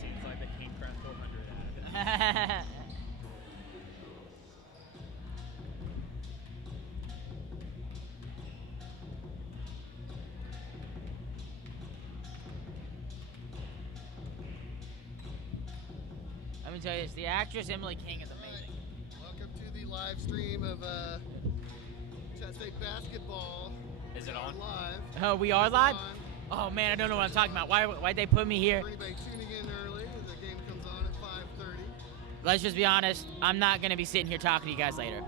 seen. It's like the King Crown 400 ad. Let me tell you this, the actress Emily King is amazing. Welcome to the live stream of Chat State basketball. Is it We are on? live. Oh, we are live? On. Oh man, I don't know what I'm talking about. Why'd they put me here? For anybody tuning in early, the game comes on at 5:30. Let's just be honest, I'm not gonna be sitting here talking to you guys later.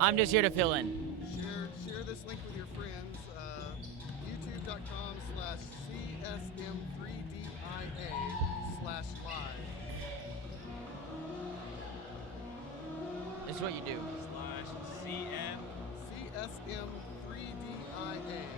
I'm just here to fill in. Share this link with your friends. YouTube.com/CSM3DIA/live. This is what you do. /CM. CSM3DIA/live.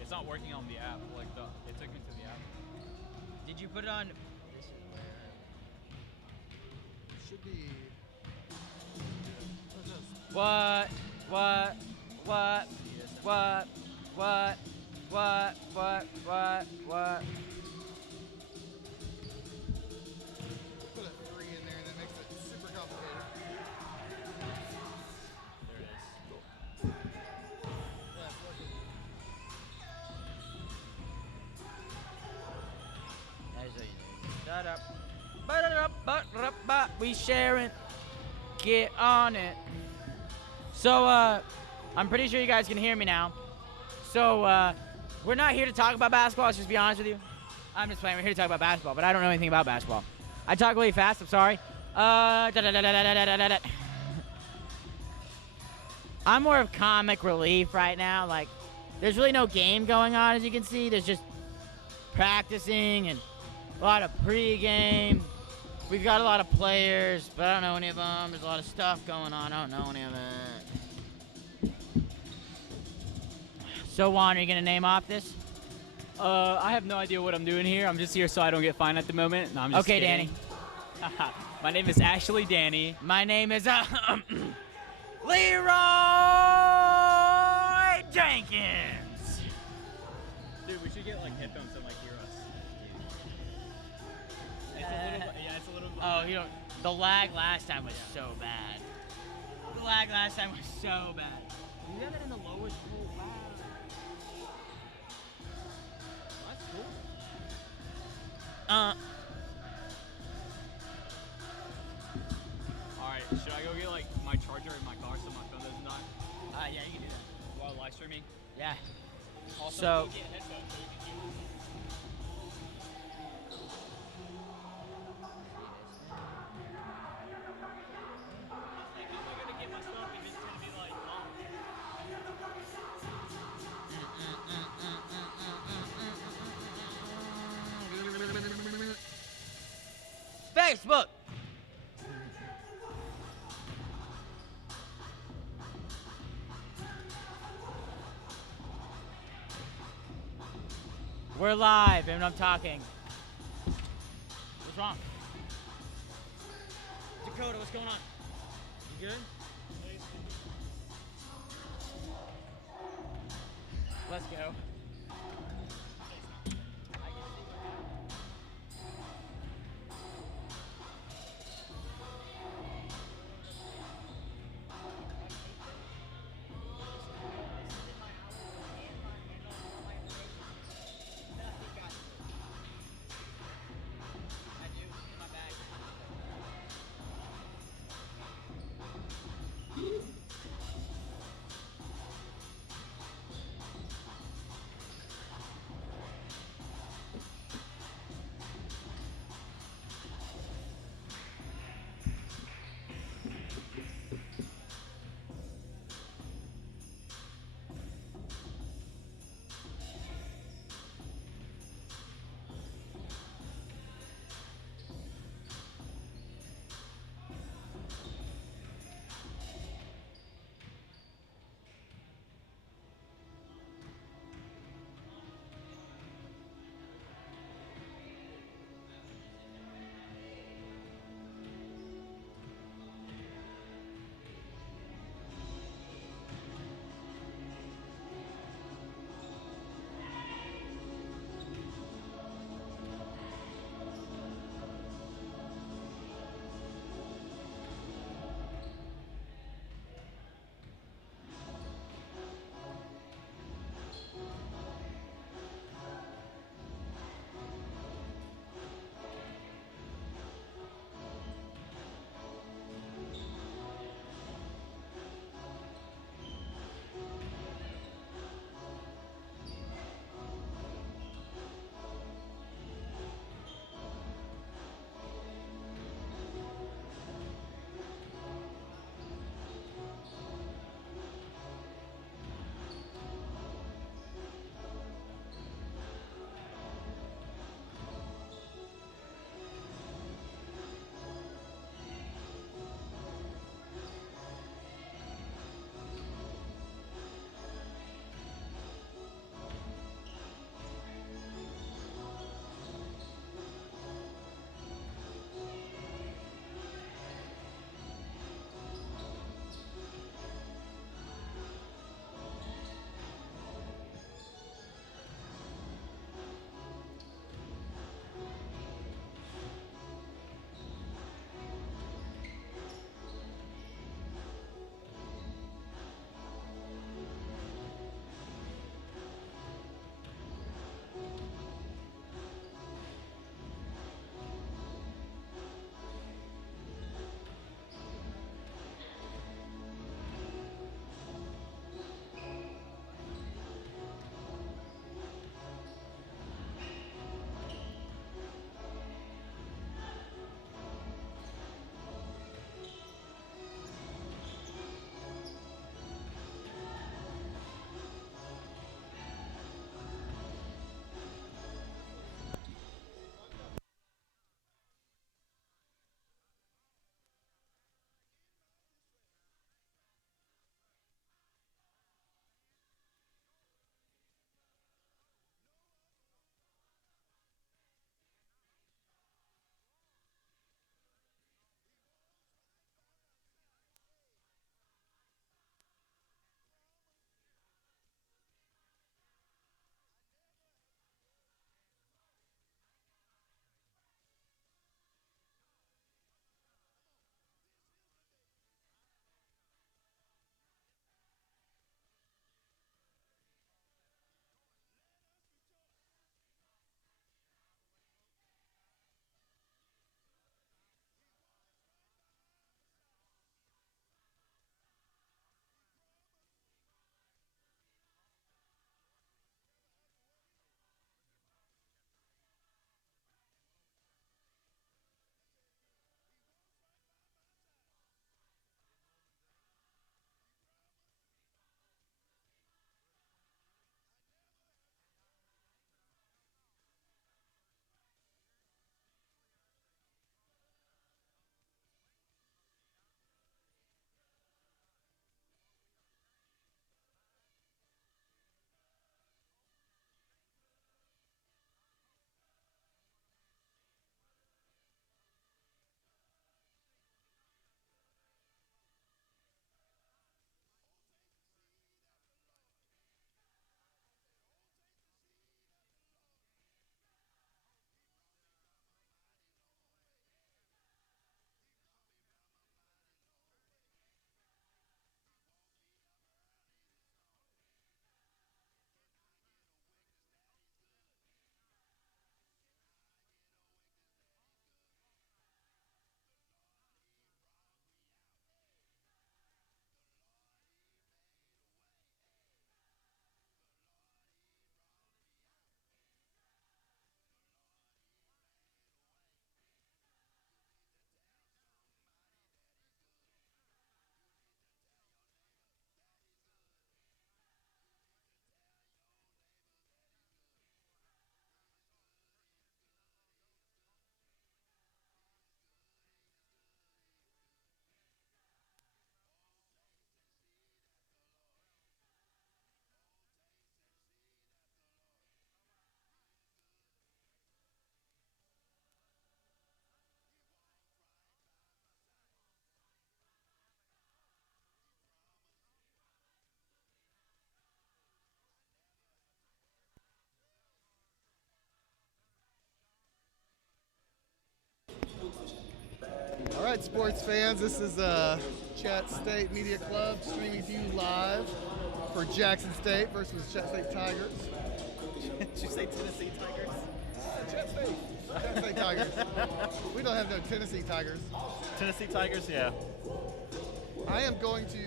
It's not working on the app. Like it took me to the app. Did you put it on? Should be. What? What? What? What? What? What? What? What? What? Put a 3 in there and that makes it super complicated. There it is. Yeah, it's working. That's what you do. Shut up. Ba-da-da-ba-da-ba. We sharing. Get on it. So, I'm pretty sure you guys can hear me now. So, we're not here to talk about basketball, let's just be honest with you. I'm just playing. We're here to talk about basketball, but I don't know anything about basketball. I talk really fast, I'm sorry. I'm more of comic relief right now. Like, there's really no game going on, as you can see. There's just practicing and a lot of pregame. We've got a lot of players, but I don't know any of them. There's a lot of stuff going on. I don't know any of it. So, Juan, are you going to name off this? I have no idea what I'm doing here. I'm just here so I don't get fined at the moment. No, I'm just Okay, kidding. Danny. My name is Ashley Danny. My name is Leroy Jenkins. Dude, we should get like headphones and like hear us. It's a little bit, yeah, it's a little bit. Oh, you don't. The lag last time was so bad. The lag last time was so bad. You got it in the lowest pool. Wow. That's cool. Alright, should I go get like my charger in my car so my phone doesn't die? Yeah, you can do that. While live streaming? Yeah. Also, So- go get headphones so you can hear us. Like, how am I gonna get my stuff if it's gonna be like long? Facebook. We're live, and I'm talking. What's wrong? Dakota, what's going on? You good? Let's go. right, sports fans, this is Chat State Media Club streaming to you live for Jackson State versus Chat State Tigers. Did you say Tennessee Tigers? Chat State. Chat State Tigers. We don't have no Tennessee Tigers. Tennessee Tigers, yeah. I am going to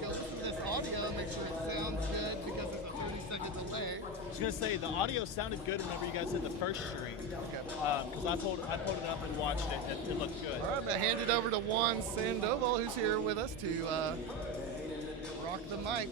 go through this audio and make sure it sounds good because there's a 30-second delay. I was gonna say the audio sounded good whenever you guys did the first stream. Okay. Because I pulled it up and watched it. It looked good. All right, I'm going to hand it over to Juan Sandoval, who's here with us to rock the mic.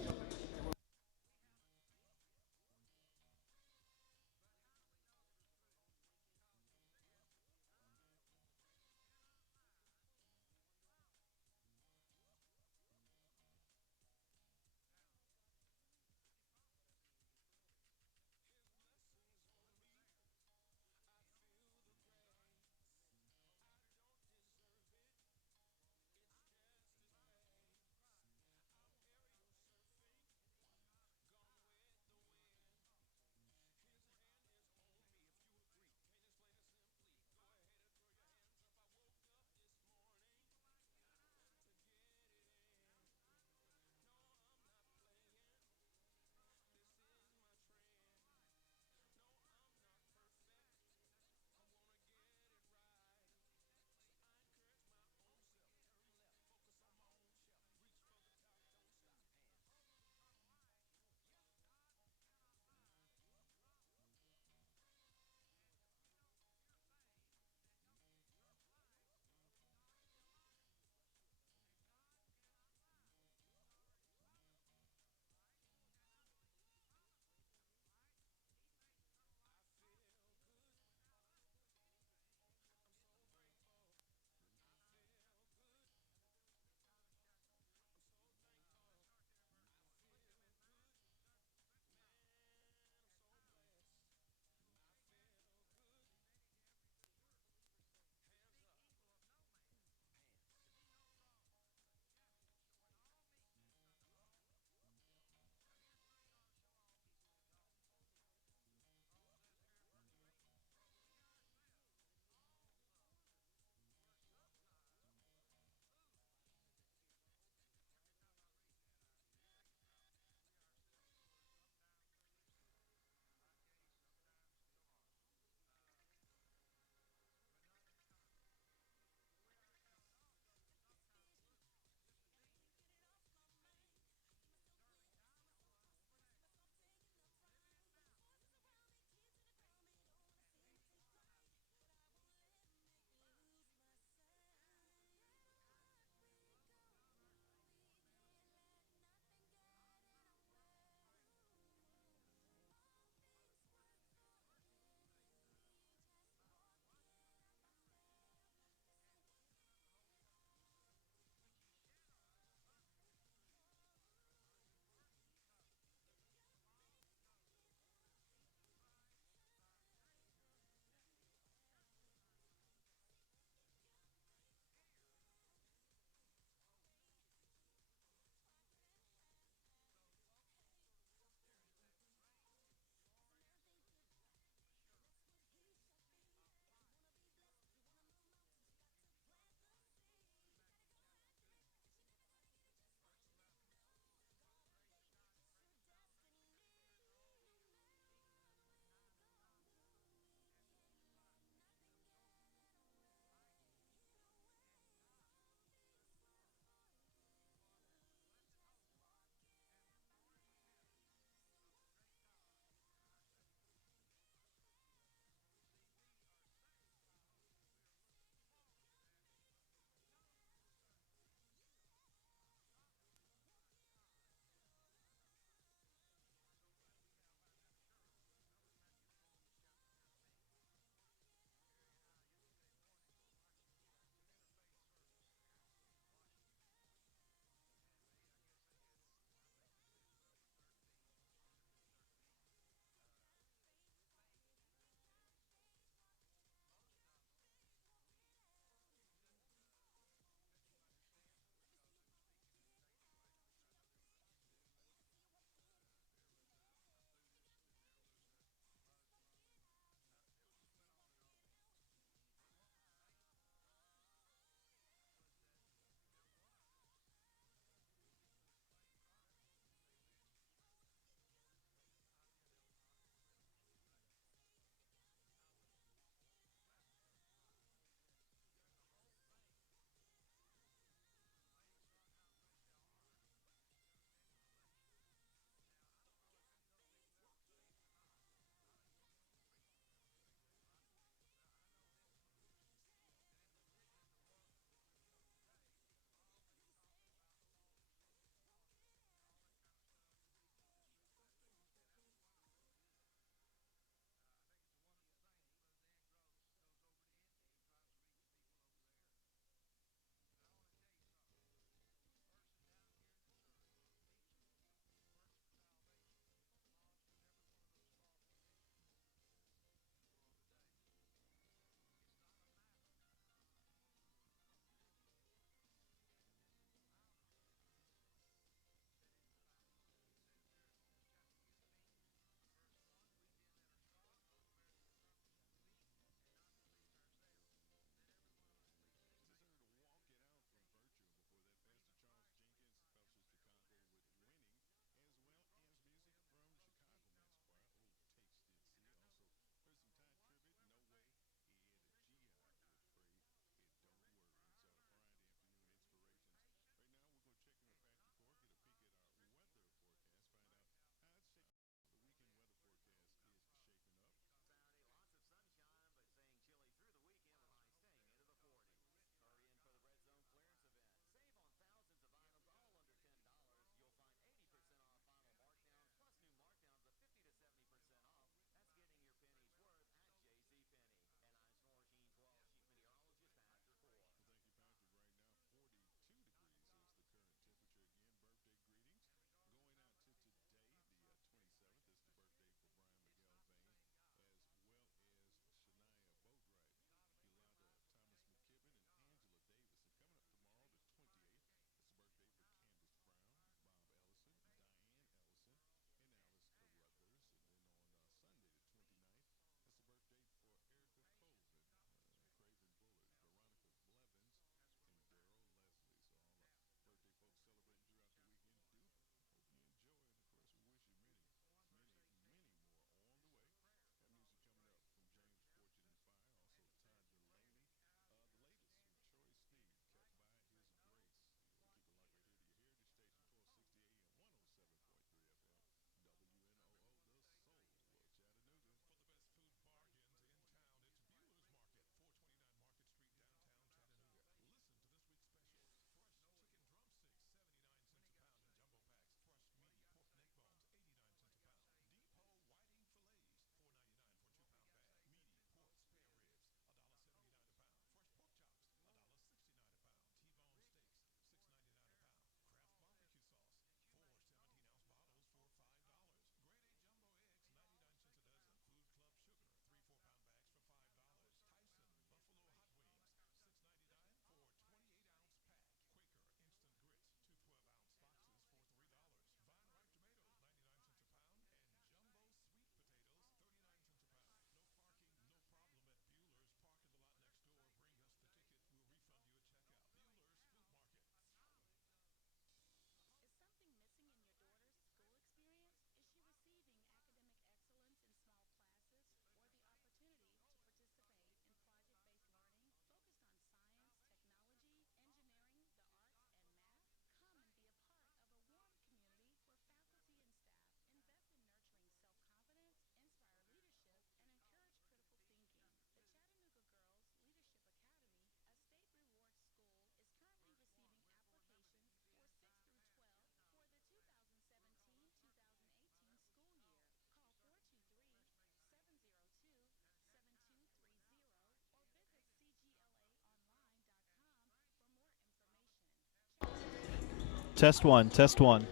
Test one, test one.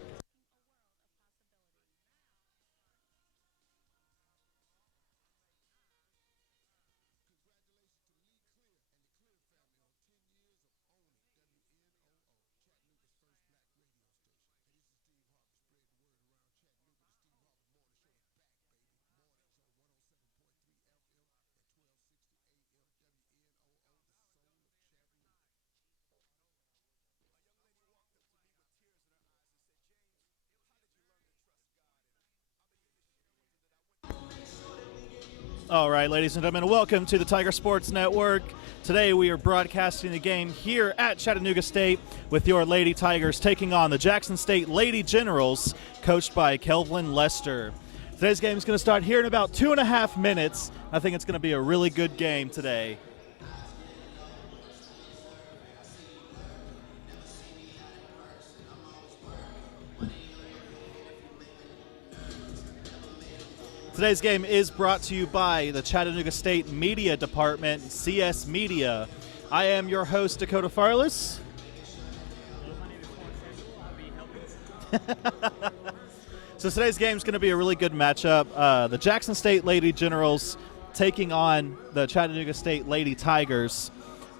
All right, ladies and gentlemen, welcome to the Tiger Sports Network. Today we are broadcasting the game here at Chattanooga State with your Lady Tigers taking on the Jackson State Lady Generals, coached by Kelvin Lester. Today's game is going to start here in about 2.5 minutes. I think it's going to be a really good game today. Today's game is brought to you by the Chattanooga State Media Department, CS Media. I am your host, Dakota Farless. So today's game is going to be a really good matchup. The Jackson State Lady Generals taking on the Chattanooga State Lady Tigers.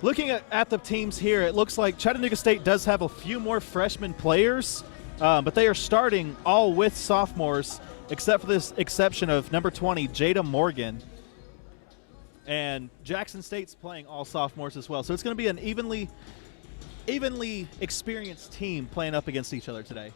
Looking at the teams here, it looks like Chattanooga State does have a few more freshman players, but they are starting all with sophomores, except for this exception of number 20, Jada Morgan. And Jackson State's playing all sophomores as well. So it's going to be an evenly experienced team playing up against each other today.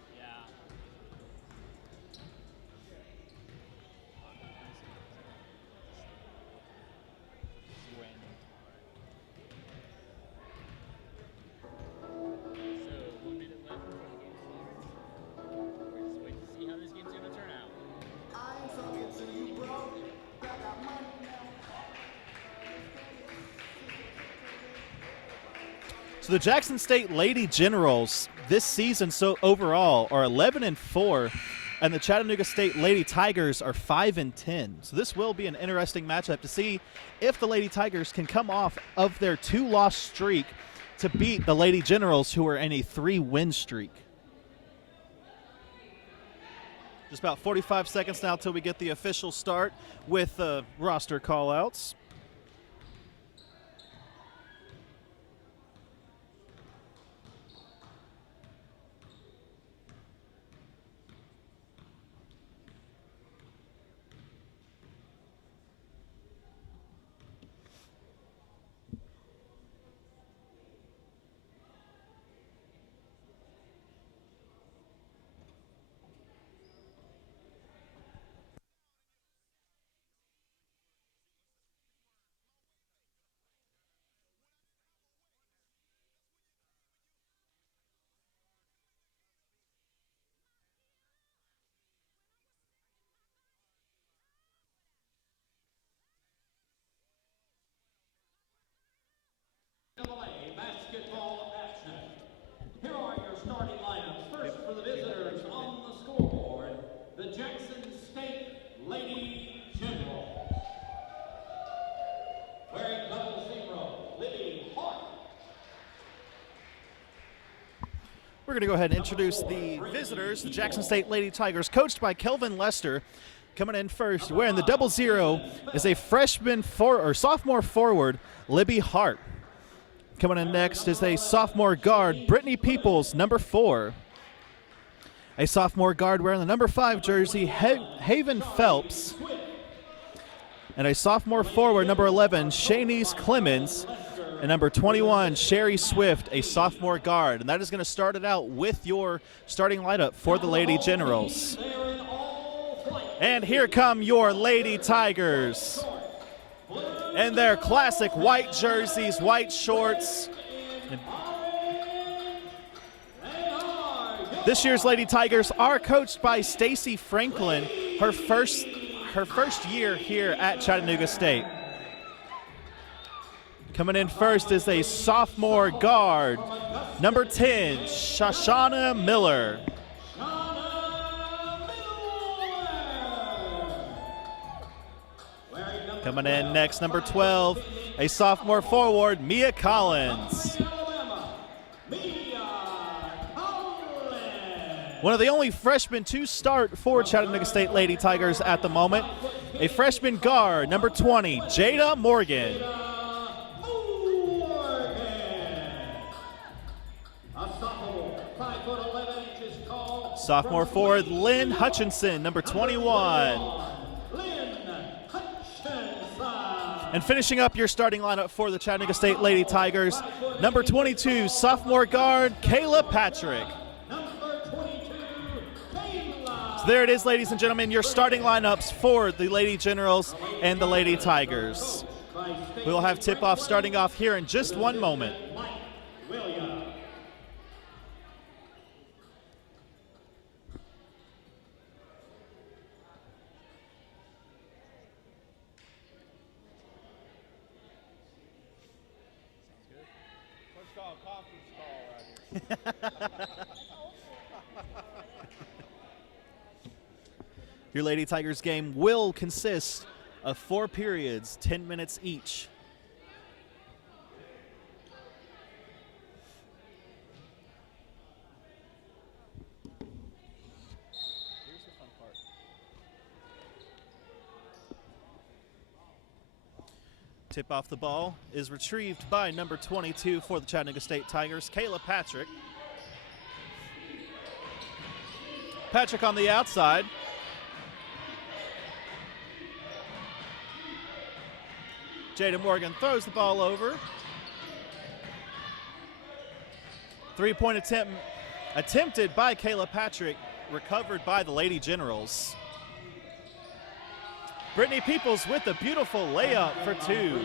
So the Jackson State Lady Generals this season overall are 11-4, and the Chattanooga State Lady Tigers are 5-10. So this will be an interesting matchup to see if the Lady Tigers can come off of their 2-loss streak to beat the Lady Generals, who are in a 3-win streak. Just about 45 seconds now till we get the official start with roster call-outs. Basketball action. Here are your starting lineups. First for the visitors on the scoreboard, the Jackson State Lady Generals. Wearing double 0, Libby Hart. We're going to go ahead and introduce the visitors, the Jackson State Lady Tigers, coached by Kelvin Lester. Coming in first, wearing the 0 is a sophomore forward, Libby Hart. Coming in next is a sophomore guard, Brittany Peoples, number 4. A sophomore guard wearing the number 5 jersey, Haven Phelps. And a sophomore forward, number 11, Shanice Clemens. And number 21, Sherry Swift, a sophomore guard. And that is going to start it out with your starting lineup for the Lady Generals. And here come your Lady Tigers. In their classic white jerseys, white shorts. This year's Lady Tigers are coached by Stacy Franklin, her first year here at Chattanooga State. Coming in first is a sophomore guard, number 10, Shoshana Miller. Coming in next, number 12, a sophomore forward, Mia Collins. One of the only freshmen to start for Chattanooga State Lady Tigers at the moment. A freshman guard, number 20, Jada Morgan. Sophomore forward, Lynn Hutchinson, number 21. And finishing up your starting lineup for the Chattanooga State Lady Tigers, number 22, sophomore guard, Kayla Patrick. So there it is, ladies and gentlemen, your starting lineups for the Lady Generals and the Lady Tigers. We'll have tip-off starting off here in just one moment. Your Lady Tigers game will consist of 4 periods, 10 minutes each. Here's the fun part. Tip off the ball is retrieved by number 22 for the Chattanooga State Tigers, Kayla Patrick. Patrick on the outside. Jada Morgan throws the ball over. 3-point attempt attempted by Kayla Patrick, recovered by the Lady Generals. Brittany Peoples with a beautiful layup for 2.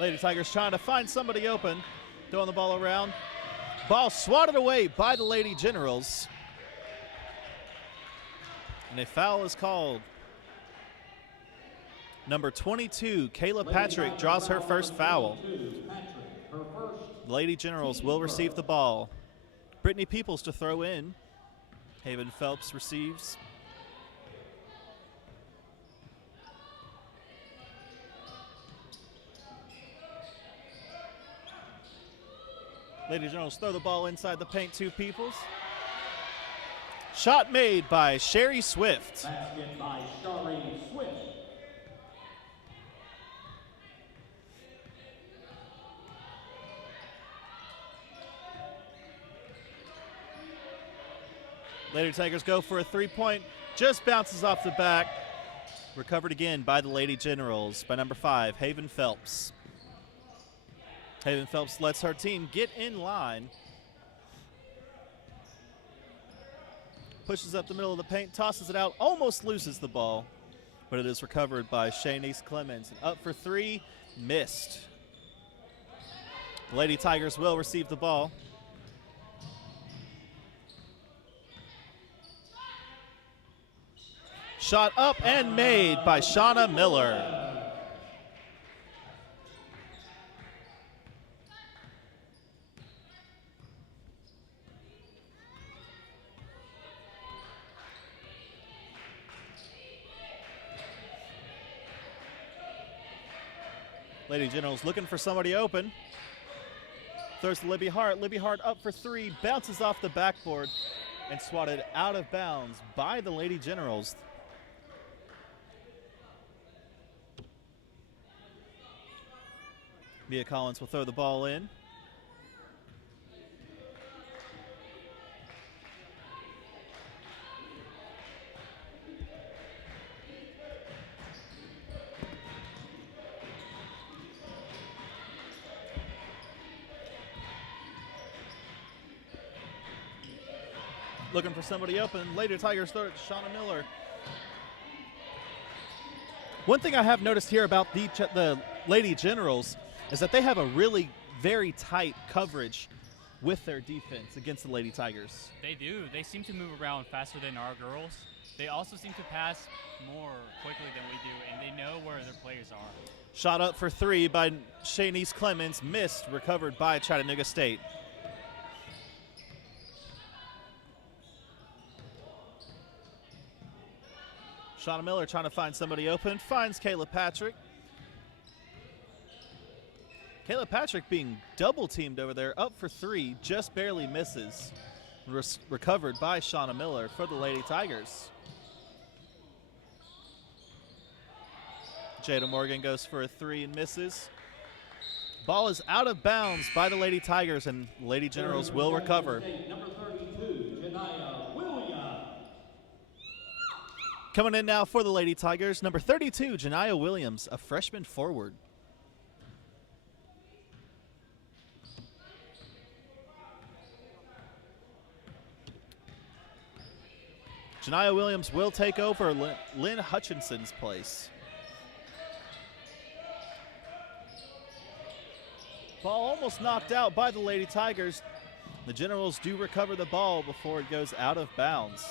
Lady Tigers trying to find somebody open, throwing the ball around. Ball swatted away by the Lady Generals. And a foul is called. Number 22, Kayla Patrick, draws her first foul. The Lady Generals will receive the ball. Brittany Peoples to throw in. Haven Phelps receives. Lady Generals throw the ball inside the paint to Peoples. Shot made by Sherry Swift. Basket by Sherry Swift. Lady Tigers go for a 3-point. Just bounces off the back. Recovered again by the Lady Generals by number 5, Haven Phelps. Haven Phelps lets her team get in line. Pushes up the middle of the paint, tosses it out, almost loses the ball. But it is recovered by Shanice Clemens. Up for 3, missed. The Lady Tigers will receive the ball. Shot up and made by Shauna Miller. Lady Generals looking for somebody open. Throws to Libby Hart. Libby Hart up for 3, bounces off the backboard and swatted out of bounds by the Lady Generals. Mia Collins will throw the ball in. Looking for somebody open. Lady Tigers throw it to Shauna Miller. One thing I have noticed here about the Lady Generals is that they have a really very tight coverage with their defense against the Lady Tigers. They do. They seem to move around faster than our girls. They also seem to pass more quickly than we do, and they know where their players are. Shot up for 3 by Shanice Clemens, missed, recovered by Chattanooga State. Shauna Miller trying to find somebody open, finds Kayla Patrick. Kayla Patrick being double teamed over there, up for three, just barely misses. Recovered by Shauna Miller for the Lady Tigers. Jada Morgan goes for a three and misses. Ball is out of bounds by the Lady Tigers, and Lady Generals will recover. Number 32, Janiyah Williams. Coming in now for the Lady Tigers, number 32, Janiyah Williams, a freshman forward. Janiyah Williams will take over Lynn Hutchinson's place. Ball almost knocked out by the Lady Tigers. The Generals do recover the ball before it goes out of bounds.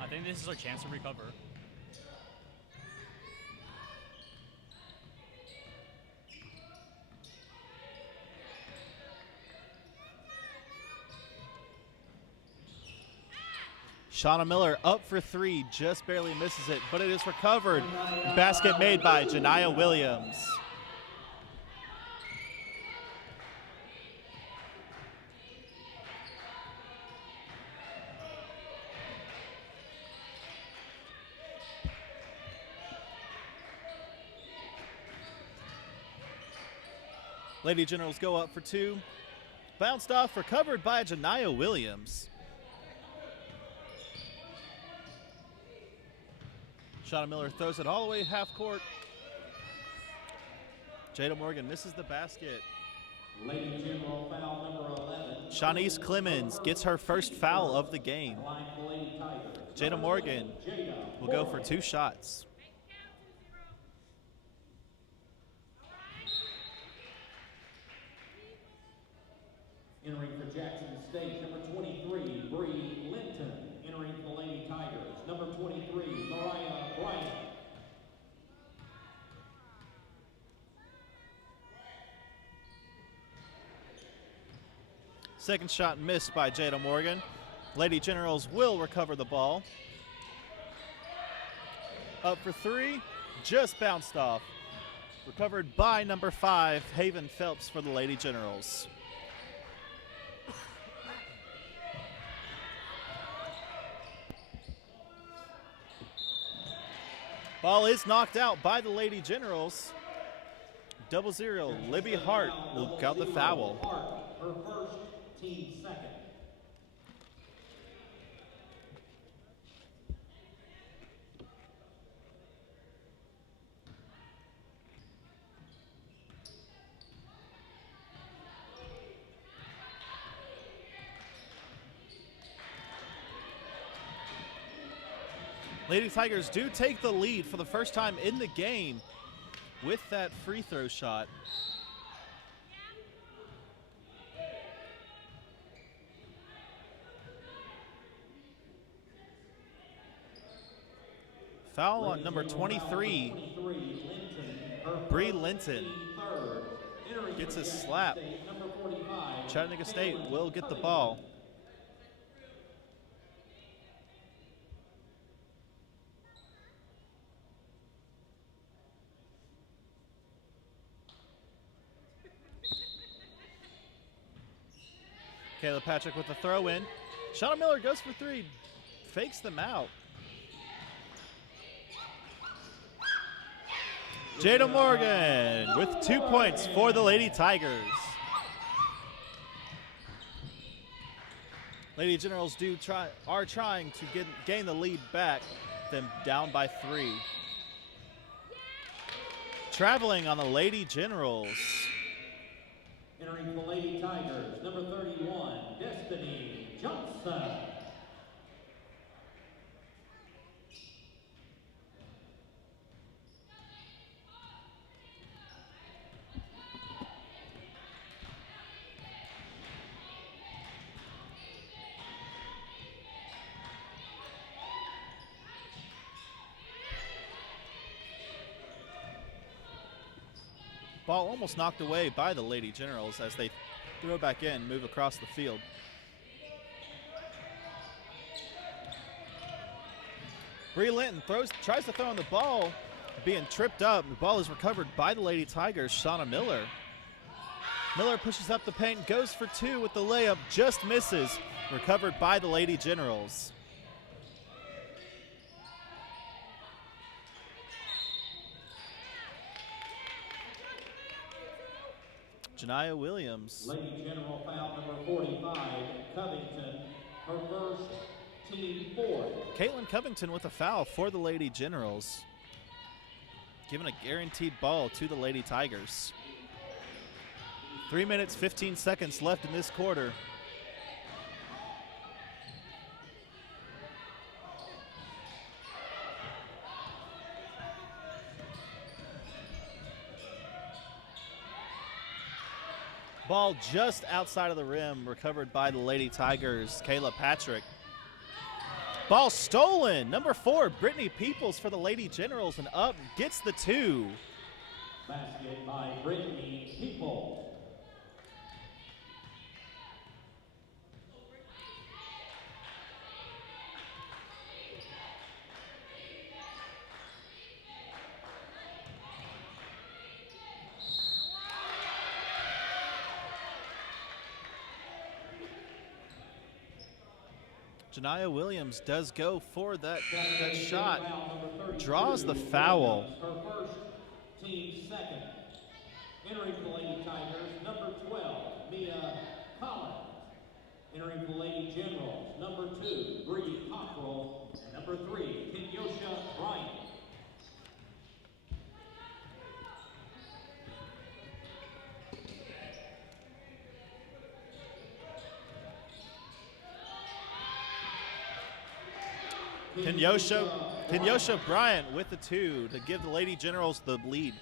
I think this is our chance to recover. Shauna Miller up for three, just barely misses it, but it is recovered. Basket made by Janiyah Williams. Lady Generals go up for two. Bounced off, recovered by Janiyah Williams. Shauna Miller throws it all the way half court. Jada Morgan misses the basket. Lady General foul number 11. Shanice Clemens gets her first foul of the game. Line for Lady Tigers. Jada Morgan Jada will go for two shots. Entering for Jackson State, number 23, Bree Linton. Entering for Lady Tigers, number 23, Mariah Bryant. Second shot missed by Jada Morgan. Lady Generals will recover the ball. Up for three, just bounced off. Recovered by number 5, Haven Phelps for the Lady Generals. Ball is knocked out by the Lady Generals. 0-0, Libby Hart will count the foul. Hart, her first, team second. Lady Tigers do take the lead for the first time in the game with that free throw shot. Foul on number 23, Bree Linton. Gets a slap. Chattanooga State will get the ball. Kayla Patrick with the throw in. Shauna Miller goes for three, fakes them out. Jada Morgan with 2 points for the Lady Tigers. Lady Generals are trying to gain the lead back, them down by 3. Traveling on the Lady Generals. Entering the Lady Tigers, number 31, Destiny Johnson. Ball almost knocked away by the Lady Generals as they throw back in, move across the field. Bree Linton tries to throw on the ball, being tripped up. The ball is recovered by the Lady Tigers, Shauna Miller. Miller pushes up the paint, goes for two with the layup, just misses. Recovered by the Lady Generals. Janiyah Williams. Lady General foul number 45, Covington, her first, team fourth. Caitlin Covington with a foul for the Lady Generals. Giving a guaranteed ball to the Lady Tigers. 3 minutes, 15 seconds left in this quarter. Ball just outside of the rim, recovered by the Lady Tigers, Kayla Patrick. Ball stolen, number 4, Brittany Peoples for the Lady Generals, and up gets the 2. Basket by Brittany Peoples. Janiyah Williams does go for that shot, draws the foul. Her first, team second. Entering for Lady Tigers, number 12, Mia Collins. Entering for Lady Generals, number 2, Bree Cockrell. And number 3, Kenyosha Bryant. Kenyosha Bryant with the 2 to give the Lady Generals the lead.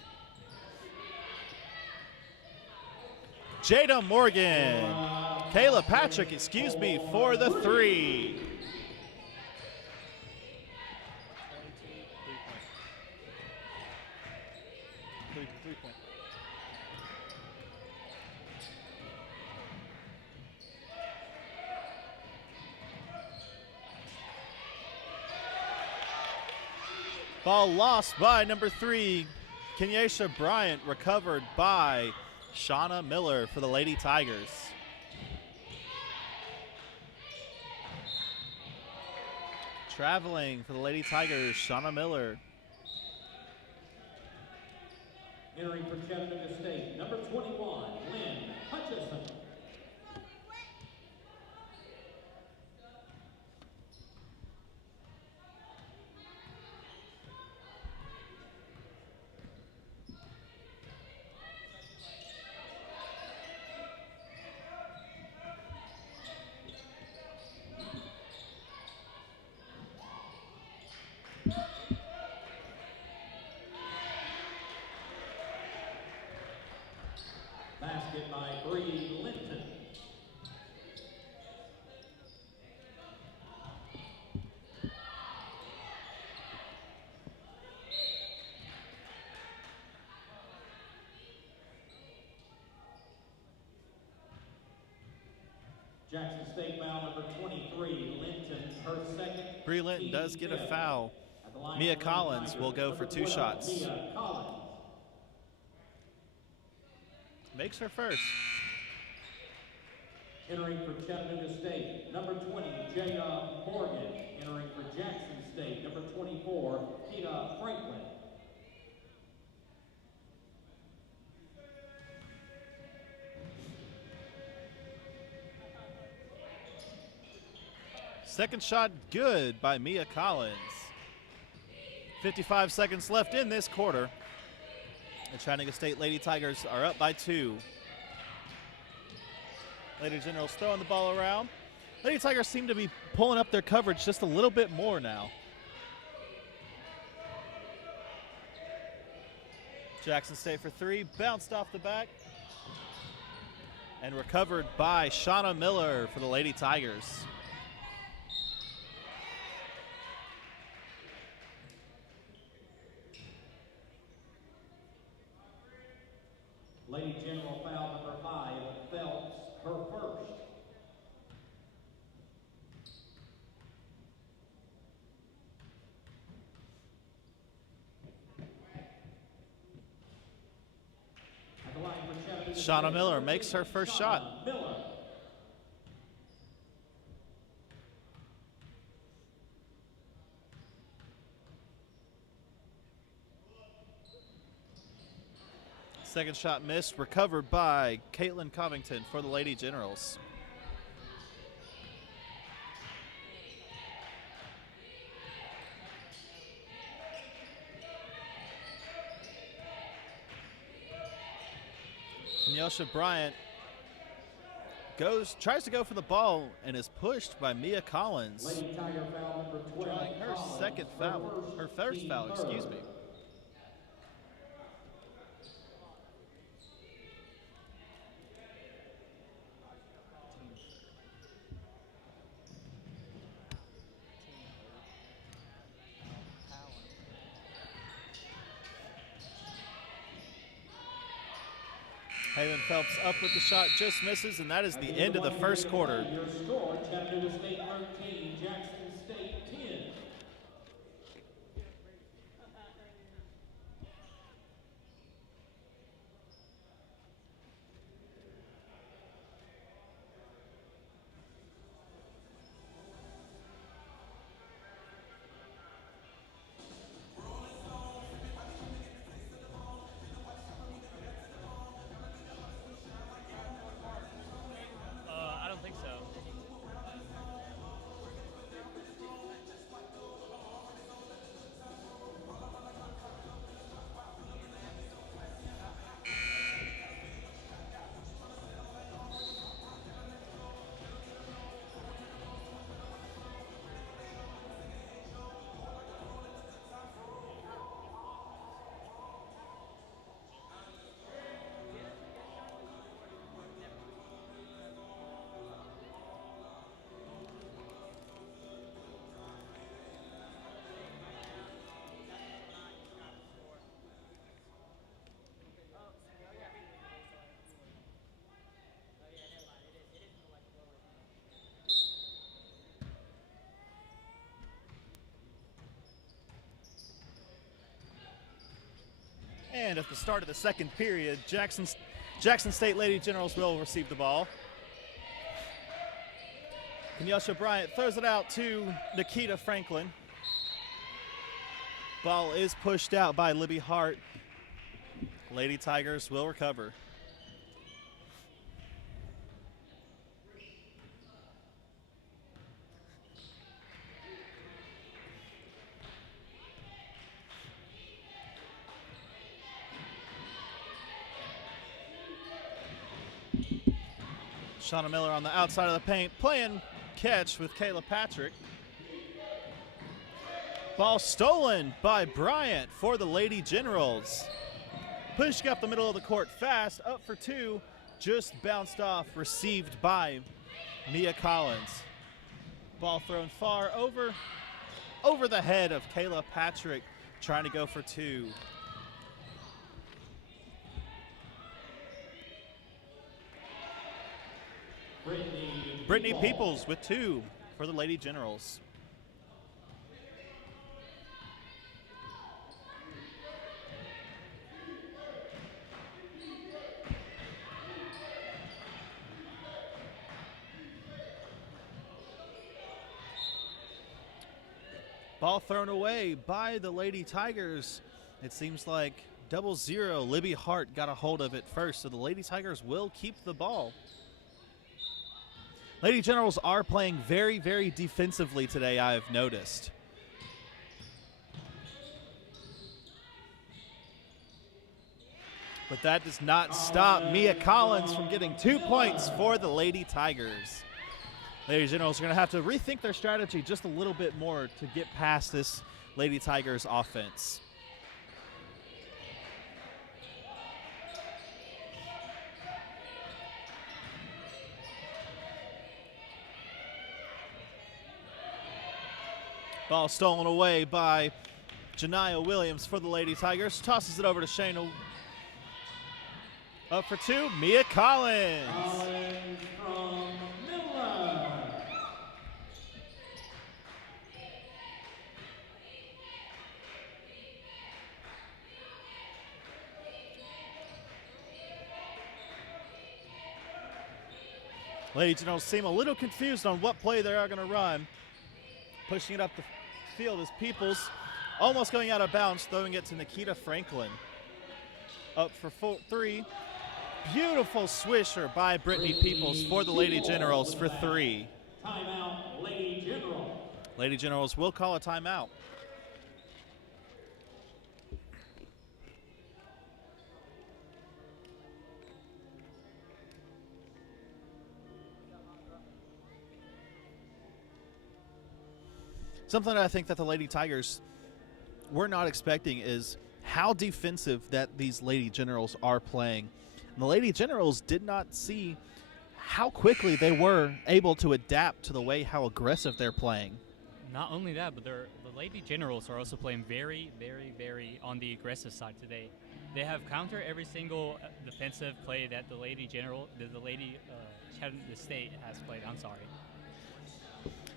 Jada Morgan, Kayla Patrick, excuse me, for the 3. Three-point. Ball lost by number 3, Kenyasha Bryant, recovered by Shauna Miller for the Lady Tigers. Traveling for the Lady Tigers, Shauna Miller. Entering for Chattanooga State, number 21, Lynn Hutchison. Basket by Bree Linton. Jackson State foul number 23, Linton, her second. Bree Linton does get a foul. Mia Collins will go for 2 shots. Mia Collins. Makes her first. Entering for Chattanooga State, number 20, Jada Morgan. Entering for Jackson State, number 24, Tina Franklin. Second shot good by Mia Collins. 55 seconds left in this quarter. The Chattanooga State Lady Tigers are up by 2. Lady Generals throwing the ball around. Lady Tigers seem to be pulling up their coverage just a little bit more now. Jackson State for 3, bounced off the back. And recovered by Shauna Miller for the Lady Tigers. Lady General foul number 5, Phelps, her first. Shauna Miller makes her first shot. Miller. Second shot missed, recovered by Caitlin Covington for the Lady Generals. Nyosha Bryant tries to go for the ball and is pushed by Mia Collins. Lady Tiger foul number 12. Drawing her second foul, her first foul, excuse me. Haven Phelps up with the shot, just misses, and that is the end of the first quarter. Your score, Chattanooga State 13, Jackson State 10. I don't think so. And at the start of the second period, Jackson State Lady Generals will receive the ball. Kenyasha Bryant throws it out to Nikita Franklin. Ball is pushed out by Libby Hart. Lady Tigers will recover. Shauna Miller on the outside of the paint, playing catch with Kayla Patrick. Ball stolen by Bryant for the Lady Generals. Pushing up the middle of the court fast, up for two, just bounced off, received by Mia Collins. Ball thrown far over the head of Kayla Patrick, trying to go for two. Brittany Peoples with two for the Lady Generals. Ball thrown away by the Lady Tigers. It seems like 0-0. Libby Hart got a hold of it first, so the Lady Tigers will keep the ball. Lady Generals are playing very, very defensively today, I've noticed. But that does not stop Mia Collins from getting 2 points for the Lady Tigers. Lady Generals are going to have to rethink their strategy just a little bit more to get past this Lady Tigers offense. Ball stolen away by Janiyah Williams for the Lady Tigers. Tosses it over to Shayna. Up for two, Mia Collins. Collins from Miller. Lady Generals seem a little confused on what play they are going to run. Pushing it up the field is Peoples, almost going out of bounds, throwing it to Nikita Franklin. Up for 3. Beautiful swisher by Brittany Peoples for the Lady Generals for 3. Timeout, Lady Generals. Lady Generals will call a timeout. Something I think that the Lady Tigers were not expecting is how defensive that these Lady Generals are playing. And the Lady Generals did not see how quickly they were able to adapt to the way how aggressive they're playing. Not only that, but the Lady Generals are also playing very, very, very on the aggressive side today. They have countered every single defensive play that the Lady Chattanooga State has played. I'm sorry.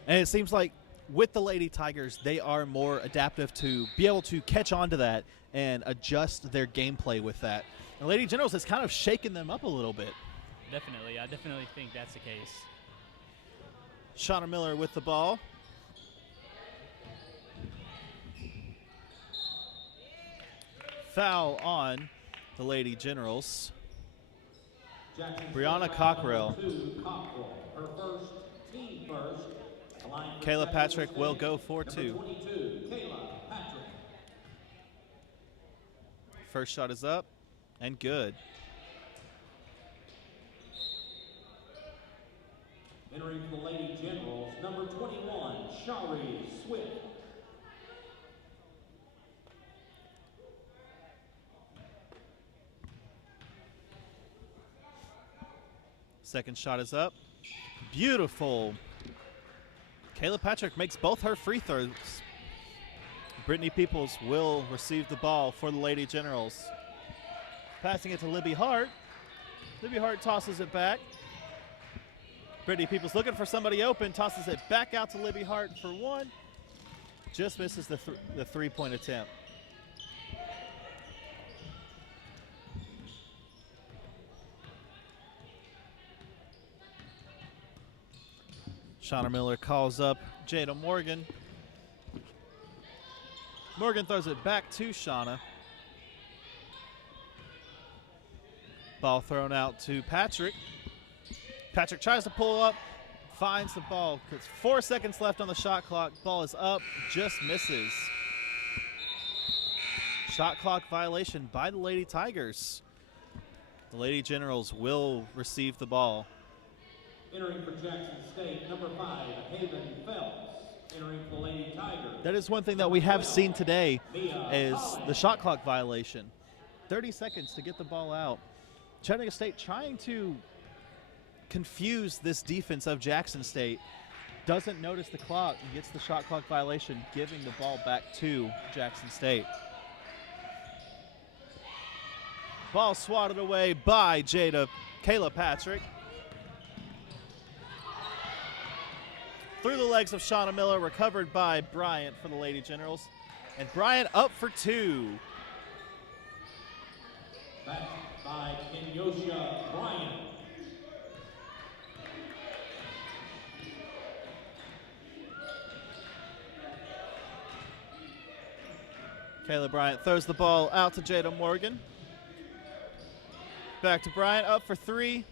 And it seems like with the Lady Tigers, they are more adaptive to be able to catch on to that and adjust their gameplay with that. And Lady Generals has kind of shaken them up a little bit. Definitely. I definitely think that's the case. Shauna Miller with the ball. Foul on the Lady Generals. Brianna Cockrell. Her first, team first. Kayla Patrick will go for 2. Kayla Patrick. First shot is up and good. Entering the Lady Generals, number 21, Shari Swift. Second shot is up. Beautiful. Kayla Patrick makes both her free throws. Brittany Peoples will receive the ball for the Lady Generals. Passing it to Libby Hart. Libby Hart tosses it back. Brittany Peoples looking for somebody open, tosses it back out to Libby Hart for 1. Just misses the three-point attempt. Shauna Miller calls up Jada Morgan. Morgan throws it back to Shauna. Ball thrown out to Patrick. Patrick tries to pull up, finds the ball. It's 4 seconds left on the shot clock. Ball is up, just misses. Shot clock violation by the Lady Tigers. The Lady Generals will receive the ball. Entering for Jackson State, number 5, Haven Phelps. Entering for Lady Tigers. That is one thing that we have seen today is the shot clock violation. 30 seconds to get the ball out. Chattanooga State trying to confuse this defense of Jackson State. Doesn't notice the clock and gets the shot clock violation, giving the ball back to Jackson State. Ball swatted away by Kayla Patrick. Through the legs of Shauna Miller, recovered by Bryant for the Lady Generals. And Bryant up for 2. Back by Kenyosha Bryant. Kayla Bryant throws the ball out to Jada Morgan. Back to Bryant, up for 3.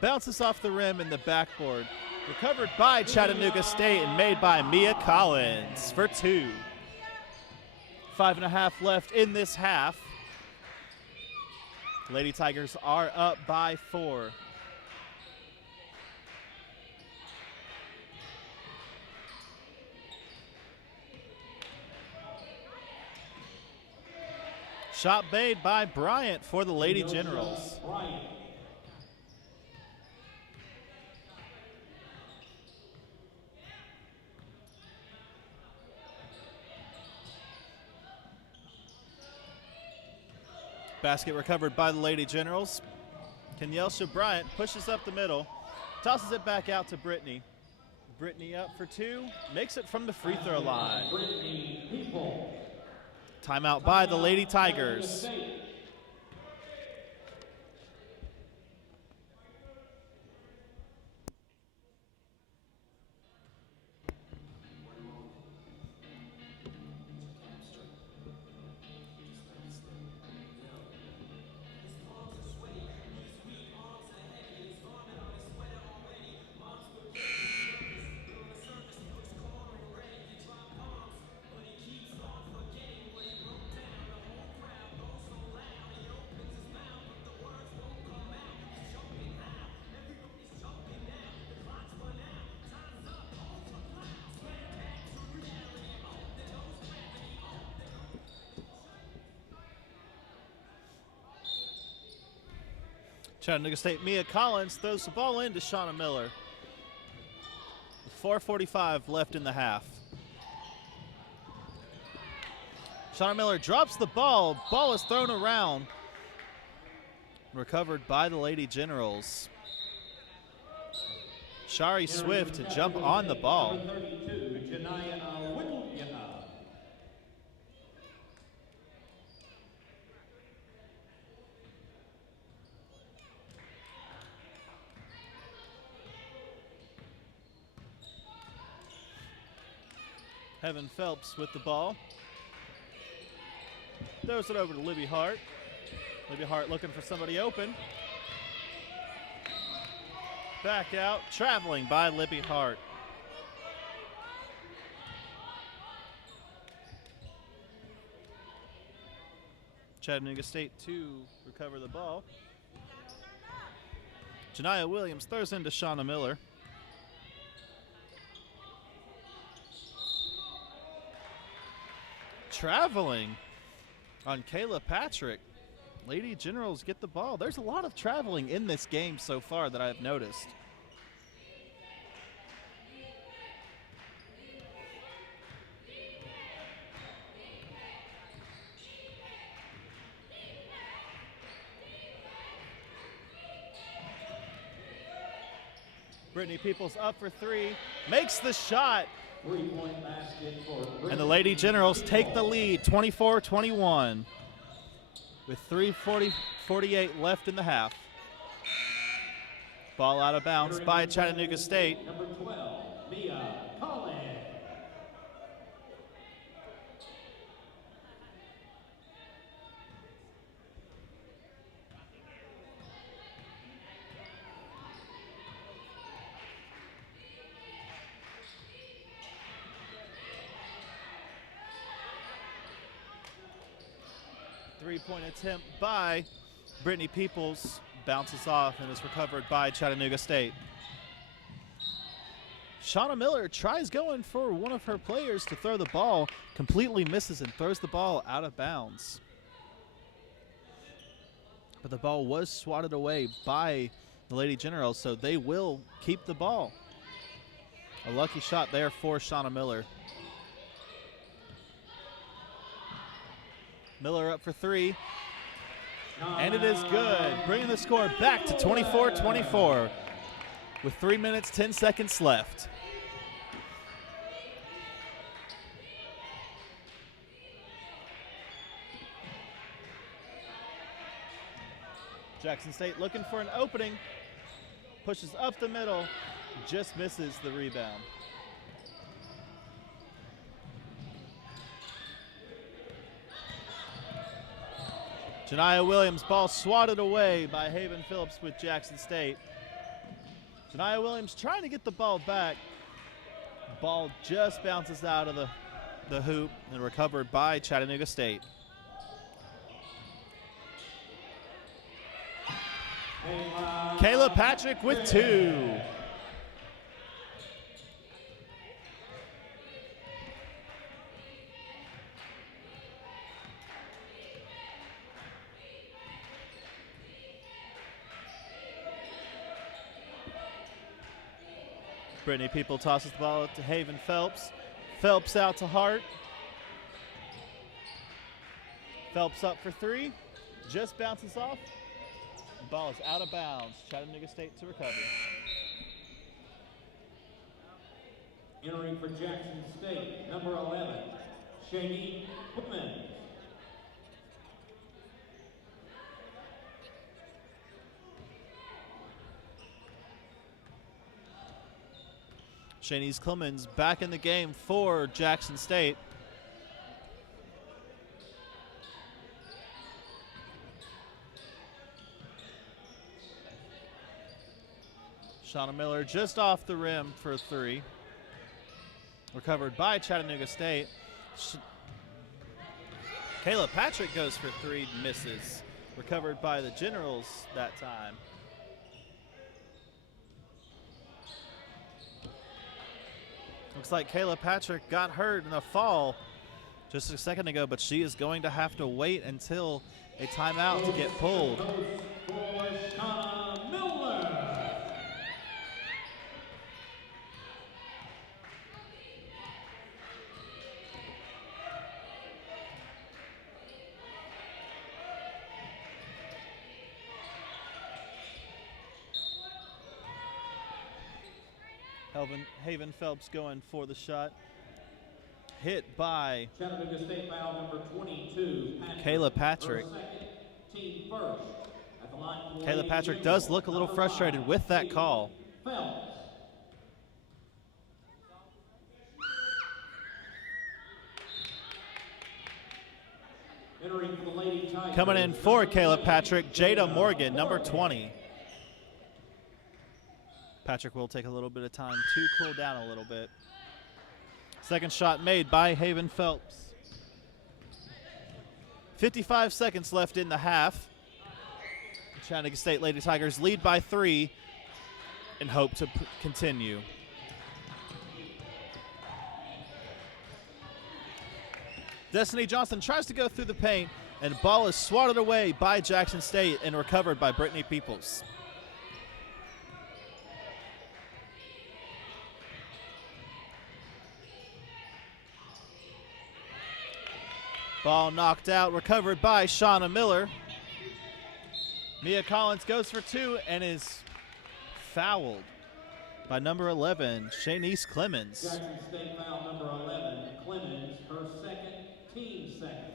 Bounces off the rim in the backboard. Recovered by Chattanooga State and made by Mia Collins for 2. 5.5 left in this half. Lady Tigers are up by 4. Shot made by Bryant for the Lady Generals. Basket recovered by the Lady Generals. Kenyelsha Bryant pushes up the middle, tosses it back out to Brittany. Brittany up for 2, makes it from the free throw line. Timeout by the Lady Tigers. Chattanooga State Mia Collins throws the ball into Shauna Miller. With 4:45 left in the half. Shauna Miller drops the ball. Ball is thrown around. Recovered by the Lady Generals. Shari Swift to jump on the ball. Number 32, Janaya Wittleyaha. Heaven Phelps with the ball. Throws it over to Libby Hart. Libby Hart looking for somebody open. Back out, traveling by Libby Hart. Chattanooga State to recover the ball. Janiyah Williams throws into Shauna Miller. Traveling on Kayla Patrick. Lady Generals get the ball. There's a lot of traveling in this game so far that I've noticed. Brittany Peoples up for three, makes the shot. 3-point basket for And the Lady Generals take the lead, 24-21, with 3:48 left in the half. Ball out of bounds by Chattanooga State. Number 12, Mia Collins. Three-point attempt by Brittany Peoples, bounces off and is recovered by Chattanooga State. Shauna Miller tries going for one of her players to throw the ball, completely misses and throws the ball out of bounds. But the ball was swatted away by the Lady Generals, so they will keep the ball. A lucky shot there for Shauna Miller. Miller up for three, and it is good, bringing the score back to 24-24 with 3 minutes, 10 seconds left. Jackson State looking for an opening, pushes up the middle, just misses the rebound. Janiyah Williams, ball swatted away by Haven Phillips with Jackson State. Janiyah Williams trying to get the ball back. Ball just bounces out of the hoop and recovered by Chattanooga State. Kayla Patrick with two. Brittany People tosses the ball to Haven Phelps. Phelps out to Hart. Phelps up for three. Just bounces off. The ball is out of bounds. Chattanooga State to recover. Entering for Jackson State, number 11, Shady Whitman. Shanice Clemens back in the game for Jackson State. Shauna Miller just off the rim for three. Recovered by Chattanooga State. Kayla Patrick goes for three, misses. Recovered by the Generals that time. Looks like Kayla Patrick got hurt in a fall just a second ago, but she is going to have to wait until a timeout to get pulled. For Shauna Haven Phelps going for the shot. Hit by Chattanooga State foul number 22, Kayla Patrick. Her second, team first. At the line for Kayla Lady Patrick Generals, does look a little number frustrated 5, with that call. Phelps. Entering for the Lady Tigers. Coming in for Kayla Patrick, Jada Morgan, number 20. Patrick will take a little bit of time to cool down a little bit. Second shot made by Haven Phelps. 55 seconds left in the half. Chattanooga State Lady Tigers lead by 3 and hope to continue. Destiny Johnson tries to go through the paint, and the ball is swatted away by Jackson State and recovered by Brittany Peoples. Ball knocked out, recovered by Shauna Miller. Mia Collins goes for 2 and is fouled by number 11, Shanice Clemens. Jackson State foul number 11, Clemens, her second, team second.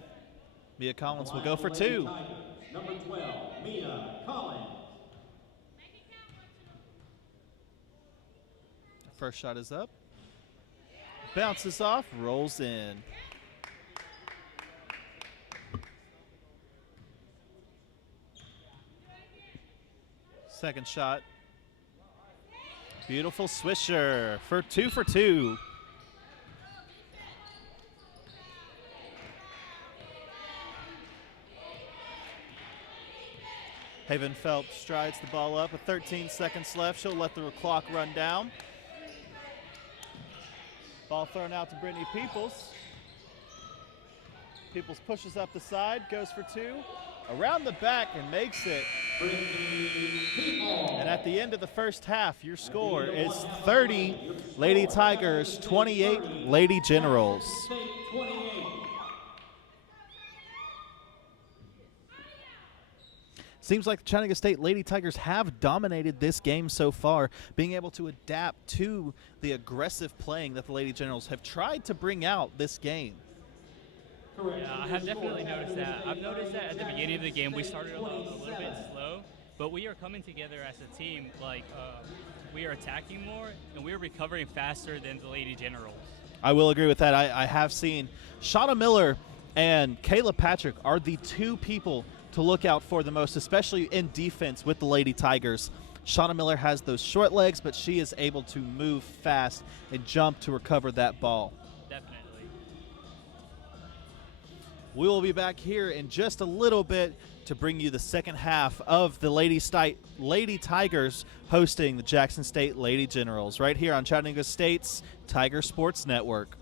Mia Collins will go for 2. Tigers, number 12, Mia Collins. First shot is up. Bounces off, rolls in. Second shot. Beautiful swisher for 2 for 2. Haven Phelps strides the ball up with 13 seconds left. She'll let the clock run down. Ball thrown out to Brittany Peoples. Peoples pushes up the side, goes for 2. Around the back and makes it. And at the end of the first half, your score is 30 Lady Tigers, 28 Lady Generals. Seems like the Chattanooga State Lady Tigers have dominated this game so far, being able to adapt to the aggressive playing that the Lady Generals have tried to bring out this game. Yeah, I have definitely noticed that. I've noticed that at the beginning of the game we started a little bit slow, but we are coming together as a team. Like we are attacking more and we are recovering faster than the Lady Generals. I will agree with that. I have seen Shauna Miller and Kayla Patrick are the 2 people to look out for the most, especially in defense with the Lady Tigers. Shauna Miller has those short legs, but she is able to move fast and jump to recover that ball. Definitely. We will be back here in just a little bit to bring you the second half of the Lady Tigers hosting the Jackson State Lady Generals right here on Chattanooga State's Tiger Sports Network.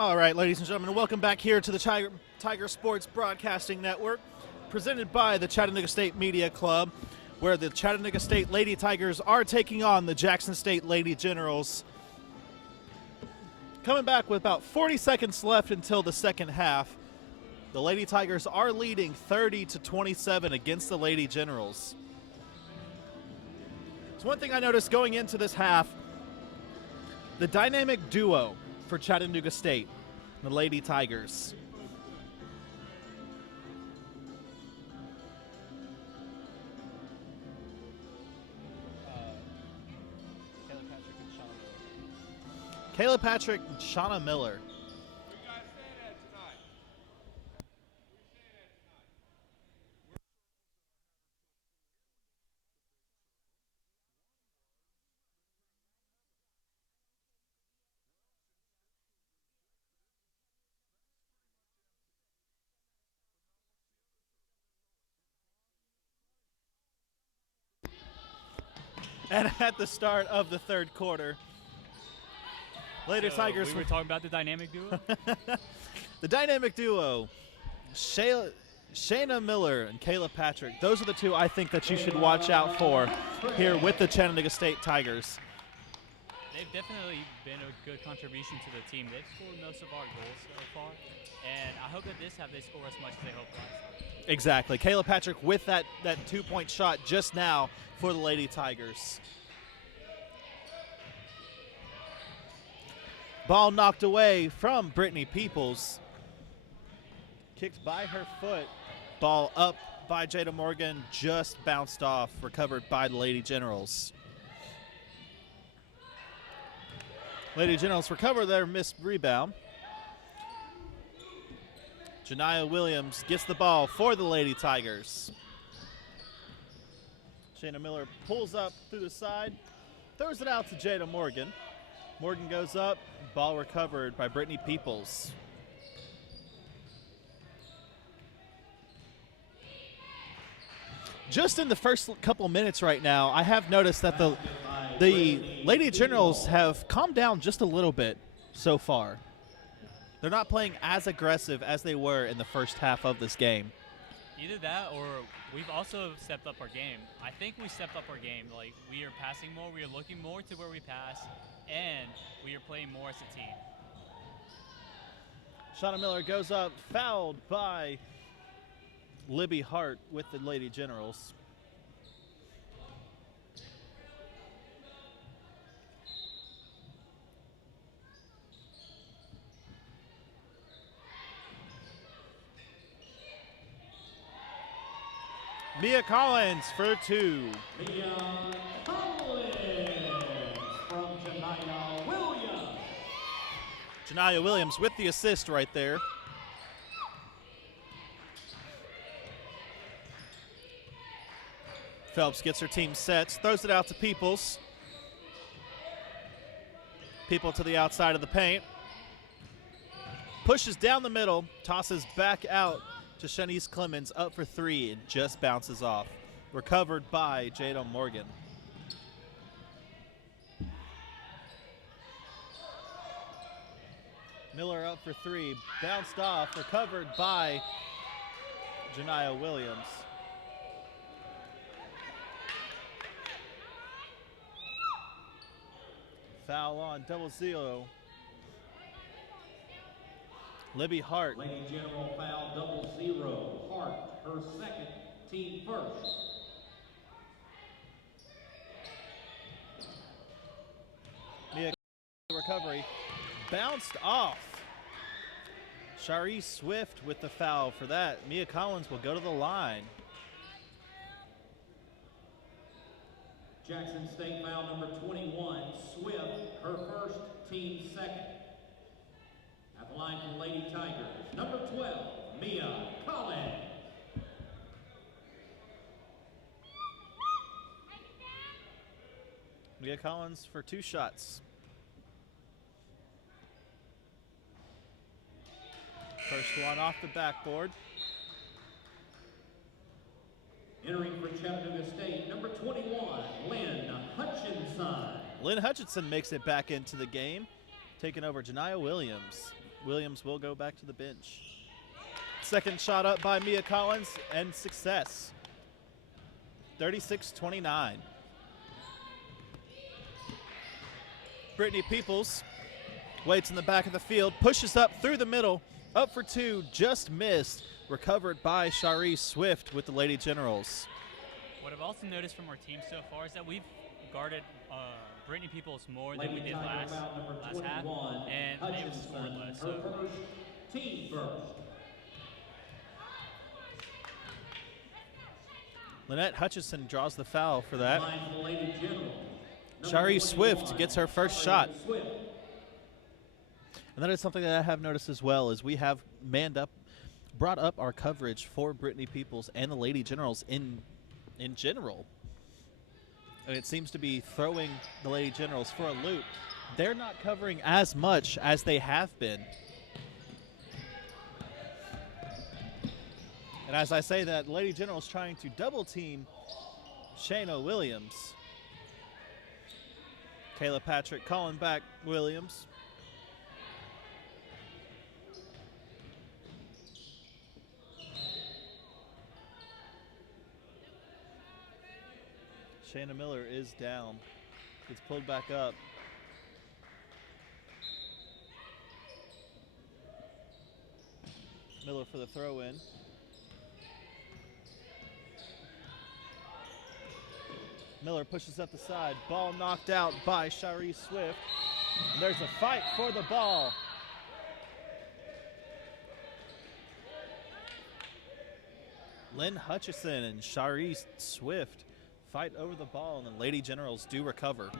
All right, ladies and gentlemen, welcome back here to the Tiger Sports Broadcasting Network, presented by the Chattanooga State Media Club, where the Chattanooga State Lady Tigers are taking on the Jackson State Lady Generals. Coming back with about 40 seconds left until the second half. The Lady Tigers are leading 30-27 against the Lady Generals. So one thing I noticed going into this half, the dynamic duo for Chattanooga State, the Lady Tigers. Kayla Patrick and Shauna Miller. And at the start of the third quarter, Lady Tigers. We were talking about the dynamic duo? The dynamic duo, Shayna Miller and Kayla Patrick. Those are the two I think that you should watch out for here with the Chattanooga State Tigers. They've definitely been a good contribution to the team. They've scored most of our goals so far, and I hope that this half they score as much as they hope last. Exactly. Kayla Patrick with that 2-point shot just now for the Lady Tigers. Ball knocked away from Brittany Peoples. Kicked by her foot. Ball up by Jada Morgan, just bounced off, recovered by the Lady Generals. Lady Generals recover their missed rebound. Janiah Williams gets the ball for the Lady Tigers. Shayna Miller pulls up through the side, throws it out to Jada Morgan. Morgan goes up, ball recovered by Brittany Peoples. Just in the first couple minutes right now, I have noticed that the Lady Generals have calmed down just a little bit so far. They're not playing as aggressive as they were in the first half of this game. Either that or we've also stepped up our game. I think we stepped up our game. Like, we are passing more, we are looking more to where we pass, and we are playing more as a team. Shauna Miller goes up, fouled by Libby Hart with the Lady Generals. Mia Collins for two. Mia Collins from Janiah Williams. Janiah Williams with the assist right there. Phelps gets her team set, throws it out to Peoples. People to the outside of the paint. Pushes down the middle, tosses back out to Shanice Clemens, up for three, and just bounces off. Recovered by Jada Morgan. Miller up for three, bounced off, recovered by Janiah Williams. Foul on double zero. Libby Hart. Lady General foul double zero. Hart, her second, team first. Mia recovery. Bounced off. Shari Swift with the foul for that. Mia Collins will go to the line. Jackson State foul number 21. Swift, her first, team second. At the line for Lady Tigers, number 12, Mia Collins. Mia Collins for two shots. First one off the backboard. Entering for Chattanooga State, number 21, Lynn Hutchinson. Lynn Hutchinson makes it back into the game, taking over Janiah Williams. Williams will go back to the bench. Second shot up by Mia Collins, and success. 36-29. Brittany Peoples waits in the back of the field, pushes up through the middle, up for two, just missed. Recovered by Shari Swift with the Lady Generals. What I've also noticed from our team so far is that we've guarded Brittany Peoples more than we did last half, and they've scored less. So. Team first. Lynette Hutchison draws the foul for that. Shari Swift gets her first shot. And that is something that I have noticed as well, is we have brought up our coverage for Brittany Peoples and the Lady Generals in general. And it seems to be throwing the Lady Generals for a loop. They're not covering as much as they have been. And as I say that, Lady Generals trying to double team Shayna Williams. Kayla Patrick calling back Williams. Shayna Miller is down. Gets pulled back up. Miller for the throw-in. Miller pushes up the side. Ball knocked out by Shari Swift. And there's a fight for the ball. Lynn Hutchison and Shari Swift fight over the ball, and the Lady Generals do recover.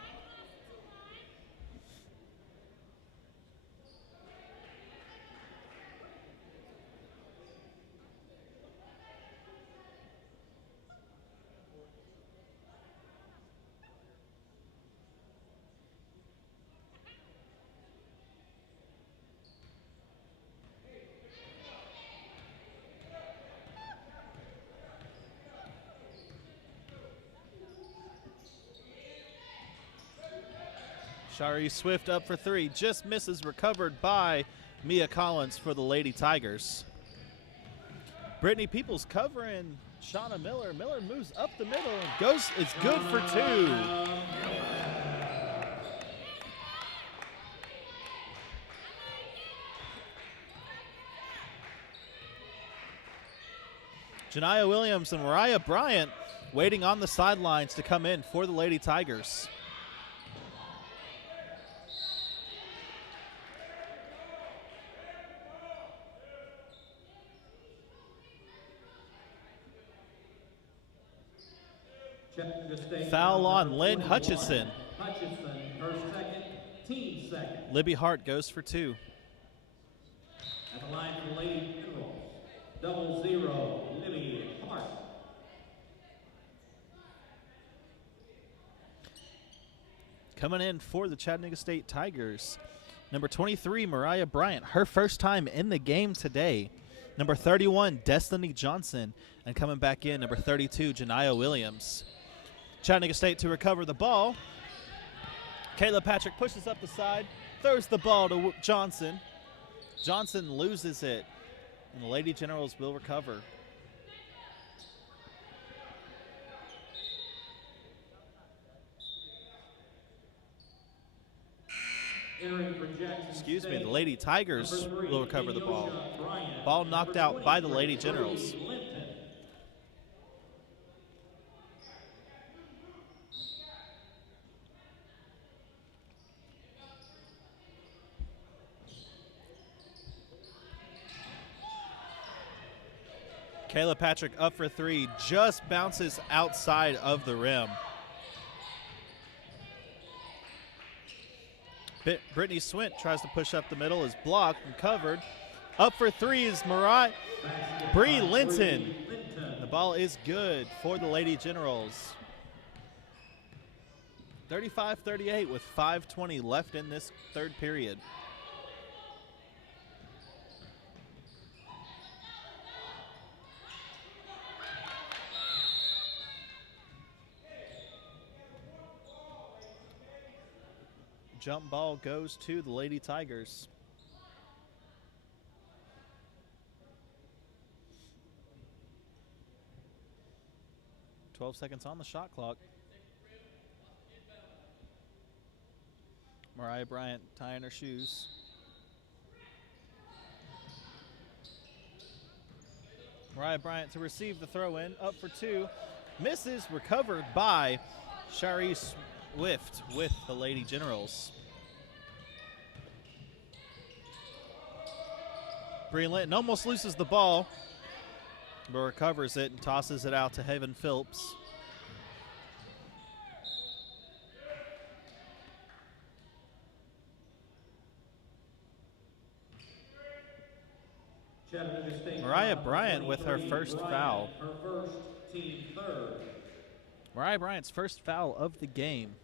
Shari Swift up for three, just misses, recovered by Mia Collins for the Lady Tigers. Brittany Peoples covering Shauna Miller. Miller moves up the middle and goes, it's good for two. Janiyah Williams and Mariah Bryant waiting on the sidelines to come in for the Lady Tigers. Foul on Lynn Hutchison. Hutchison, her second, team second. Libby Hart goes for two. At the line for the Lady Generals, 0-0, Libby Hart. Coming in for the Chattanooga State Tigers, number 23, Mariah Bryant, her first time in the game today. Number 31, Destiny Johnson. And coming back in, number 32, Janiyah Williams. Chattanooga State to recover the ball. Kayla Patrick pushes up the side, throws the ball to Johnson. Johnson loses it, and the Lady Generals will recover. Excuse me, the Lady Tigers will recover the ball. Ball knocked out by the Lady Generals. Kayla Patrick up for three, just bounces outside of the rim. Brittany Swint tries to push up the middle, is blocked and covered. Up for three is Bree Linton. The ball is good for the Lady Generals. 35-38 with 5:20 left in this third period. Jump ball goes to the Lady Tigers. 12 seconds on the shot clock. Mariah Bryant tying her shoes. Mariah Bryant to receive the throw-in, up for two. Misses, recovered by Shari Swift with the Lady Generals. Bree Linton almost loses the ball, but recovers it and tosses it out to Haven Phillips. Mariah Bryant with her first foul. Her first, team third. Mariah Bryant's first foul of the game.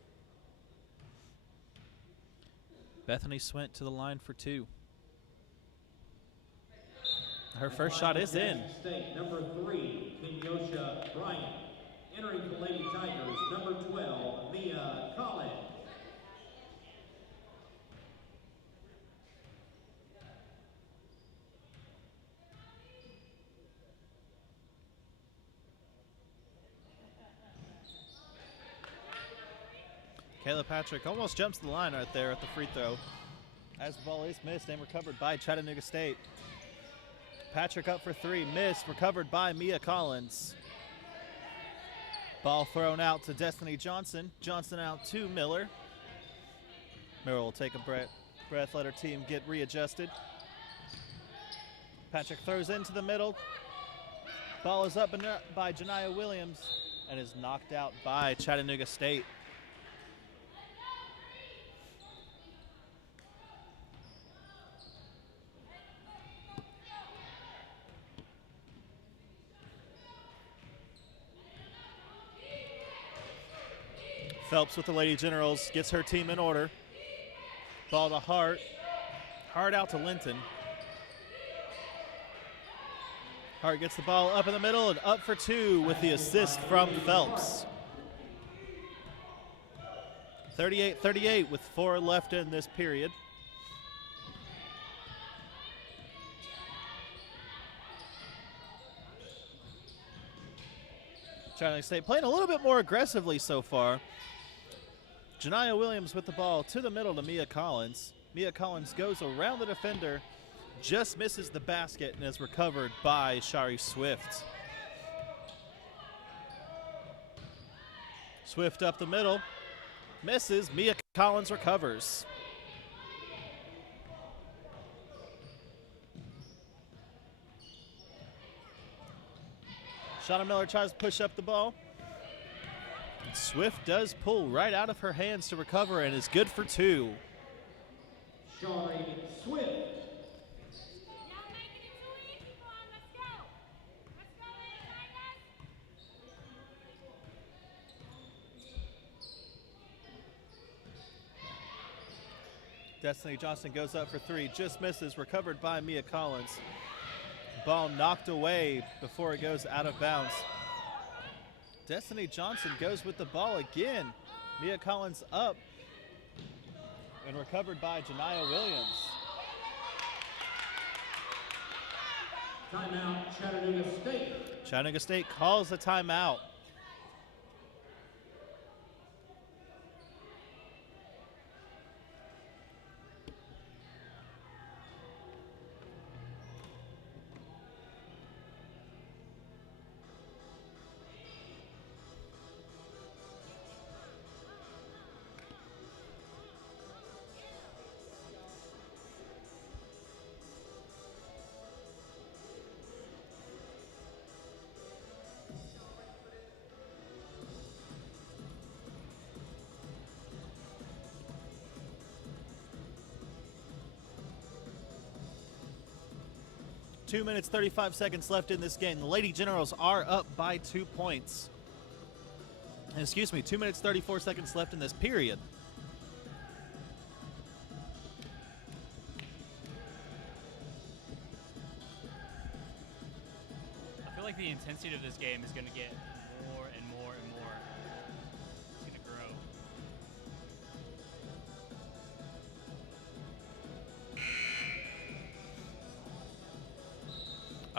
Bethany Swint to the line for two. Her first shot is in. State, number 3, Kenyosha Bryant. Entering the Lady Tigers, number 12, Mia Collins. Kayla Patrick almost jumps the line right there at the free throw, as the ball is missed and recovered by Chattanooga State. Patrick up for three, missed, recovered by Mia Collins. Ball thrown out to Destiny Johnson. Johnson out to Miller. Miller will take a breath, let her team get readjusted. Patrick throws into the middle. Ball is up by Janiyah Williams and is knocked out by Chattanooga State. Phelps with the Lady Generals gets her team in order. Ball to Hart. Hart out to Linton. Hart gets the ball up in the middle and up for two with the assist from Phelps. 38-38 with 4 left in this period. Chattanooga State playing a little bit more aggressively so far. Janiyah Williams with the ball to the middle to Mia Collins. Mia Collins goes around the defender, just misses the basket, and is recovered by Shari Swift. Swift up the middle, misses. Mia Collins recovers. Shauna Miller tries to push up the ball. Swift does pull right out of her hands to recover and is good for two. Shari Swift. Destiny Johnson goes up for three, just misses, recovered by Mia Collins. Ball knocked away before it goes out of bounds. Destiny Johnson goes with the ball again. Mia Collins up and recovered by Janiyah Williams. Timeout, Chattanooga State. Chattanooga State calls a timeout. Two minutes, 35 seconds left in this game. The Lady Generals are up by 2 points. Excuse me, 2 minutes, 34 seconds left in this period. I feel like the intensity of this game is going to get more and more and more. It's going to grow.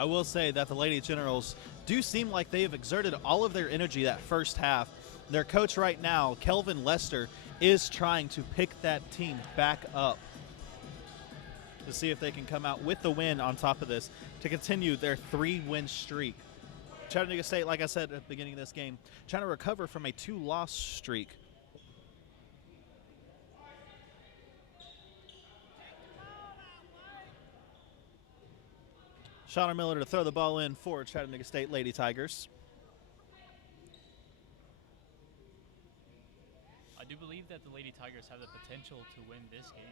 I will say that the Lady Generals do seem like they have exerted all of their energy that first half. Their coach right now, Kelvin Lester, is trying to pick that team back up to see if they can come out with the win on top of this to continue their 3-win streak. Chattanooga State, like I said at the beginning of this game, trying to recover from a 2-loss streak. Shauna Miller to throw the ball in for Chattanooga State Lady Tigers. I do believe that the Lady Tigers have the potential to win this game.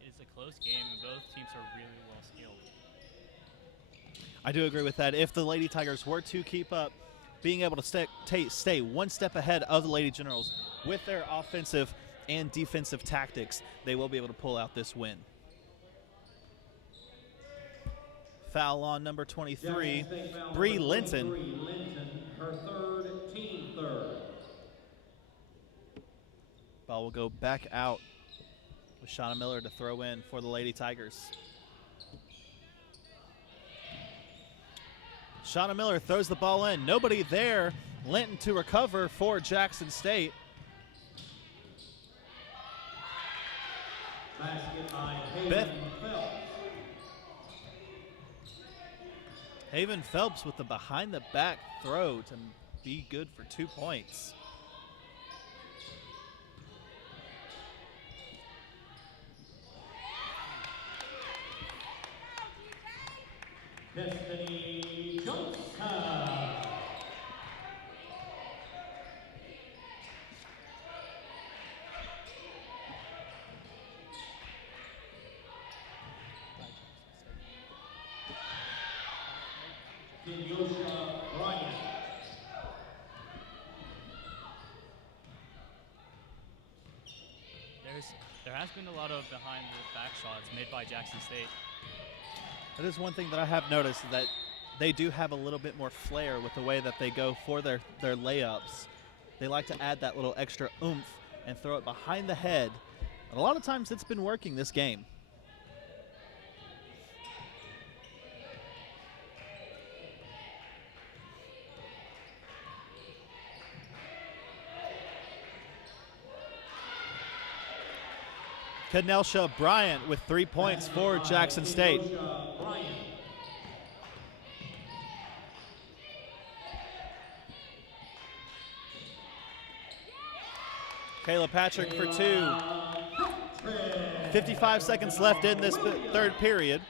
It is a close game, and both teams are really well skilled. I do agree with that. If the Lady Tigers were to keep up being able to stay one step ahead of the Lady Generals with their offensive and defensive tactics, they will be able to pull out this win. Foul on number 23, Bree Linton. Her third, team third. Ball will go back out with Shauna Miller to throw in for the Lady Tigers. Shauna Miller throws the ball in. Nobody there. Linton to recover for Jackson State. Basket by Beth Haven Phelps. Haven Phelps with the behind-the-back throw to be good for 2 points. Destiny Johnson. Kinyosha Bryant. There has been a lot of behind-the-back shots made by Jackson State. That is one thing that I have noticed, that they do have a little bit more flair with the way that they go for their layups. They like to add that little extra oomph and throw it behind the head. And a lot of times it's been working this game. Kenelsha Bryant with 3 points for Jackson State. Kayla Patrick for 2. 55 seconds left in this third period.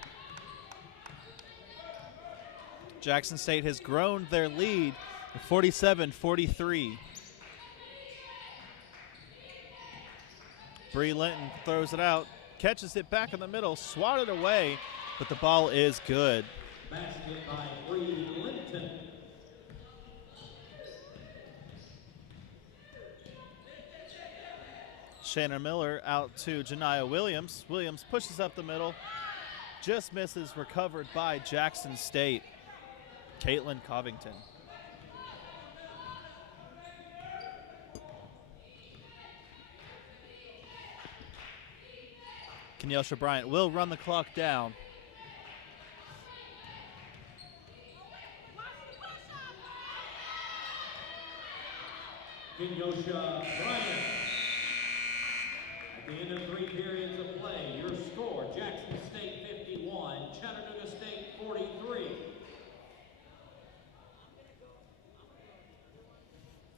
Jackson State has grown their lead to 47-43. Bree Linton throws it out, catches it back in the middle, swatted away, but the ball is good. Basket by Bree Linton. Shannon Miller out to Janiyah Williams. Williams pushes up the middle, just misses, recovered by Jackson State. Caitlin Covington. Kenelsha Bryant will run the clock down. Kenelsha Bryant. At the end of 3 periods of play, your score, Jackson State 51, Chattanooga State 43.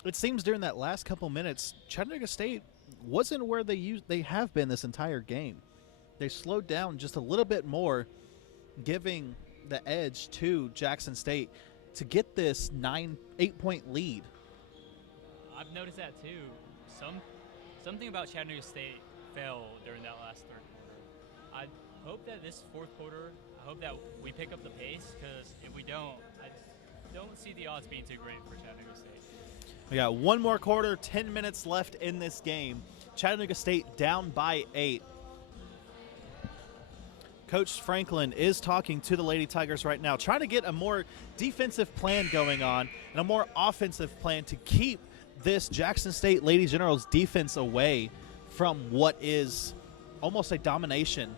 It seems during that last couple minutes, Chattanooga State wasn't where they have been this entire game. They slowed down just a little bit more, giving the edge to Jackson State to get this 8-point lead. I've noticed that too. Something about Chattanooga State fell during that last third quarter. I hope that this fourth quarter, I hope that we pick up the pace, because if we don't, I don't see the odds being too great for Chattanooga State. We got one more quarter, 10 minutes left in this game. Chattanooga State down by 8. Coach Franklin is talking to the Lady Tigers right now, trying to get a more defensive plan going on and a more offensive plan to keep this Jackson State Lady Generals defense away from what is almost a domination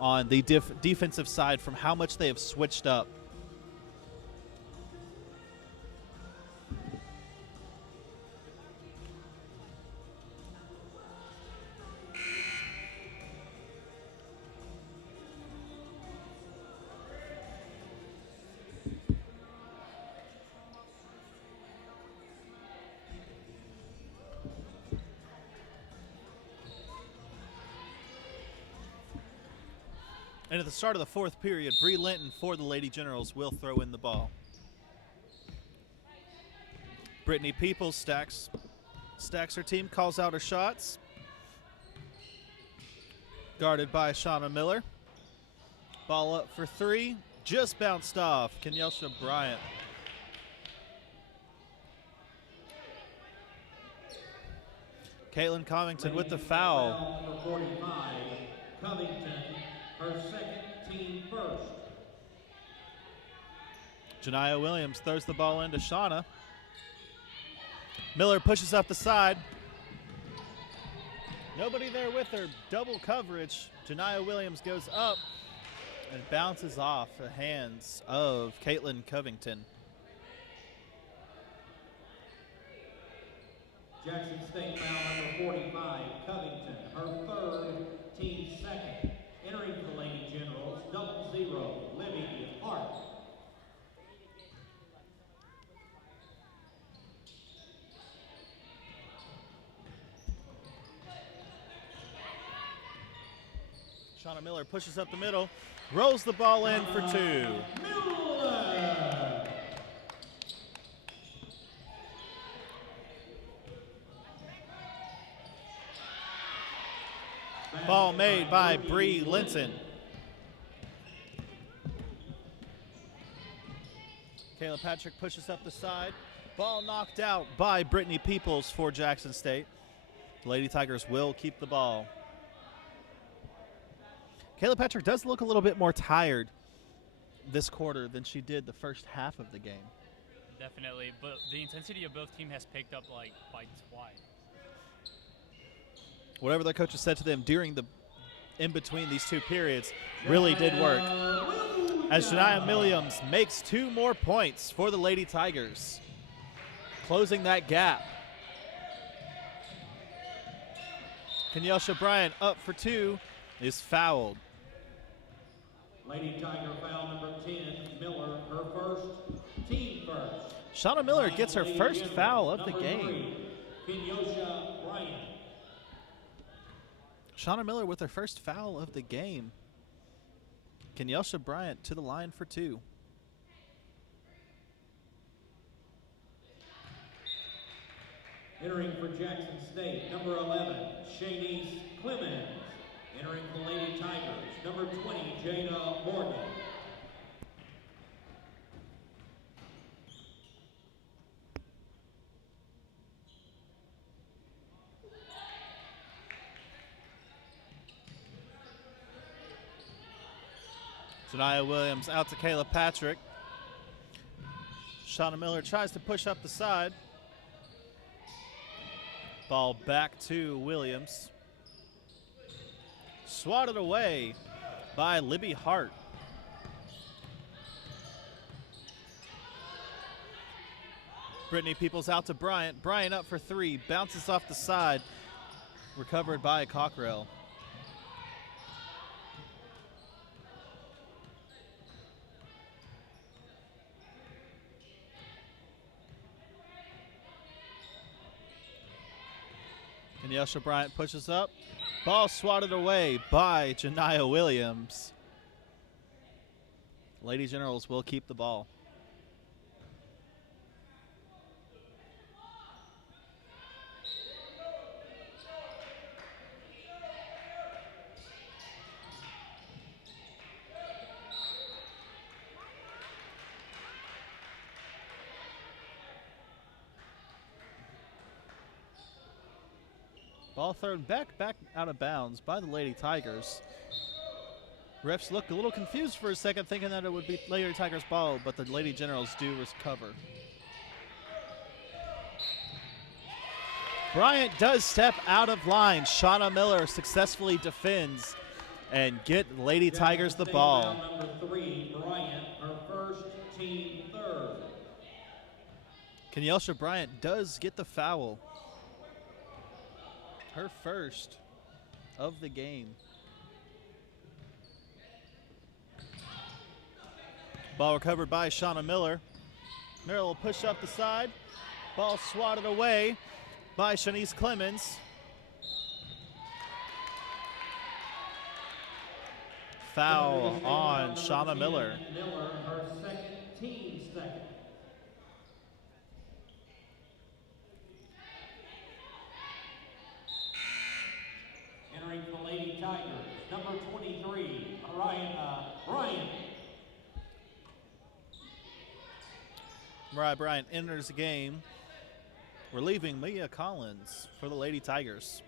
on the defensive side from how much they have switched up. And at the start of the fourth period, Bree Linton for the Lady Generals will throw in the ball. Brittany Peoples stacks her team, calls out her shots. Guarded by Shauna Miller. Ball up for three, just bounced off. Kenyelsha Bryant. Caitlin Covington with the foul. Number 45, Covington, her second, team first. Janiyah Williams throws the ball into Shauna. Miller pushes up the side. Nobody there with her. Double coverage. Janiyah Williams goes up and bounces off the hands of Caitlin Covington. Jackson State foul number 45, Covington, her third, team second. Entering for the Lady Generals, 0-0, Libby Hart. Shauna Miller pushes up the middle, rolls the ball in for two. Miller. Ball made by Bree Linton. Kayla Patrick pushes up the side. Ball knocked out by Brittany Peoples for Jackson State. The Lady Tigers will keep the ball. Kayla Patrick does look a little bit more tired this quarter than she did the first half of the game. Definitely, but the intensity of both teams has picked up like by twice. Whatever their coaches said to them during the in between these two periods really did work. As Janiyah Williams makes 2 more points for the Lady Tigers, closing that gap. Kenyelsha Bryant up for 2 is fouled. Lady Tiger foul number 10, Miller, her first, team first. Shauna Miller gets her first foul of the game. Kenyelsha Bryant. Shauna Miller with her first foul of the game. Kenyelsha Bryant to the line for 2. Entering for Jackson State, number 11, Shanice Clemens. Entering the Lady Tigers, number 20, Jada Morgan. Janiyah Williams out to Kayla Patrick. Shauna Miller tries to push up the side. Ball back to Williams. Swatted away by Libby Hart. Brittany Peoples out to Bryant. Bryant up for 3. Bounces off the side. Recovered by Cockrell. Kenyelsha Bryant pushes up. Ball swatted away by Janiyah Williams. Lady Generals will keep the ball. Ball thrown back out of bounds by the Lady Tigers. Refs look a little confused for a second, thinking that it would be Lady Tigers' ball, but the Lady Generals do recover. Bryant does step out of line. Shauna Miller successfully defends and get Lady Tigers the ball. Number 3, Bryant, her first, team third. Kenyelsha Bryant does get the foul. Her first of the game. Ball recovered by Shauna Miller. Miller will push up the side. Ball swatted away by Shanice Clemens. foul on Shauna Miller. Miller, her second, team second. Entering the Lady Tigers, number 23, Bryant. Mariah Bryant enters the game, relieving Mia Collins for the Lady Tigers.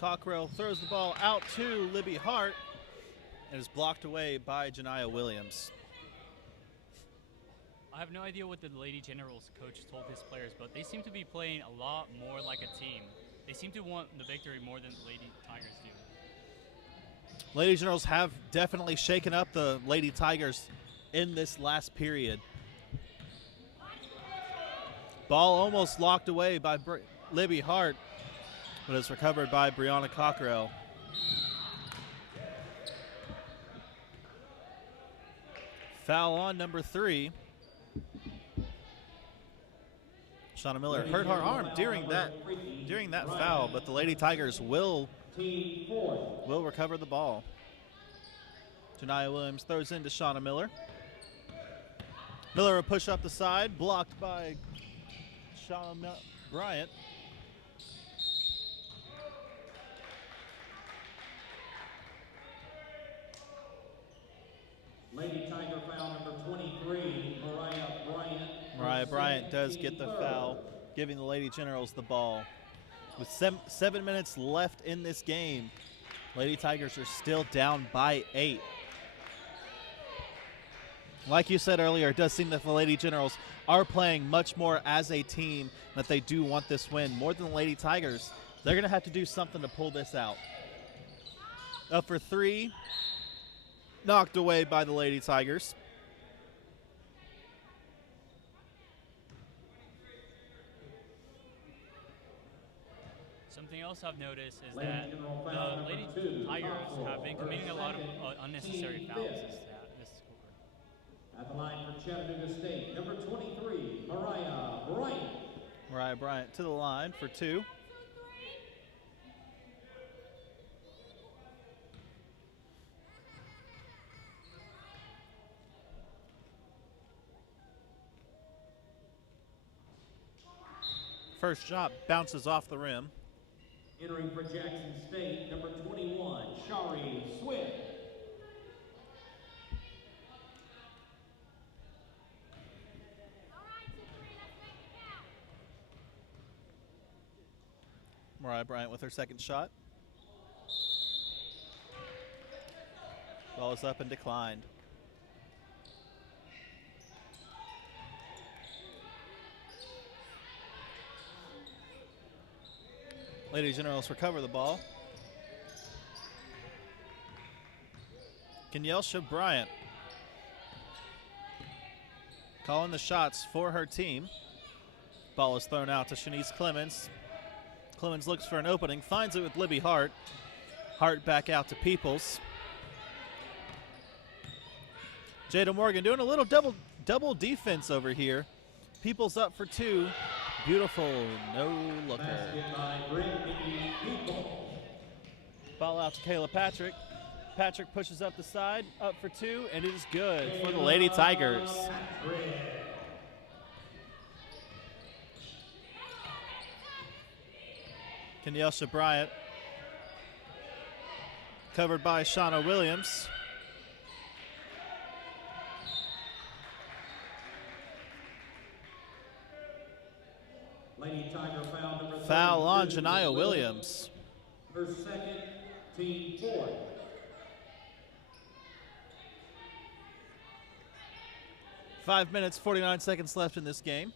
Cockrell throws the ball out to Libby Hart and is blocked away by Janiyah Williams. I have no idea what the Lady Generals coach told his players, but they seem to be playing a lot more like a team. They seem to want the victory more than the Lady Tigers do. Lady Generals have definitely shaken up the Lady Tigers in this last period. Ball almost locked away by Libby Hart, but it's recovered by Brianna Cockrell. Foul on number 3. Shauna Miller hurt her arm during that foul, but the Lady Tigers will recover the ball. Janiyah Williams throws into Shauna Miller. Miller will push up the side, blocked by Shauna Bryant. Lady Tiger foul number 23, Mariah Bryant. Mariah Bryant does get the foul, giving the Lady Generals the ball. With 7 minutes left in this game, Lady Tigers are still down by 8. Like you said earlier, it does seem that the Lady Generals are playing much more as a team, that they do want this win more than the Lady Tigers. They're going to have to do something to pull this out. Up for 3, knocked away by the Lady Tigers. Something else I've noticed is that the Lady Tigers have been committing a lot of unnecessary fouls this quarter. At the line for Chattanooga State, number 23, Mariah Bryant. Mariah Bryant to the line for 2. First shot bounces off the rim. Entering for Jackson State, number 21, Shari Swift. Mariah Bryant with her second shot. Ball is up and declined. Lady Generals recover the ball. Kenyelsha Bryant calling the shots for her team. Ball is thrown out to Shanice Clemens. Clemens looks for an opening, finds it with Libby Hart. Hart back out to Peoples. Jada Morgan doing a little double defense over here. Peoples up for 2. Beautiful no-looker. Ball out to Kayla Patrick. Patrick pushes up the side, up for 2, and it is good for the Lady Tigers. Kenyelsha Bryant, covered by Shauna Williams. Lady Tiger foul number 3. Foul on Janiyah Williams. Her second, team 4. Five minutes, 49 seconds left in this game.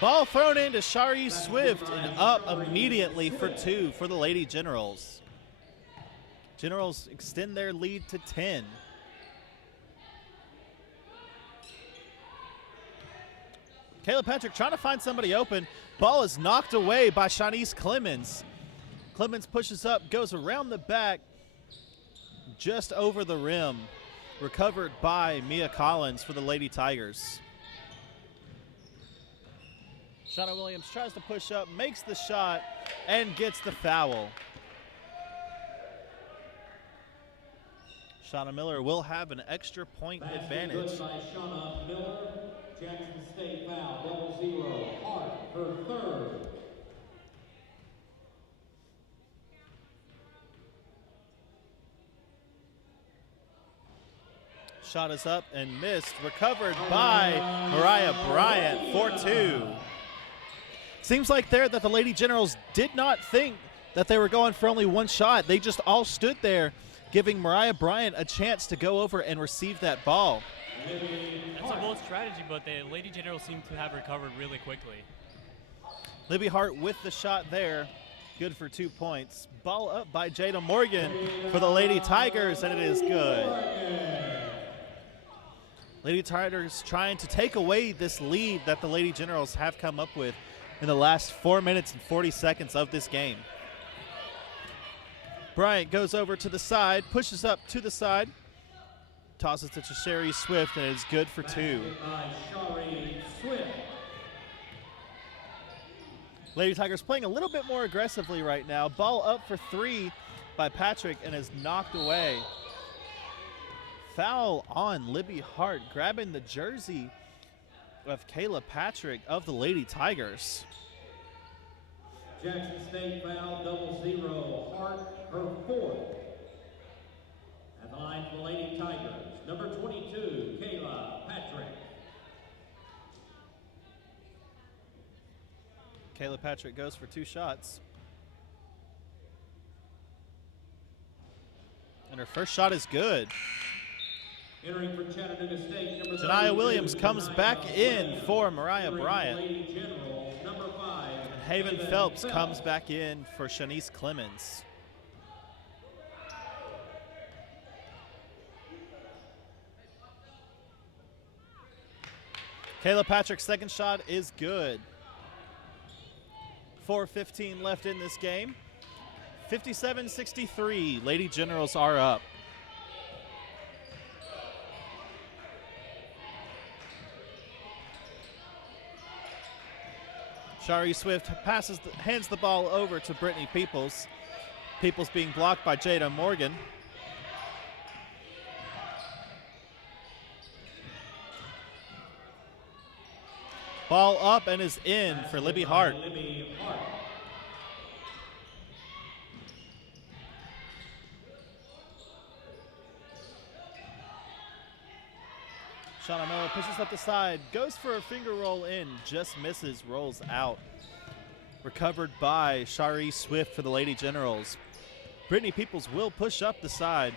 Ball thrown into Shari Swift and up immediately for 2 for the Lady Generals. Generals extend their lead to 10. Kayla Patrick trying to find somebody open. Ball is knocked away by Shanice Clemens. Clemens pushes up, goes around the back, just over the rim. Recovered by Mia Collins for the Lady Tigers. Shauna Williams tries to push up, makes the shot, and gets the foul. Shauna Miller will have an extra point advantage. Good by Shauna Miller. Jackson State foul, 0-0. Hart, her third. Shot is up and missed. Recovered by Mariah Bryant, 4-2. Seems like there that the Lady Generals did not think that they were going for only one shot. They just all stood there, giving Mariah Bryant a chance to go over and receive that ball. That's a bold strategy, but the Lady Generals seem to have recovered really quickly. Libby Hart with the shot there. Good for 2 points. Ball up by Jada Morgan for the Lady Tigers, and it is good. Lady Tigers trying to take away this lead that the Lady Generals have come up with in the last 4 minutes and 40 seconds of this game. Bryant goes over to the side, pushes up to the side, tosses it to Sherry Swift, and it's good for 2. Lady Tigers playing a little bit more aggressively right now. Ball up for 3 by Patrick and is knocked away. Foul on Libby Hart, grabbing the jersey of Kayla Patrick of the Lady Tigers. Jackson State foul, 0-0. Hart, her fourth. At the line for the Lady Tigers, number 22, Kayla Patrick. Kayla Patrick goes for 2 shots. And her first shot is good. Entering for Chattanooga State, number Janiyah Williams comes back in for Mariah Bryant. Lady Generals, number 5. And Haven Phelps comes back in for Shanice Clemens. Kayla Patrick's second shot is good. 4:15 left in this game. 57-63. Lady Generals are up. Shari Swift hands the ball over to Brittany Peoples. Peoples being blocked by Jada Morgan. Ball up and is in for Libby Hart. Shauna Miller pushes up the side, goes for a finger roll in, just misses, rolls out. Recovered by Shari Swift for the Lady Generals. Brittany Peoples will push up the side.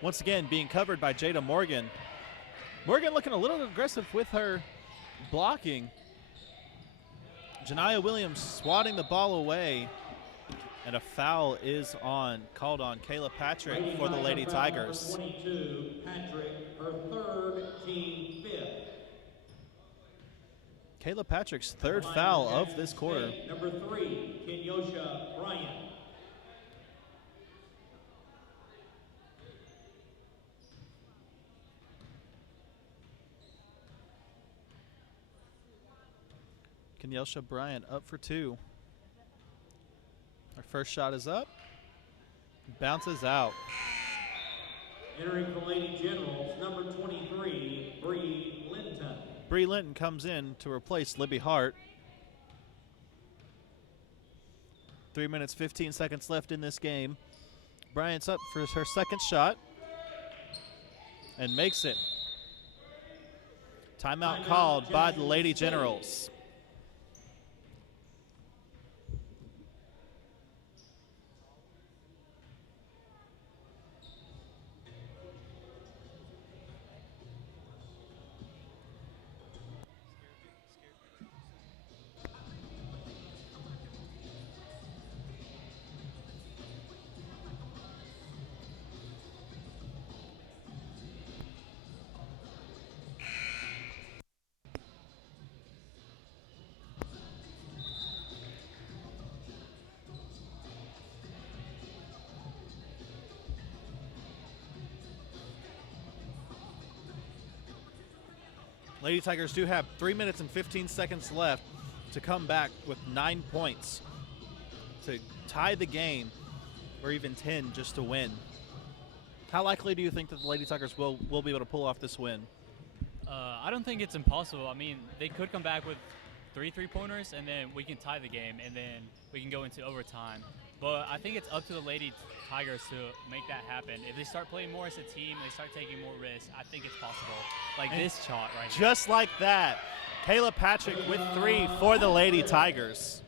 Once again, being covered by Jada Morgan. Morgan looking a little aggressive with her blocking. Janiyah Williams swatting the ball away. And a foul is called on Kayla Patrick for the Lady Tigers. 22, Patrick, her third, team fifth. Kayla Patrick's third foul of this quarter. Number 3, Kenyosha Bryant. Kenyosha Bryant up for 2. Our first shot is up. Bounces out. Entering the Lady Generals, number 23, Bree Linton. Bree Linton comes in to replace Libby Hart. 3 minutes, 15 seconds left in this game. Bryant's up for her second shot and makes it. Timeout called by the Lady Generals. Lady Tigers do have 3 minutes and 15 seconds left to come back with 9 points to tie the game, or even 10 just to win. How likely do you think that the Lady Tigers will be able to pull off this win? I don't think it's impossible. I mean, they could come back with 3 3-pointers, and then we can tie the game, and then we can go into overtime. But I think it's up to the Lady Tigers to make that happen. If they start playing more as a team, they start taking more risks, I think it's possible. Like this shot right here. Just like that, Kayla Patrick with 3 for the Lady Tigers.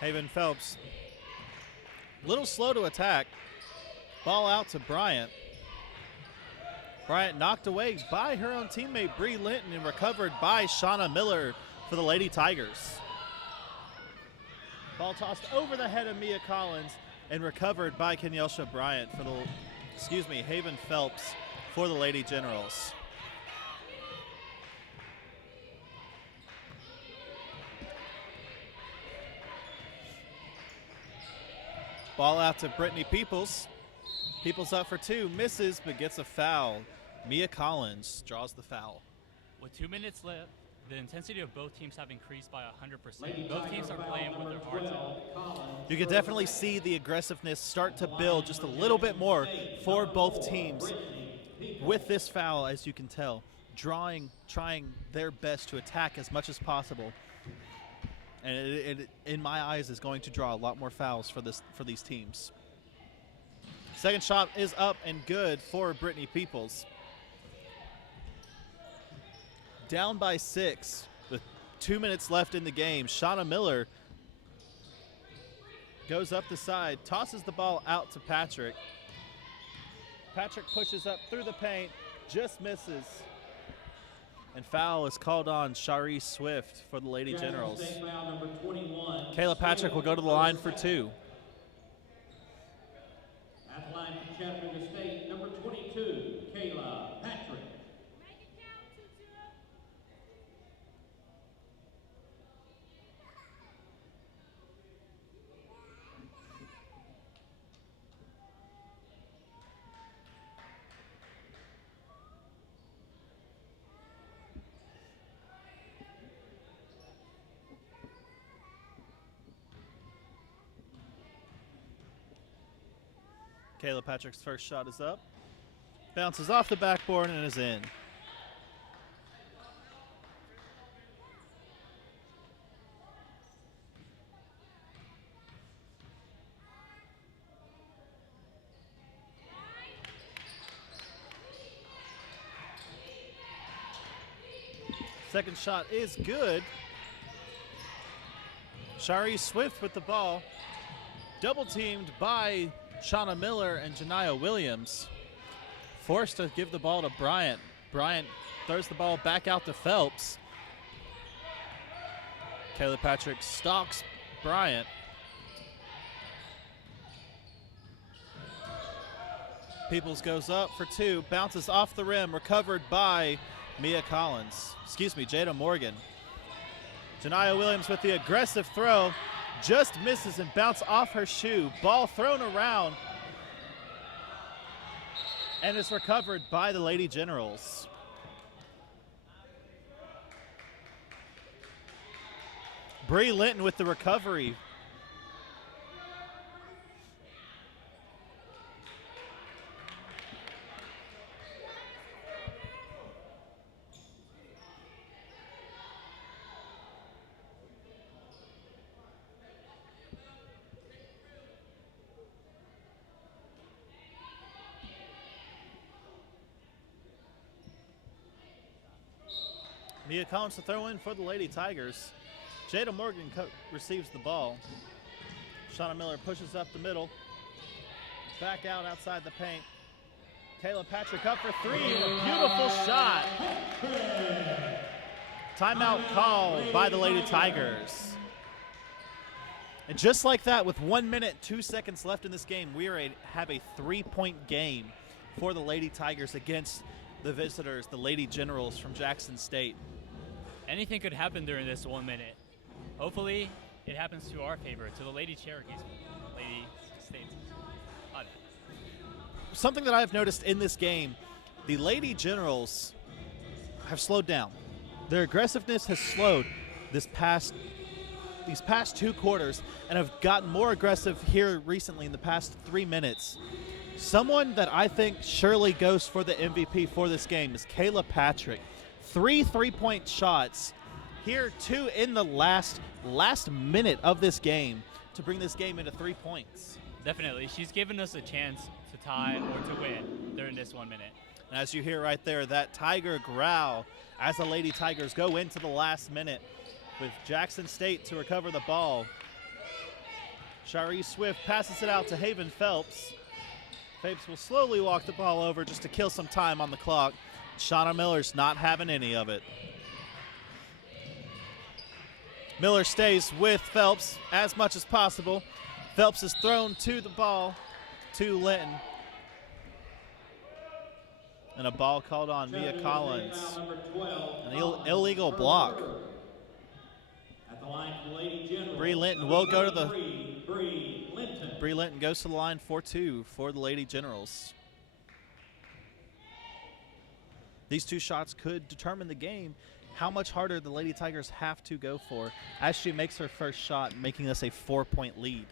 Haven Phelps, a little slow to attack. Ball out to Bryant. Bryant knocked away by her own teammate, Bree Linton, and recovered by Shauna Miller for the Lady Tigers. Ball tossed over the head of Mia Collins and recovered by Kenyelsha Bryant for the, Haven Phelps for the Lady Generals. Ball out to Brittany Peoples. Peoples up for 2, misses, but gets a foul. Mia Collins draws the foul. With 2 minutes left, the intensity of both teams have increased by 100%. Both teams are playing with their hearts out. You can definitely see the aggressiveness start to build just a little bit more for both teams with this foul, as you can tell. Trying their best to attack as much as possible. And it, in my eyes, is going to draw a lot more fouls for these teams. Second shot is up and good for Brittany Peoples. Down by 6 with 2 minutes left in the game. Shauna Miller goes up the side, tosses the ball out to Patrick. Patrick pushes up through the paint, just misses. And foul is called on Shari Swift for the Lady Generals. Kayla Patrick will go to the line for 2. At the line for Chattanooga State, number 22, Kayla Patrick. Kayla Patrick's first shot is up. Bounces off the backboard and is in. Second shot is good. Shari Swift with the ball. Double teamed by Shauna Miller and Janiyah Williams. Forced to give the ball to Bryant. Bryant throws the ball back out to Phelps. Kayla Patrick stalks Bryant. Peoples goes up for 2, bounces off the rim, recovered by Jada Morgan. Janiyah Williams with the aggressive throw. Just misses and bounce off her shoe. Ball thrown around and is recovered by the Lady Generals. Bree Linton with the recovery. Mia Collins to throw in for the Lady Tigers. Jada Morgan receives the ball. Shauna Miller pushes up the middle. Back out outside the paint. Kayla Patrick up for 3. A beautiful shot. Timeout called by the Lady Tigers. And just like that, with 1 minute, 2 seconds left in this game, we have a 3-point game for the Lady Tigers against the visitors, the Lady Generals from Jackson State. Anything could happen during this 1 minute. Hopefully, it happens to our favor, to the Lady Cherokees, Lady States. something that I've noticed in this game, the Lady Generals have slowed down. Their aggressiveness has slowed these past 2 quarters and have gotten more aggressive here recently in the past 3 minutes. Someone that I think surely goes for the MVP for this game is Kayla Patrick. 3 3-point shots here, 2 in the last minute of this game to bring this game into 3 points. Definitely. She's given us a chance to tie or to win during this 1 minute. And as you hear right there, that Tiger growl as the Lady Tigers go into the last minute with Jackson State to recover the ball. Shari Swift passes it out to Haven Phelps. Phelps will slowly walk the ball over just to kill some time on the clock. Shauna Miller's not having any of it. Miller stays with Phelps as much as possible. Phelps is thrown to the ball to Linton. And a ball called on Mia Collins. An illegal block. Bree Linton will go to the. Bree Linton goes to the line for 2 for the Lady Generals. These 2 shots could determine the game. How much harder the Lady Tigers have to go for as she makes her first shot, making this a 4-point lead.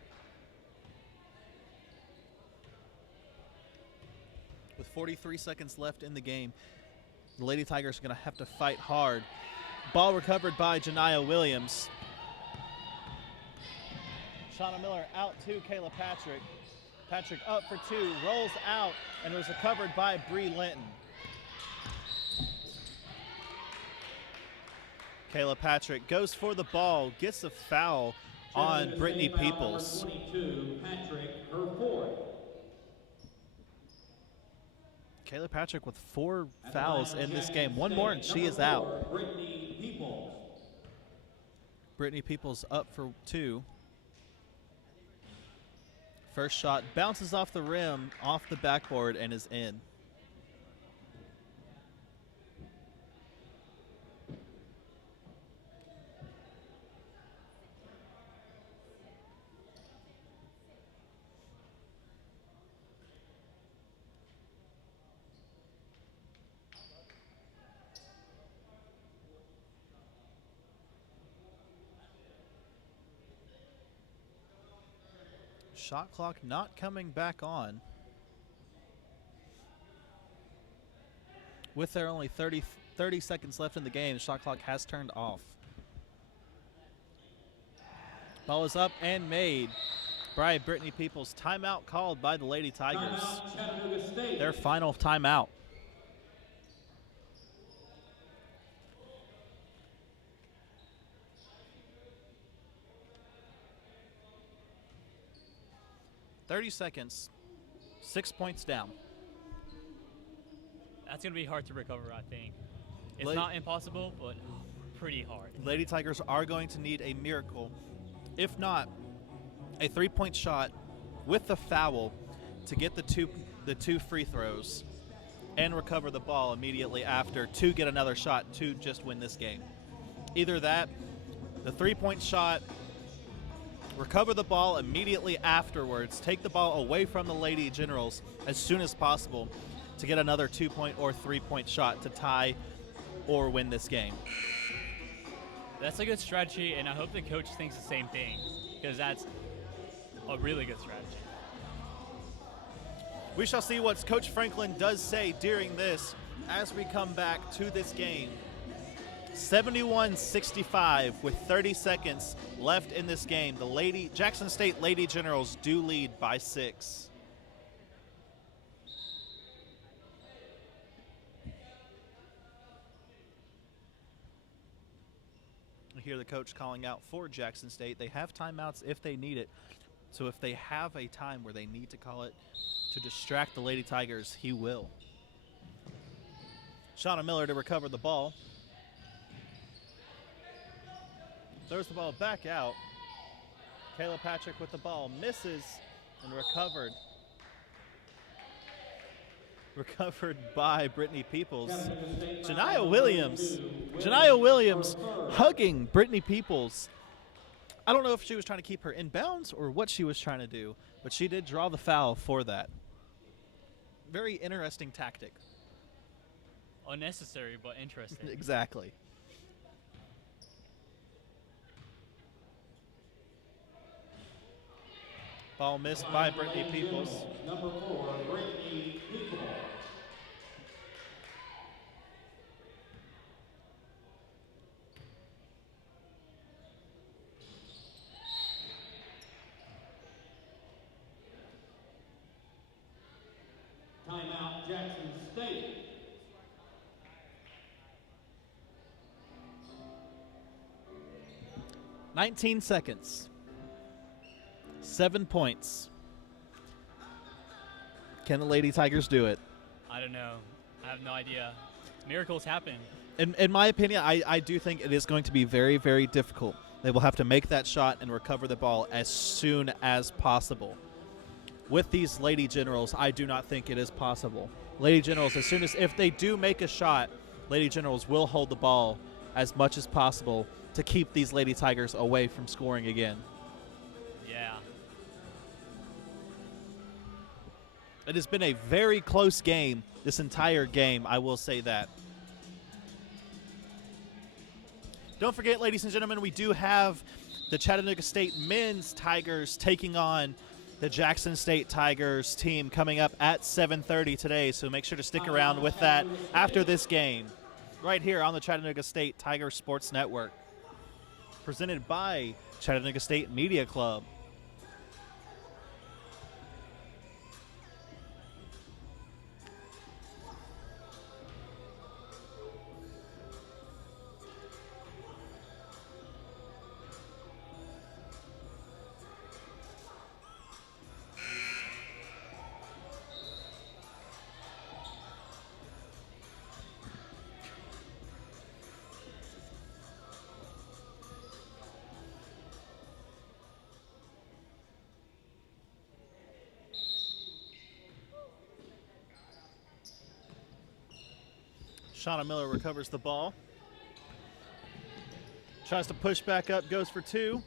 With 43 seconds left in the game, the Lady Tigers are going to have to fight hard. Ball recovered by Janiyah Williams. Shauna Miller out to Kayla Patrick. Patrick up for 2, rolls out, and was recovered by Bree Linton. Kayla Patrick goes for the ball, gets a foul on Brittany Peoples. 22, Patrick, her 4th. Kayla Patrick with 4 fouls in this game. One more and she is out. Brittany Peoples. Brittany Peoples up for 2. First shot bounces off the rim, off the backboard, and is in. Shot clock not coming back on. With there only 30 seconds left in the game, the shot clock has turned off. Ball is up and made by Brittany Peoples. Timeout called by the Lady Tigers. Their final timeout. .30 seconds, 6 points down. That's going to be hard to recover, I think. It's not impossible, but pretty hard. Lady Tigers are going to need a miracle. If not, a 3-point shot with the foul to get the two free throws and recover the ball immediately after to get another shot to just win this game. Either that, the 3-point shot, recover the ball immediately afterwards, take the ball away from the Lady Generals as soon as possible to get another 2-point or 3-point shot to tie or win this game. That's a good strategy, and I hope the coach thinks the same thing, because that's a really good strategy. We shall see what Coach Franklin does say during this as we come back to this game. 71-65 with 30 seconds left in this game. The Jackson State Lady Generals do lead by 6. I hear the coach calling out for Jackson State. They have timeouts if they need it. So if they have a time where they need to call it to distract the Lady Tigers, he will. Shauna Miller to recover the ball. Throws the ball back out. Kayla Patrick with the ball, misses and recovered. Recovered by Brittany Peoples. Janiyah Williams hugging Brittany Peoples. I don't know if she was trying to keep her in bounds or what she was trying to do, but she did draw the foul for that. very interesting tactic. Unnecessary, but interesting. Exactly. Ball missed by Brittany Peoples. Number 4, Brittany Peoples. Timeout, Jackson State. "19 seconds. 7 points. Can the Lady Tigers do it? I don't know. I have no idea. Miracles happen. In my opinion, I do think it is going to be very, very difficult. They will have to make that shot and recover the ball as soon as possible. With these Lady Generals, I do not think it is possible. Lady Generals, if they do make a shot, Lady Generals will hold the ball as much as possible to keep these Lady Tigers away from scoring again. Yeah. It has been a very close game this entire game, I will say that. Don't forget, ladies and gentlemen, we do have the Chattanooga State men's Tigers taking on the Jackson State Tigers team coming up at 7:30 today, so make sure to stick around with that after this game right here on the Chattanooga State Tiger Sports Network, presented by Chattanooga State Media Club. Shauna Miller recovers the ball. Tries to push back up, goes for two.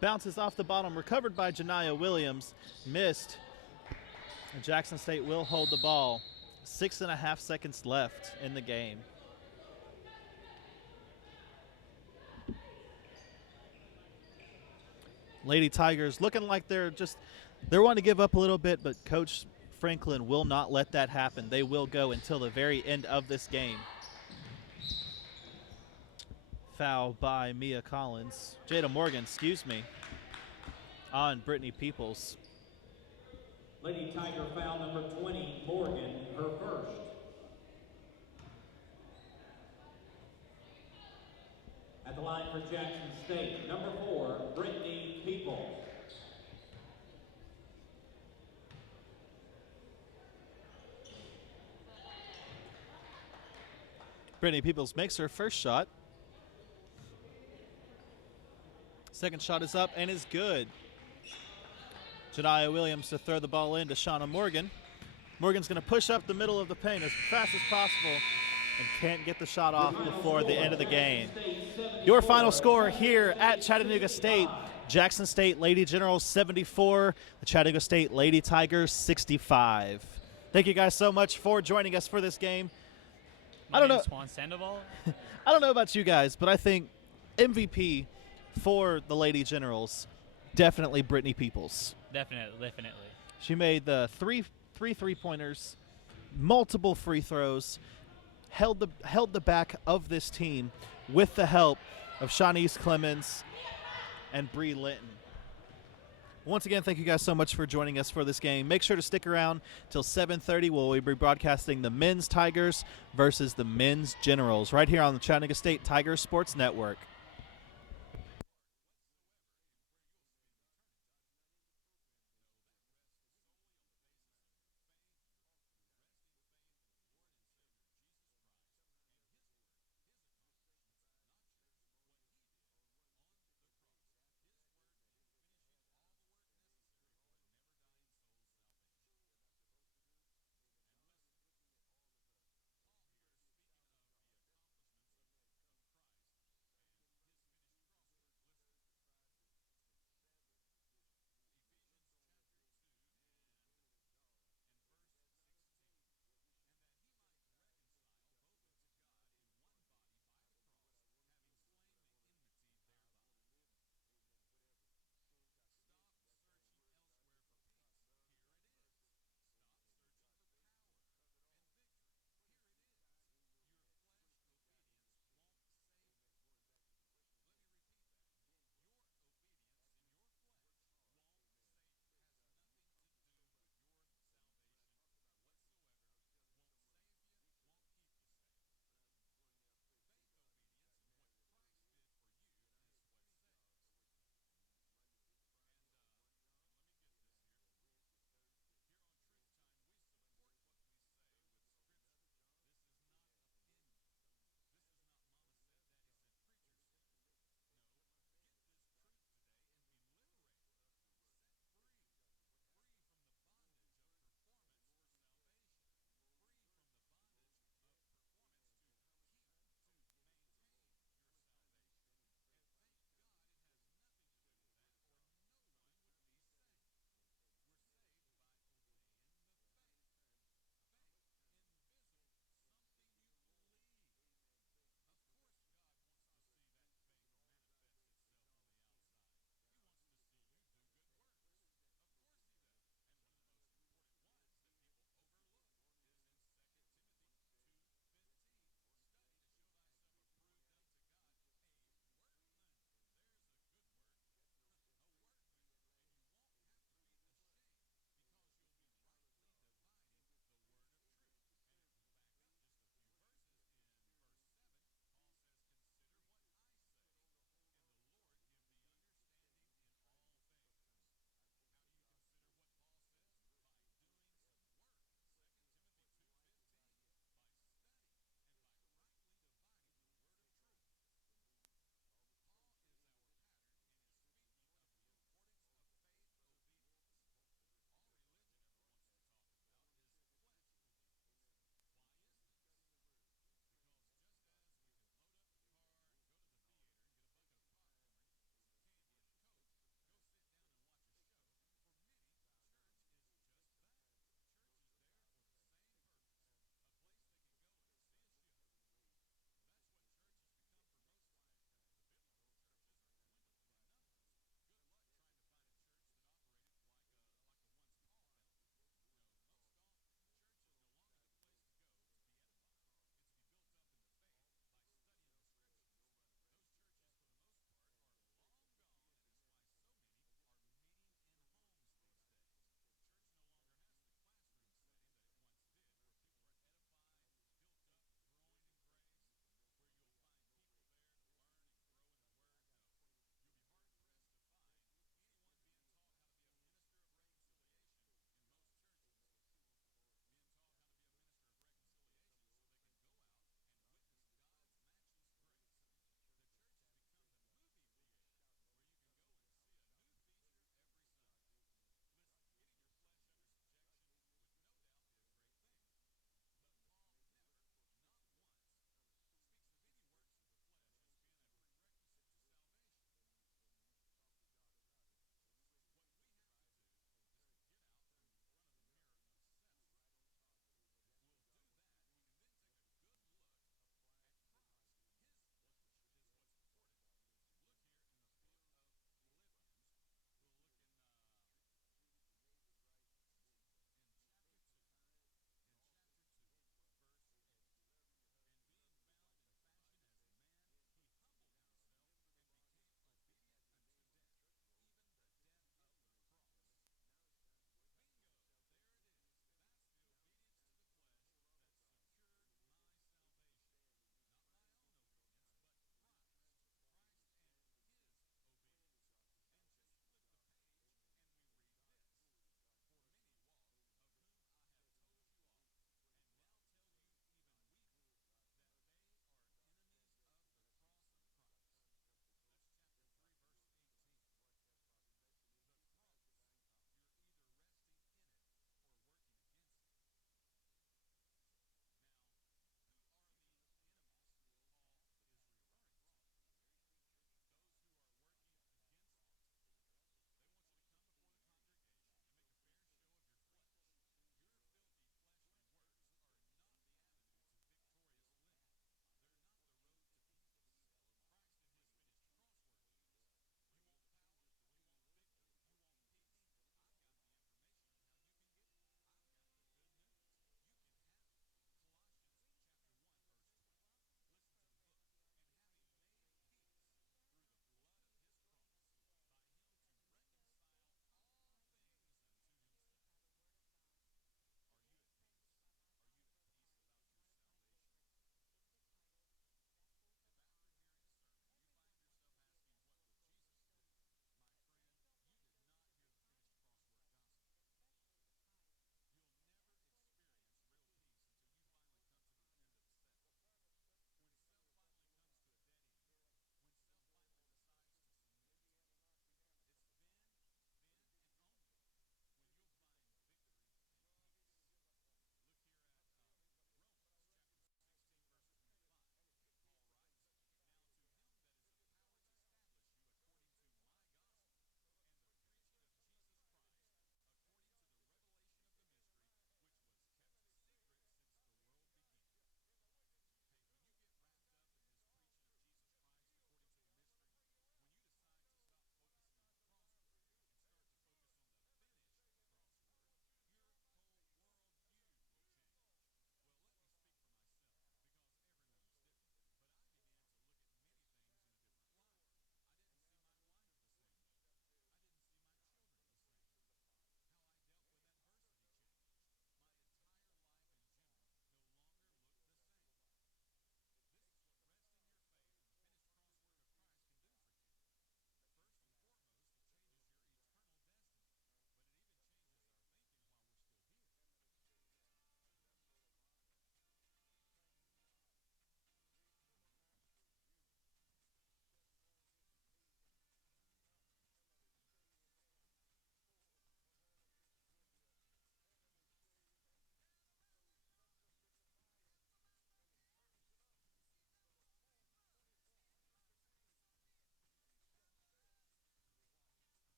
Bounces off the bottom, recovered by Janiyah Williams. Missed. And Jackson State will hold the ball. 6.5 seconds left in the game. Lady Tigers looking like they're wanting to give up a little bit, but Coach Franklin will not let that happen. They will go until the very end of this game. Foul by Mia Collins. Jada Morgan, excuse me, on Brittany Peoples. Lady Tiger foul number 20, Morgan, her first. At the line for Jackson State, number 4, Brittany Peoples. Brittany Peoples makes her first shot. Second shot is up and is good. Janiyah Williams to throw the ball in to Shauna Morgan. Morgan's going to push up the middle of the paint as fast as possible and can't get the shot off before the end of the game. Your final score here at Chattanooga State: Jackson State Lady Generals 74, the Chattanooga State Lady Tigers 65. Thank you guys so much for joining us for this game. My I don't name's know. Juan Sandoval. I don't know about you guys, but I think MVP for the Lady Generals, definitely Brittany Peoples. Definitely. She made the three three-pointers, multiple free throws, held the back of this team with the help of Shawnice Clemens and Bree Linton. Once again, thank you guys so much for joining us for this game. Make sure to stick around till 7:30 where we'll be broadcasting the men's Tigers versus the men's Generals right here on the Chattanooga State Tiger Sports Network.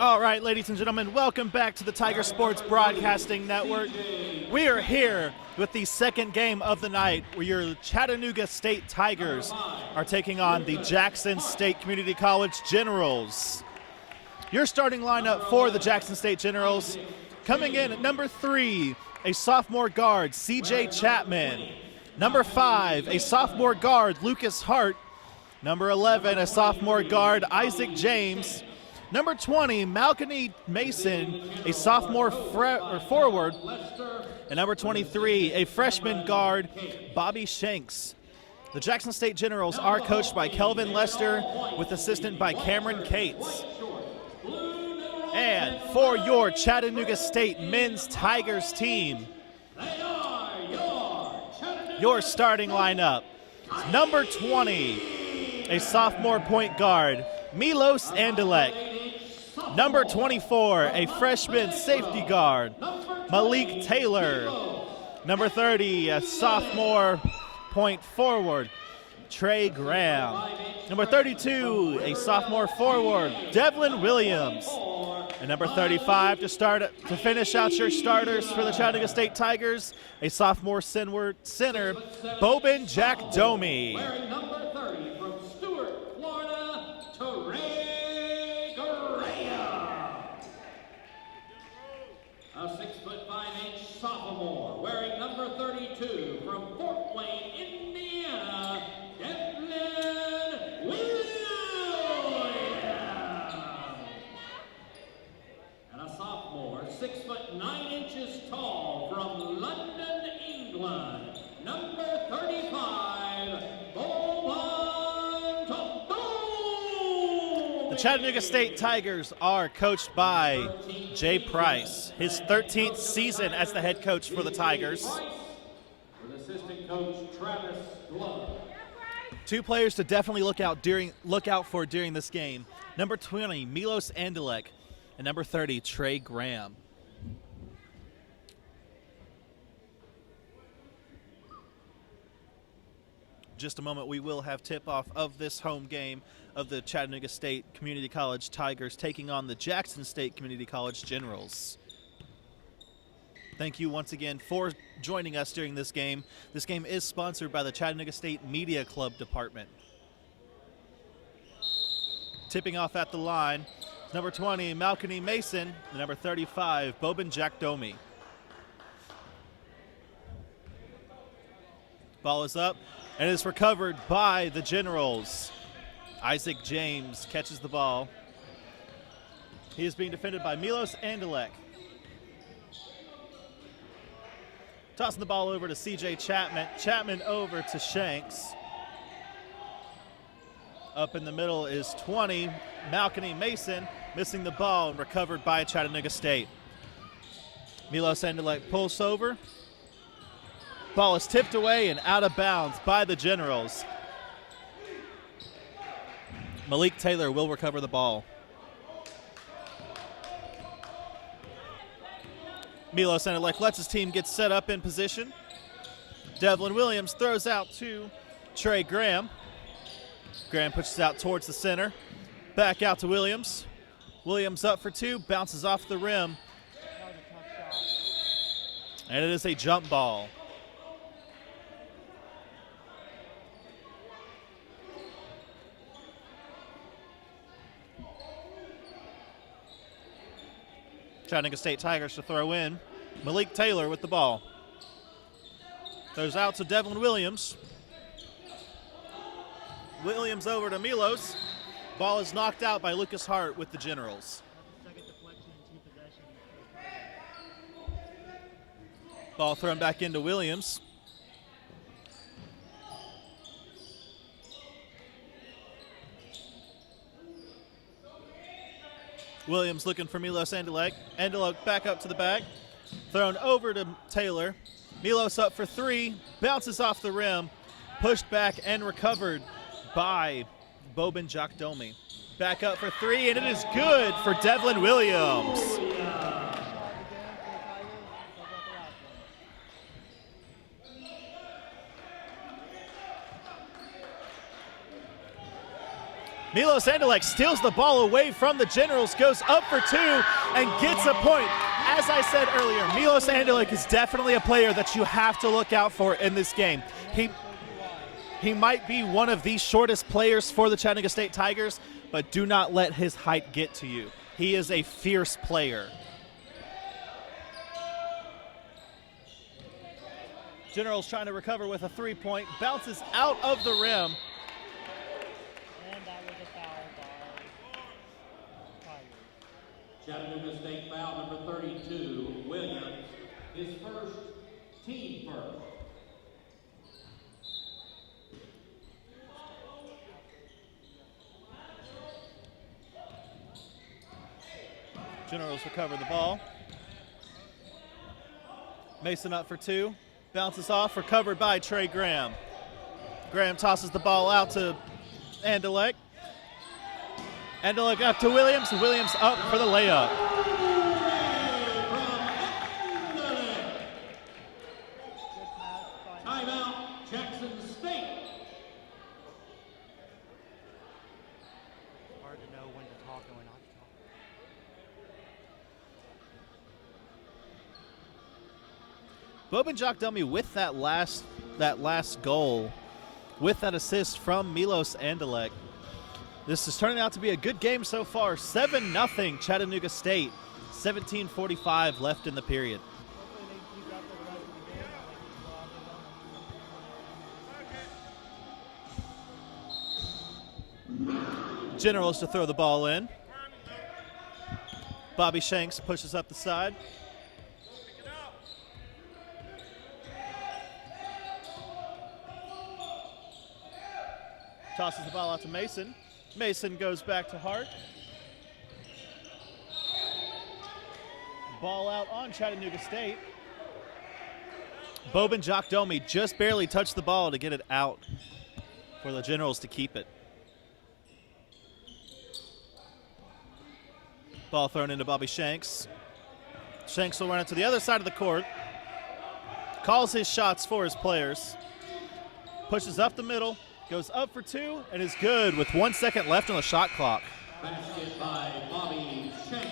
All right, ladies and gentlemen, welcome back to the Tiger Sports Broadcasting Network. We are here with the second game of the night, where your Chattanooga State Tigers are taking on the Jackson State Community College Generals. Your starting lineup for the Jackson State Generals, coming in at number 3, a sophomore guard, C.J. Chapman. Number 5, a sophomore guard, Lucas Hart. Number 11, a sophomore guard, Isaac James. Number 20, Malcolm Mason, a sophomore forward. And number 23, a freshman guard, Bobby Shanks. The Jackson State Generals are coached by Kelvin Lester with assistant by Cameron Cates. And for your Chattanooga State men's Tigers team, your starting lineup, number 20, a sophomore point guard, Milos Andalek. Number 24, a freshman safety guard, Malik Taylor. Number 30, a sophomore point forward, Trey Graham. Number 32, a sophomore forward, Devlin Williams. And number 35 to finish out your starters for the Chattanooga State Tigers, a sophomore center, Bobin Jack Domi. Wearing number 30 from Stewart, Florida, Trey Graham. A 6'5" sophomore wearing number 32 from Fort Wayne, Indiana, Devlin Williams. And a sophomore, 6'9" tall from London, England, number 35, Boban Tadou. The Chattanooga State Tigers are coached by Jay Price, his 13th season as the head coach for the Tigers. With assistant coach Travis Glove. Two players to definitely look out for during this game. Number 20, Milos Andalek, and number 30, Trey Graham. Just a moment, we will have tip-off of this home game of the Chattanooga State Community College Tigers taking on the Jackson State Community College Generals. Thank you once again for joining us during this game. This game is sponsored by the Chattanooga State Media Club Department. Tipping off at the line, number 20, Malcolm Mason, and number 35, Bobin Jack Domi. Ball is up, and it is recovered by the Generals. Isaac James catches the ball. He is being defended by Milos Andalek. Tossing the ball over to C.J. Chapman. Chapman over to Shanks. Up in the middle is 20, Malcolm Mason, missing the ball and recovered by Chattanooga State. Milos Andalek pulls over. Ball is tipped away and out of bounds by the Generals. Malik Taylor will recover the ball. Milos Andalek lets his team get set up in position. Devlin Williams throws out to Trey Graham. Graham pushes out towards the center. Back out to Williams. Williams up for two, bounces off the rim. And it is a jump ball. Chattanooga State Tigers to throw in. Malik Taylor with the ball. Throws out to Devlin Williams. Williams over to Milos. Ball is knocked out by Lucas Hart with the Generals. Ball thrown back into Williams. Williams looking for Milos Andalek. Andalek back up to the back. Thrown over to Taylor. Milos up for three. Bounces off the rim. Pushed back and recovered by Bobin Jakdomi. Back up for three, and it is good for Devlin Williams. Milos Andalek steals the ball away from the Generals, goes up for 2, and gets a point. As I said earlier, Milos Andalek is definitely a player that you have to look out for in this game. He might be one of the shortest players for the Chattanooga State Tigers, but do not let his height get to you. He is a fierce player. Generals trying to recover with a 3-point, bounces out of the rim. And that was a foul by Tigers. Chattanooga State foul number 32, Williams, his first, team first. Generals recover the ball. Mason up for 2. Bounces off, recovered by Trey Graham. Graham tosses the ball out to Andalek. Andalek up to Williams. Williams up for the layup. Timeout, Jackson State. Hard to know when to talk and when not to talk. Bobin Jock-Dummy with that last goal, with that assist from Milos Andalek. This is turning out to be a good game so far. 7-0 Chattanooga State. 17:45 left in the period. Generals to throw the ball in. Bobby Shanks pushes up the side. Tosses the ball out to Mason. Mason goes back to Hart. Ball out on Chattanooga State. Bobin Jock-Dummy just barely touched the ball to get it out for the Generals to keep it. Ball thrown into Bobby Shanks. Shanks will run it to the other side of the court. Calls his shots for his players. Pushes up the middle. Goes up for 2 and is good with 1 second left on the shot clock. Basket by Bobby Shanks.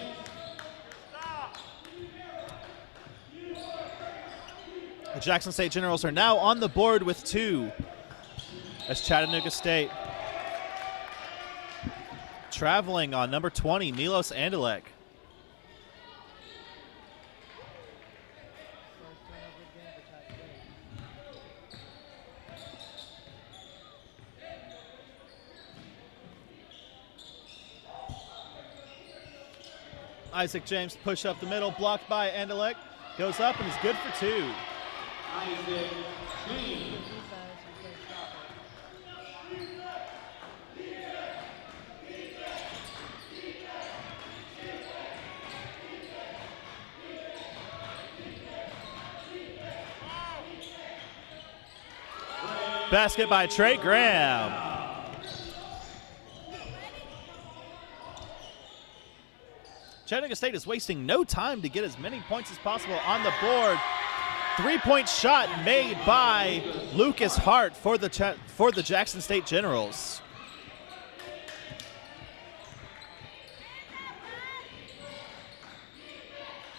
The Jackson State Generals are now on the board with 2 as Chattanooga State traveling on number 20, Milos Andalek. Isaac James push up the middle, blocked by Andalek. Goes up and is good for 2. Isaac James. Basket by Trey Graham. Chattanooga State is wasting no time to get as many points as possible on the board. 3-point shot made by Lucas Hart for the Jackson State Generals.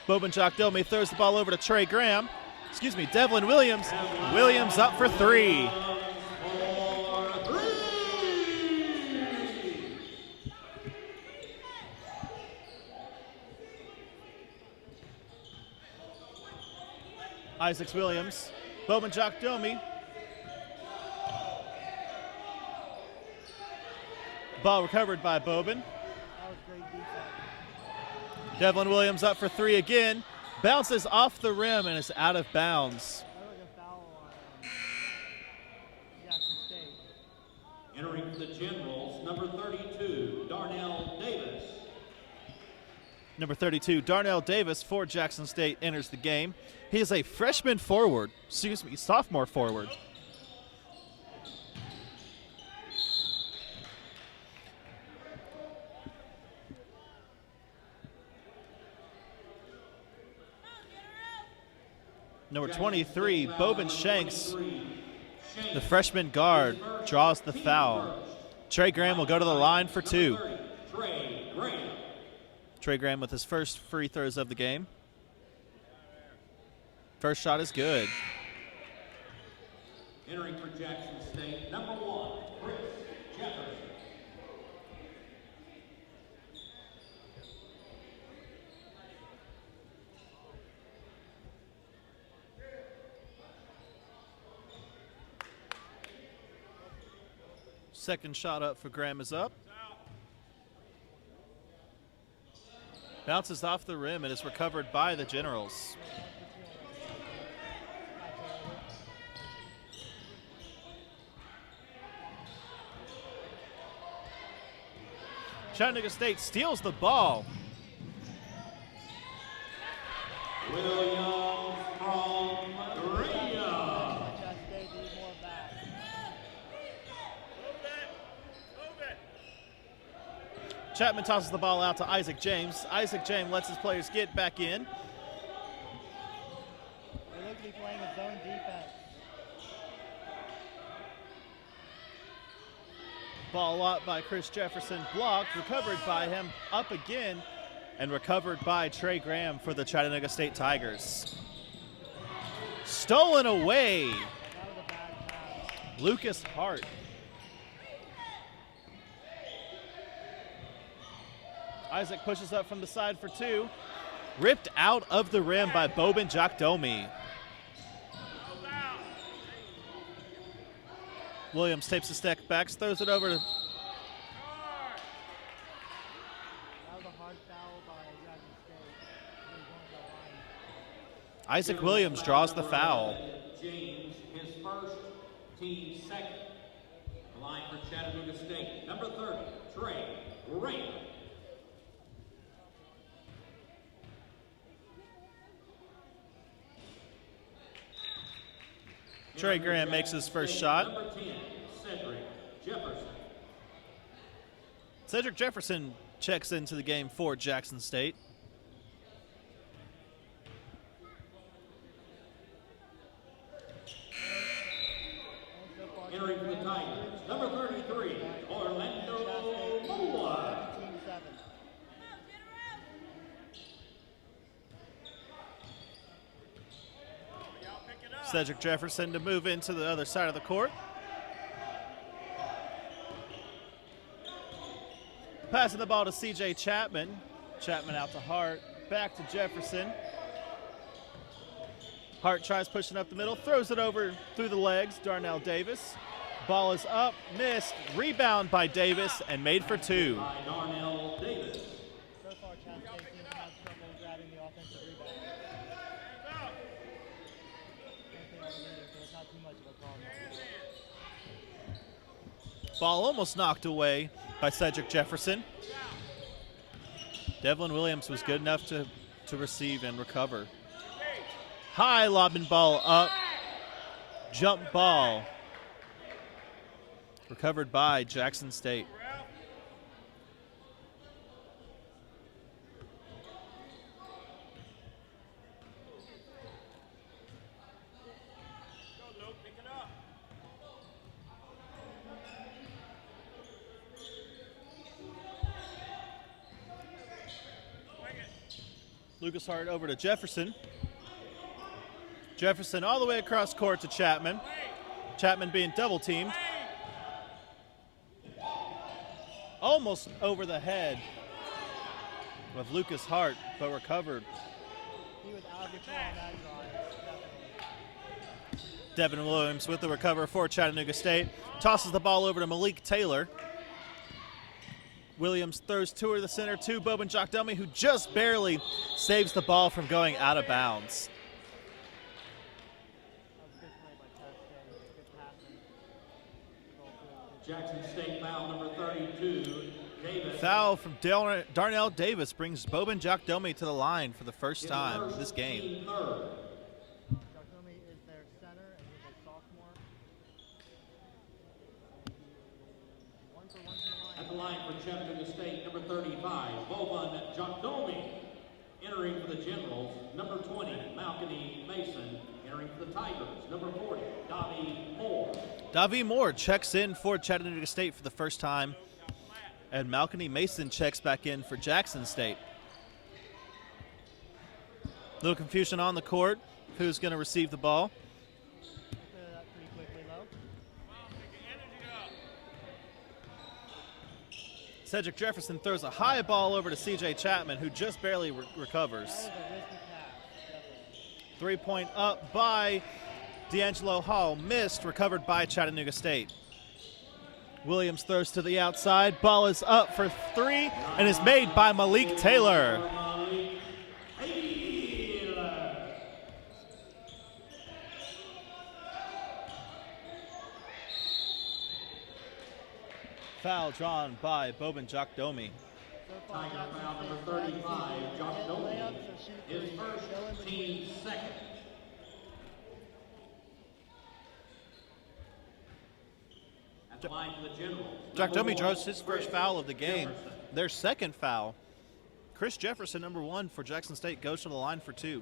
Bobin Jock-Dummy throws the ball over to Trey Graham. Excuse me, Devlin Williams. Williams up for 3. Isaacs Williams, Bobin Jock-Dummy. Ball recovered by Bobin. Devlin Williams up for 3 again. Bounces off the rim and is out of bounds. Entering the Generals, number 32, Darnell Davis. Number 32, Darnell Davis for Jackson State enters the game. He is a freshman forward, sophomore forward. Number 23, Bobin Shanks, the freshman guard, draws the foul. Trey Graham will go to the line for two. Number 30, Trey Graham. Trey Graham with his first free throws of the game. First shot is good. Entering for Jackson State, number 1, Chris Jefferson. Second shot up for Graham is up. Bounces off the rim and is recovered by the Generals. Chattanooga State steals the ball. Williams from Korea. Chapman tosses the ball out to Isaac James. Isaac James lets his players get back in. They look to be playing a zone defense. Ball up by Chris Jefferson, blocked, recovered by him, up again, and recovered by Trey Graham for the Chattanooga State Tigers. Stolen away. That was a bad pass. Lucas Hart. Isaac pushes up from the side for two. Ripped out of the rim by Bobin Jakdomi. Williams tapes a step back, throws it over to That was a hard foul by Jackson State. They were going to the line. Isaac Williams draws the foul. James, his first, team second. The line for Chattanooga State, number 30, Trey Graham. Trey Graham makes his first shot. Number 10, Cedric Jefferson. Cedric Jefferson checks into the game for Jackson State. Entering for the Tigers, number 33, Orlando Moore. Team 7. Cedric Jefferson to move into the other side of the court. Passing the ball to C.J. Chapman. Chapman out to Hart. Back to Jefferson. Hart tries pushing up the middle. Throws it over through the legs. Darnell Davis. Ball is up. Missed. Rebound by Davis and made for two. By Darnell Davis. So far, Chatt State seems to have trouble grabbing the offensive rebound. Can't say all the leaders, so it's not too much of a problem. Ball almost knocked away by Cedric Jefferson. Devlin Williams was good enough to receive and recover. High lobbing ball up. Jump ball. Recovered by Jackson State. Lucas Hart over to Jefferson. Jefferson all the way across court to Chapman. Chapman being double teamed. Almost over the head of Lucas Hart, but recovered. He was out before on that drive, definitely. Devin Williams with the recover for Chattanooga State. Tosses the ball over to Malik Taylor. Williams throws two to the center to Bobin Jakdomi, who just barely saves the ball from going out of bounds. That was good play by Chatt State. Good passing. Jackson State foul number 32, Davis. Foul from Darnell Davis brings Bobin Jakdomi to the line for the first time this game. Team third. Jakdomi is their center, and he's a sophomore. 1 for 1 from the line. At the line for Chattanooga State, number 35, Boban Jakdomi. Entering for the Generals, number 20, Malcolm Mason. Entering for the Tigers, number 40, Donnie Moore. Davie Moore checks in for Chattanooga State for the first time, and Malcolm Mason checks back in for Jackson State. Little confusion on the court. Who's going to receive the ball? Clear that pretty quickly, though. Cedric Jefferson throws a high ball over to C.J. Chapman, who just barely recovers. That was a risky pass, definitely. 3-point up by D'Angelo Hall, missed, recovered by Chattanooga State. Williams throws to the outside. Ball is up for three and is made by Malik Taylor. Foul drawn by Boban Jokdomi. So far, Tiger Jackson foul State's number practicing 35, Josh hit Dolan. layups or shoot His threes. first, Go in between. team second. At the line for the Generals. Jokdomi draws his first foul of the game. Their second foul. Chris Jefferson, number 1 for Jackson State, goes to the line for 2.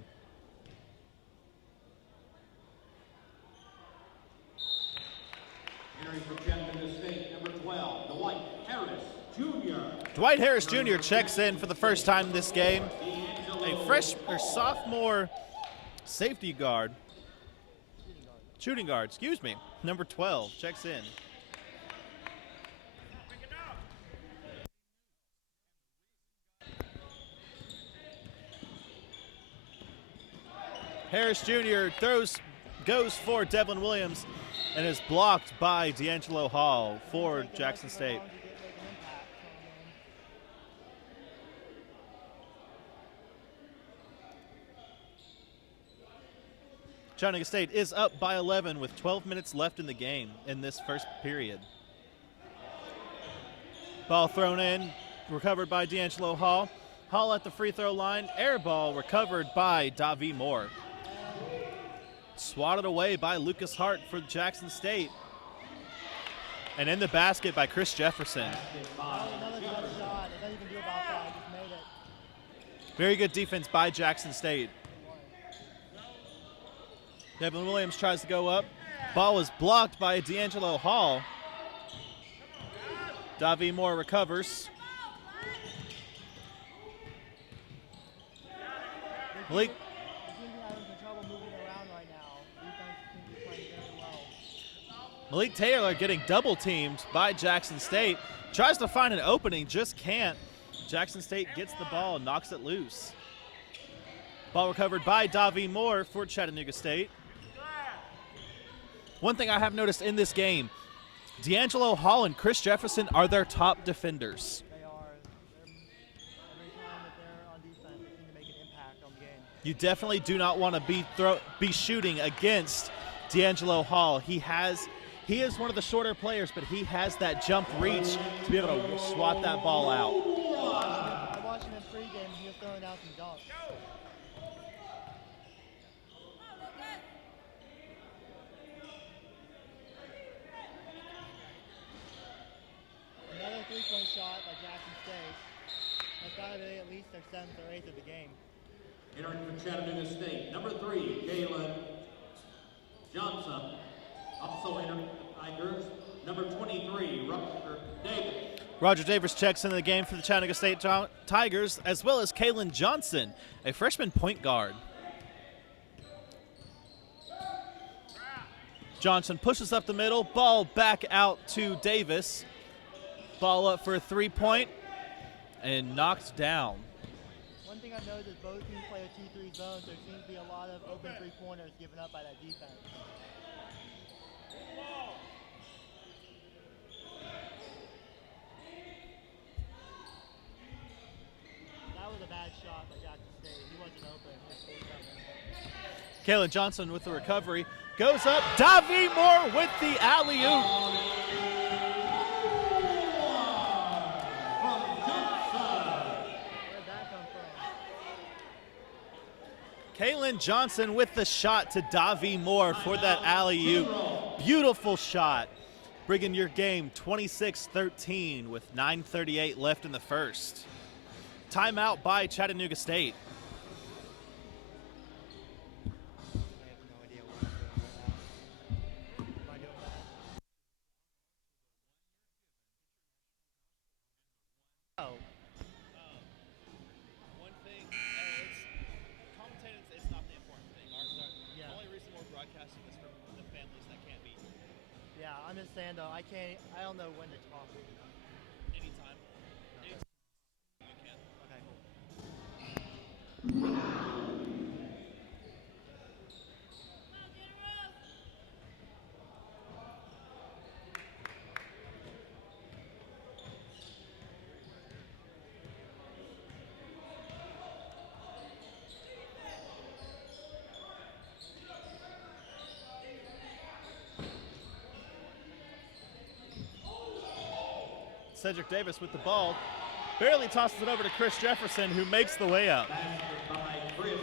Entering for Chattanooga State, number 12, Dwight Harris Jr. Dwight Harris Jr. checks in for the first time this game. A sophomore safety guard, shooting guard, excuse me, number 12 checks in. Harris Jr. goes for Devlin Williams and is blocked by D'Angelo Hall for Jackson State. Chattanooga State is up by 11 with 12 minutes left in the game in this first period. Ball thrown in, recovered by D'Angelo Hall. Hall at the free throw line, air ball recovered by Davie Moore. Swatted away by Lucas Hart for Jackson State. And in the basket by Chris Jefferson. Another good shot. There's nothing you can do about that. I just made it. Very good defense by Jackson State. Devin Williams tries to go up. Ball was blocked by D'Angelo Hall. Davie Moore recovers. Malik. The team having some trouble moving around right now. Defense seems to be playing very well. Malik Taylor getting double teamed by Jackson State. Tries to find an opening, just can't. Jackson State gets the ball, knocks it loose. Ball recovered by Davie Moore for Chattanooga State. One thing I have noticed in this game, D'Angelo Hall and Chris Jefferson are their top defenders. They are. Every time that they're on defense, they seem to make an impact on the game. You definitely do not want to be shooting against D'Angelo Hall. He is one of the shorter players, but he has that jump reach to be able to swat that ball out. I watched him in pregame and he was throwing out some dunks. Another three-point shot by Jackson State. That's got to be at least their 7th or 8th of the game. Entering for Chattanooga State, number 3, Galen Johnson. Also entering for the Tigers, number 23, Rutger Davis. Roger Davis checks into the game for the Chattanooga State Tigers, as well as Kalen Johnson, a freshman point guard. Johnson pushes up the middle, ball back out to Davis. Ball up for a 3-point and knocked down. One thing I've noticed is both teams play a 2-3 zone, so there seems to be a lot of open three-pointers given up by that defense. That was a bad shot by Jackson State. He wasn't open. He was open. Kalen Johnson with the recovery. Goes up. Davie Moore with the alley-oop. Where'd that come from? Kalen Johnson with the shot to Davie Moore for that alley-oop. Beautiful shot. Bringing your game 26-13 with 9:38 left in the first. Timeout by Chattanooga State. I have no idea what I'm doing right now. Am I doing that? saying though, I don't know when to talk. Anytime. Okay, cool. Cedric Davis with the ball. Barely tosses it over to Chris Jefferson, who makes the way out. By Chris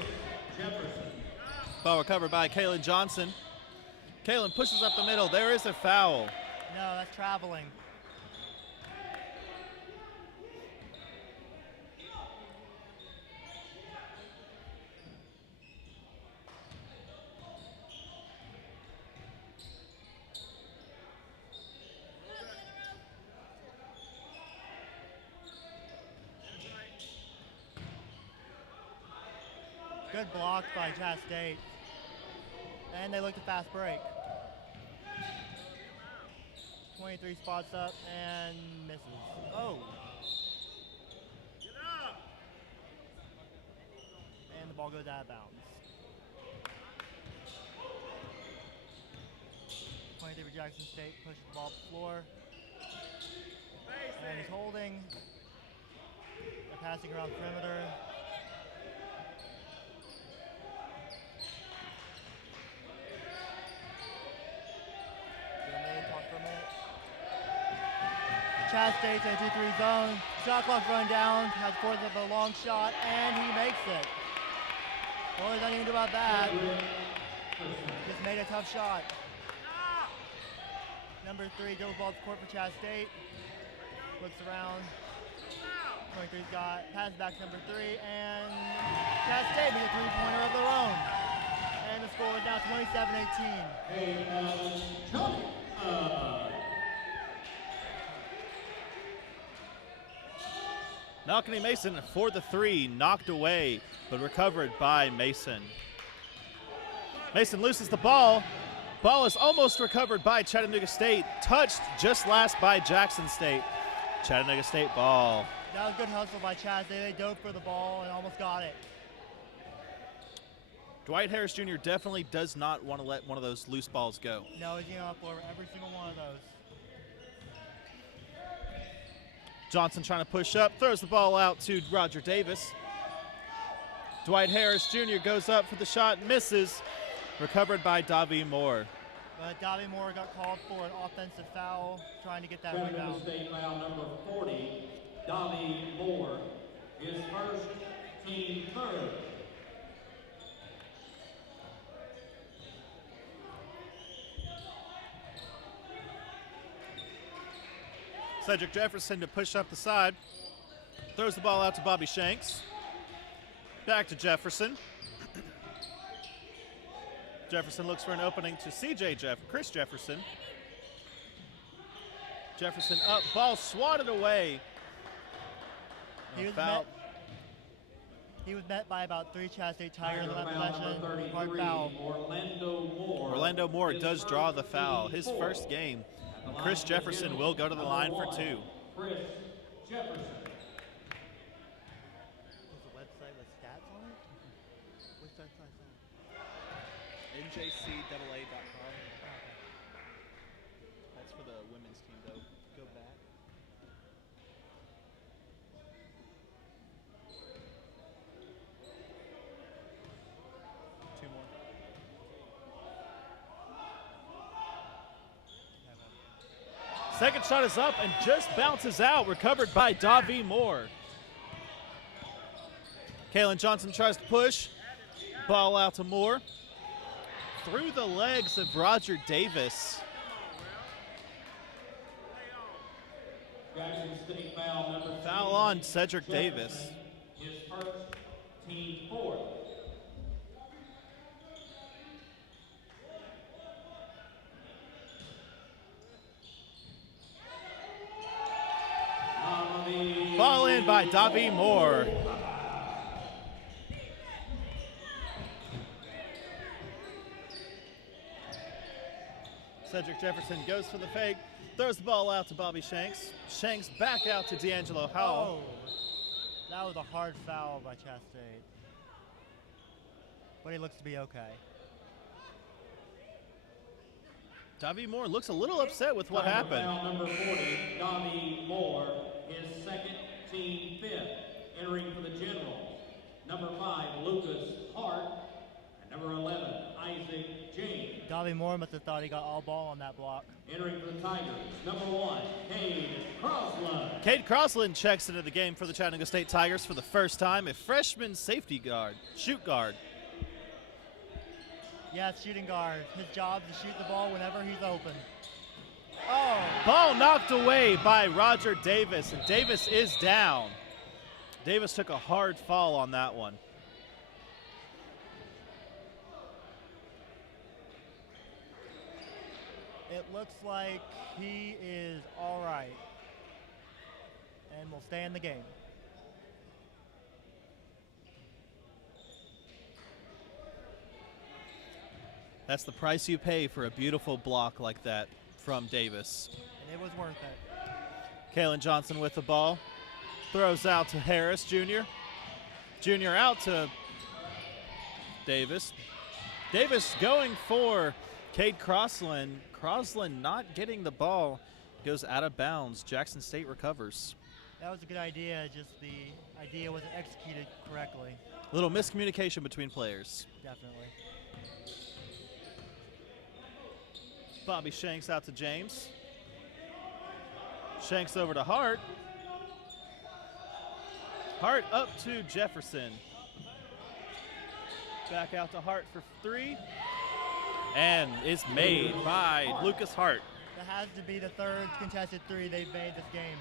Jefferson. Ball recovered by Kalen Johnson. Kalen pushes up the middle. There is a foul. No, that's traveling. Good block by Chatt State. And they looked a fast break. 23 spots up and misses. Oh. And the ball goes out of bounds. 23 for Jackson State, pushes the ball up the floor. And he's holding. They're passing around the perimeter. Chatt State's in a 2-3 zone. Shot clock run down. Has forced up a long shot, and he makes it. Well, there's nothing you can do about that. Just made a tough shot. Number 3 dribbles ball to the court for Chatt State. Looks around. 23's got pass back to number 3, and Chatt State makes a 3-pointer of their own. And the score is now 27-18. Malcolm Mason for the 3, knocked away, but recovered by Mason. Mason loses the ball. Ball is almost recovered by Chattanooga State. Touched just last by Jackson State. Chattanooga State ball. That was good hustle by Chatt. They dove for the ball and almost got it. Dwight Harris Jr. definitely does not want to let one of those loose balls go. No, he's going to upload every single one of those. Johnson trying to push up, throws the ball out to Roger Davis. Dwight Harris Jr. goes up for the shot, misses. Recovered by Davie Moore. But Davie Moore got called for an offensive foul, trying to get that rebound. State foul number 40, Davie Moore, his first, team third. Cedric Jefferson to push up the side. Throws the ball out to Bobby Shanks. Back to Jefferson. Jefferson looks for an opening to Chris Jefferson. Jefferson up, ball swatted away. He was met by about 3 Chatt State Tigers on that possession. Hard foul. Orlando Moore does draw the foul. His first game. Chris Jefferson will go to the line for 2. Chris Jefferson. There's a website with stats on it? Which website is that? NJCAA.com. That's for the women's team, though. Go back. Two more. Second shot is up and just bounces out, recovered by Davie Moore. Kalen Johnson tries to push. Ball out to Moore. Through the legs of Roger Davis. Foul on Cedric Davis. His first, team fourth. Ball in by Davie Moore. Cedric Jefferson goes for the fake, throws the ball out to Bobby Shanks. Shanks back out to D'Angelo Howell. Oh, that was a hard foul by Chatt State. But he looks to be okay. Davie Moore looks a little upset with what happened. Foul number 40, Davie Moore, his second, team fifth. Entering for the Generals, number 5, Lucas Hart, and number 11, Isaac James. Davie Moore must have thought he got all ball on that block. Entering for the Tigers, number 1, Cade Crossland. Cade Crossland checks into the game for the Chattanooga State Tigers for the first time, a freshman safety guard, shoot guard. Yeah, it's shooting guard. His job is to shoot the ball whenever he's open. Oh! Ball knocked away by Roger Davis, and Davis is down. Davis took a hard fall on that one. It looks like he is all right and will stay in the game. That's the price you pay for a beautiful block like that from Davis. And it was worth it. Kalen Johnson with the ball. Throws out to Harris Jr. Jr. out to Davis. Davis going for Cade Crossland. Crossland not getting the ball. Goes out of bounds. Jackson State recovers. That was a good idea, just the idea wasn't executed correctly. A little miscommunication between players. Definitely. Bobby Shanks out to James. Shanks over to Hart. Hart up to Jefferson. Back out to Hart for 3. And it's made by Lucas Hart. That has to be the third contested 3 they've made this game.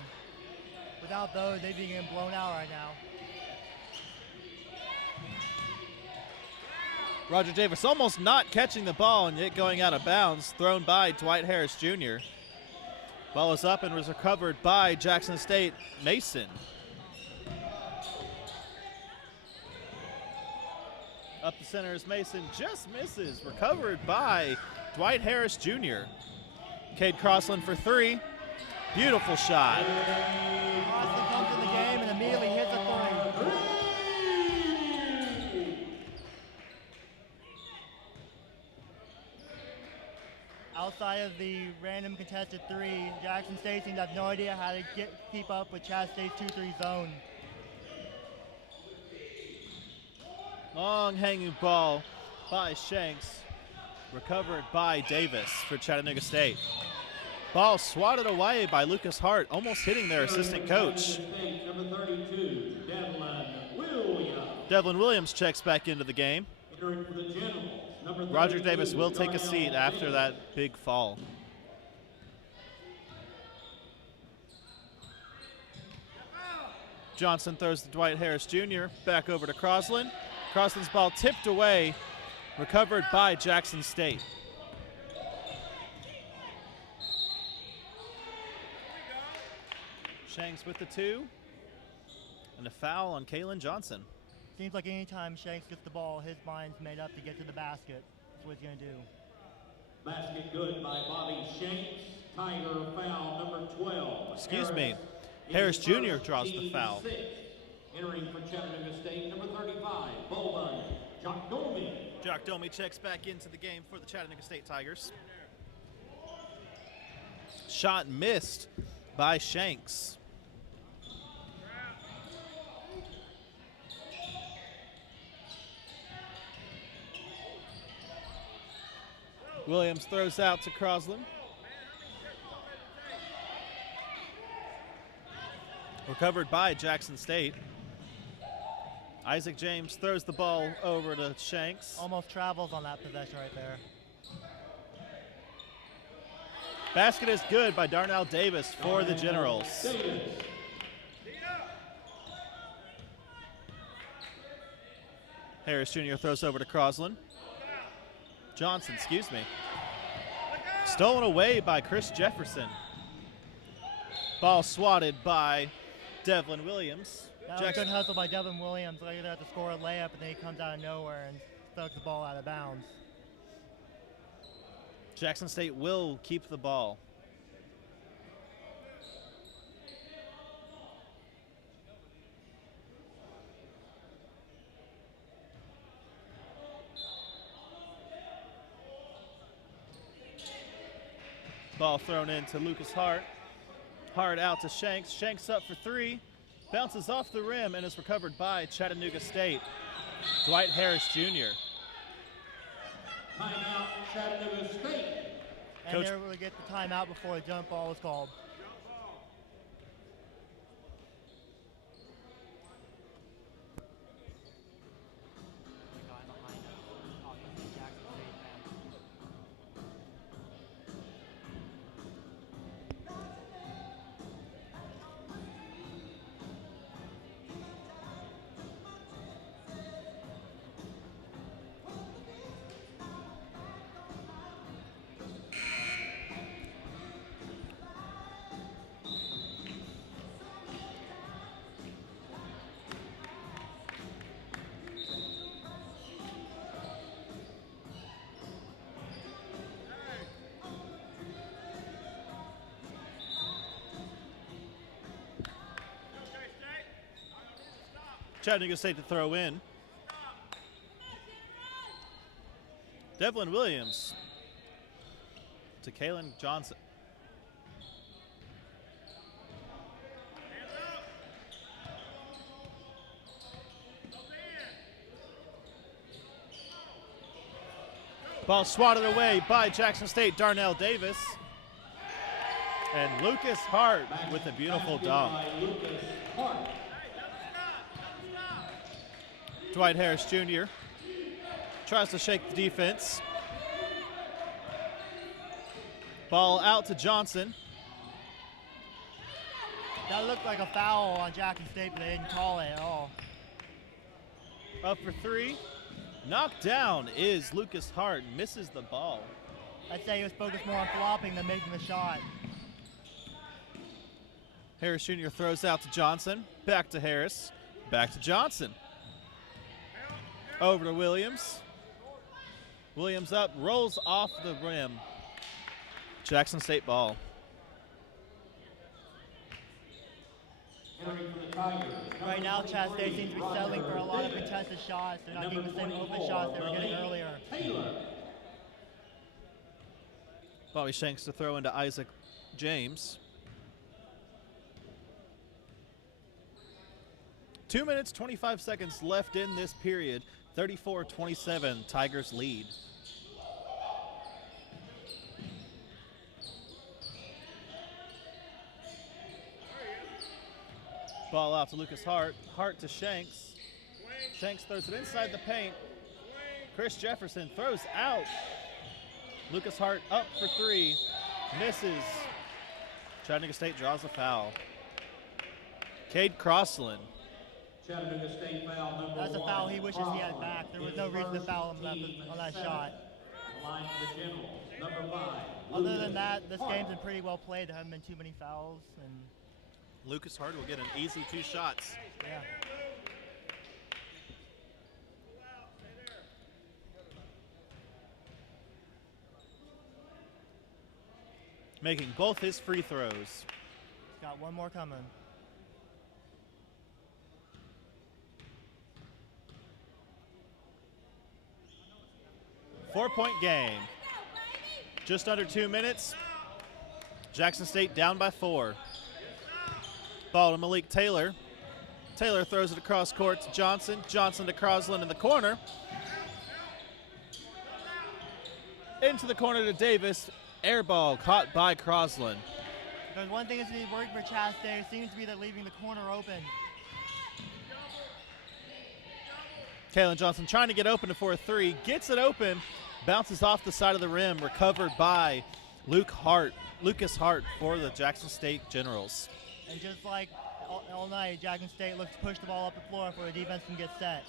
Without those, they'd be getting blown out right now. Roger Davis almost not catching the ball and yet going out of bounds. Thrown by Dwight Harris Jr. Ball is up and was recovered by Jackson State Mason. Up the center is Mason, just misses. Recovered by Dwight Harris Jr. Cade Crossland for 3. Beautiful shot. Crossland comes in the game and immediately hits a 3. Outside of the random contested 3, Jackson State seems to have no idea how to keep up with Chatt State's 2-3 zone. Long hanging ball by Shanks. Recovered by Davis for Chattanooga State. Ball swatted away by Lucas Hart, almost hitting their assistant coach. Number 32, Devlin Williams. Devlin Williams checks back into the game. Entering for the Generals, number Roger 32, Davis will take a Darnell seat after Davis. that big fall. Johnson throws to Dwight Harris Jr. Back over to Crossland. Crossland's ball tipped away, recovered by Jackson State. Shanks with the 2. And a foul on Kalen Johnson. Seems like anytime Shanks gets the ball, his mind's made up to get to the basket. That's what he's going to do. Basket good by Bobby Shanks. Tiger foul number 12. Excuse me. Harris Jr. draws the foul. Entering for Chattanooga State, number 35, Bowman Jock Domi. Jock Domi checks back into the game for the Chattanooga State Tigers. Shot missed by Shanks. Williams throws out to Crossland. Recovered by Jackson State. Isaac James throws the ball over to Shanks. Almost travels on that possession right there. Basket is good by Darnell Davis for the Generals. Harris Jr. throws over to Crossland. Johnson, excuse me. Stolen away by Chris Jefferson. Ball swatted by Devlin Williams. That was a good hustle by Devin Williams. Like he had to score a layup, and then he comes out of nowhere and thugs the ball out of bounds. Jackson State will keep the ball. Ball thrown in to Lucas Hart. Hart out to Shanks. Shanks up for three. Bounces off the rim and is recovered by Chattanooga State. Dwight Harris Jr. Timeout, Chattanooga State. And Coach- they were able to get the timeout before the jump ball was called. Chattanooga State to throw in. Devlin Williams to Kalen Johnson. Ball swatted away by Jackson State, Darnell Davis. And Lucas Hart with a beautiful dunk. Dwight Harris Jr. tries to shake the defense. Ball out to Johnson. That looked like a foul on Jackson State, but they didn't call it at all. Up for three. Knocked down is Lucas Hart. Misses the ball. I'd say he was focused more on flopping than making the shot. Harris Jr. throws out to Johnson. Back to Harris. Back to Johnson. Over to Williams. Williams up, rolls off the rim. Jackson State ball. Right now, Chatt State seems to be settling for a lot of contested shots. They're not getting the same open shots they were getting earlier. Bobby Shanks to throw into Isaac James. 2 minutes, 25 seconds left in this period. 34-27, Tigers lead. Ball out to Lucas Hart. Hart to Shanks. Shanks throws it inside the paint. Chris Jefferson throws out. Lucas Hart up for three. Misses. Chattanooga State draws a foul. Cade Crossland. Chattanooga State foul number That's a one. foul he wishes he had back. There was no reason to foul him on that shot. Line for the Generals, number 5. Other than that, this game's been pretty well played. There haven't been too many fouls. And Lucas Hart will get an easy 2 shots. yeah. Making both his free throws. He's got one more coming. Four-point game. Just under 2 minutes. Jackson State down by 4. Ball to Malik Taylor. Taylor throws it across court to Johnson. Johnson to Crosland in the corner. Into the corner to Davis. Air ball caught by Crosland. There's one thing that's been working for Chatt State. It seems to be they're leaving the corner open. Kalen Johnson trying to get open for a 3. Gets it open. Bounces off the side of the rim. Recovered by Lucas Hart for the Jackson State Generals. And just like all night, Jackson State looks to push the ball up the floor before the defense can get set.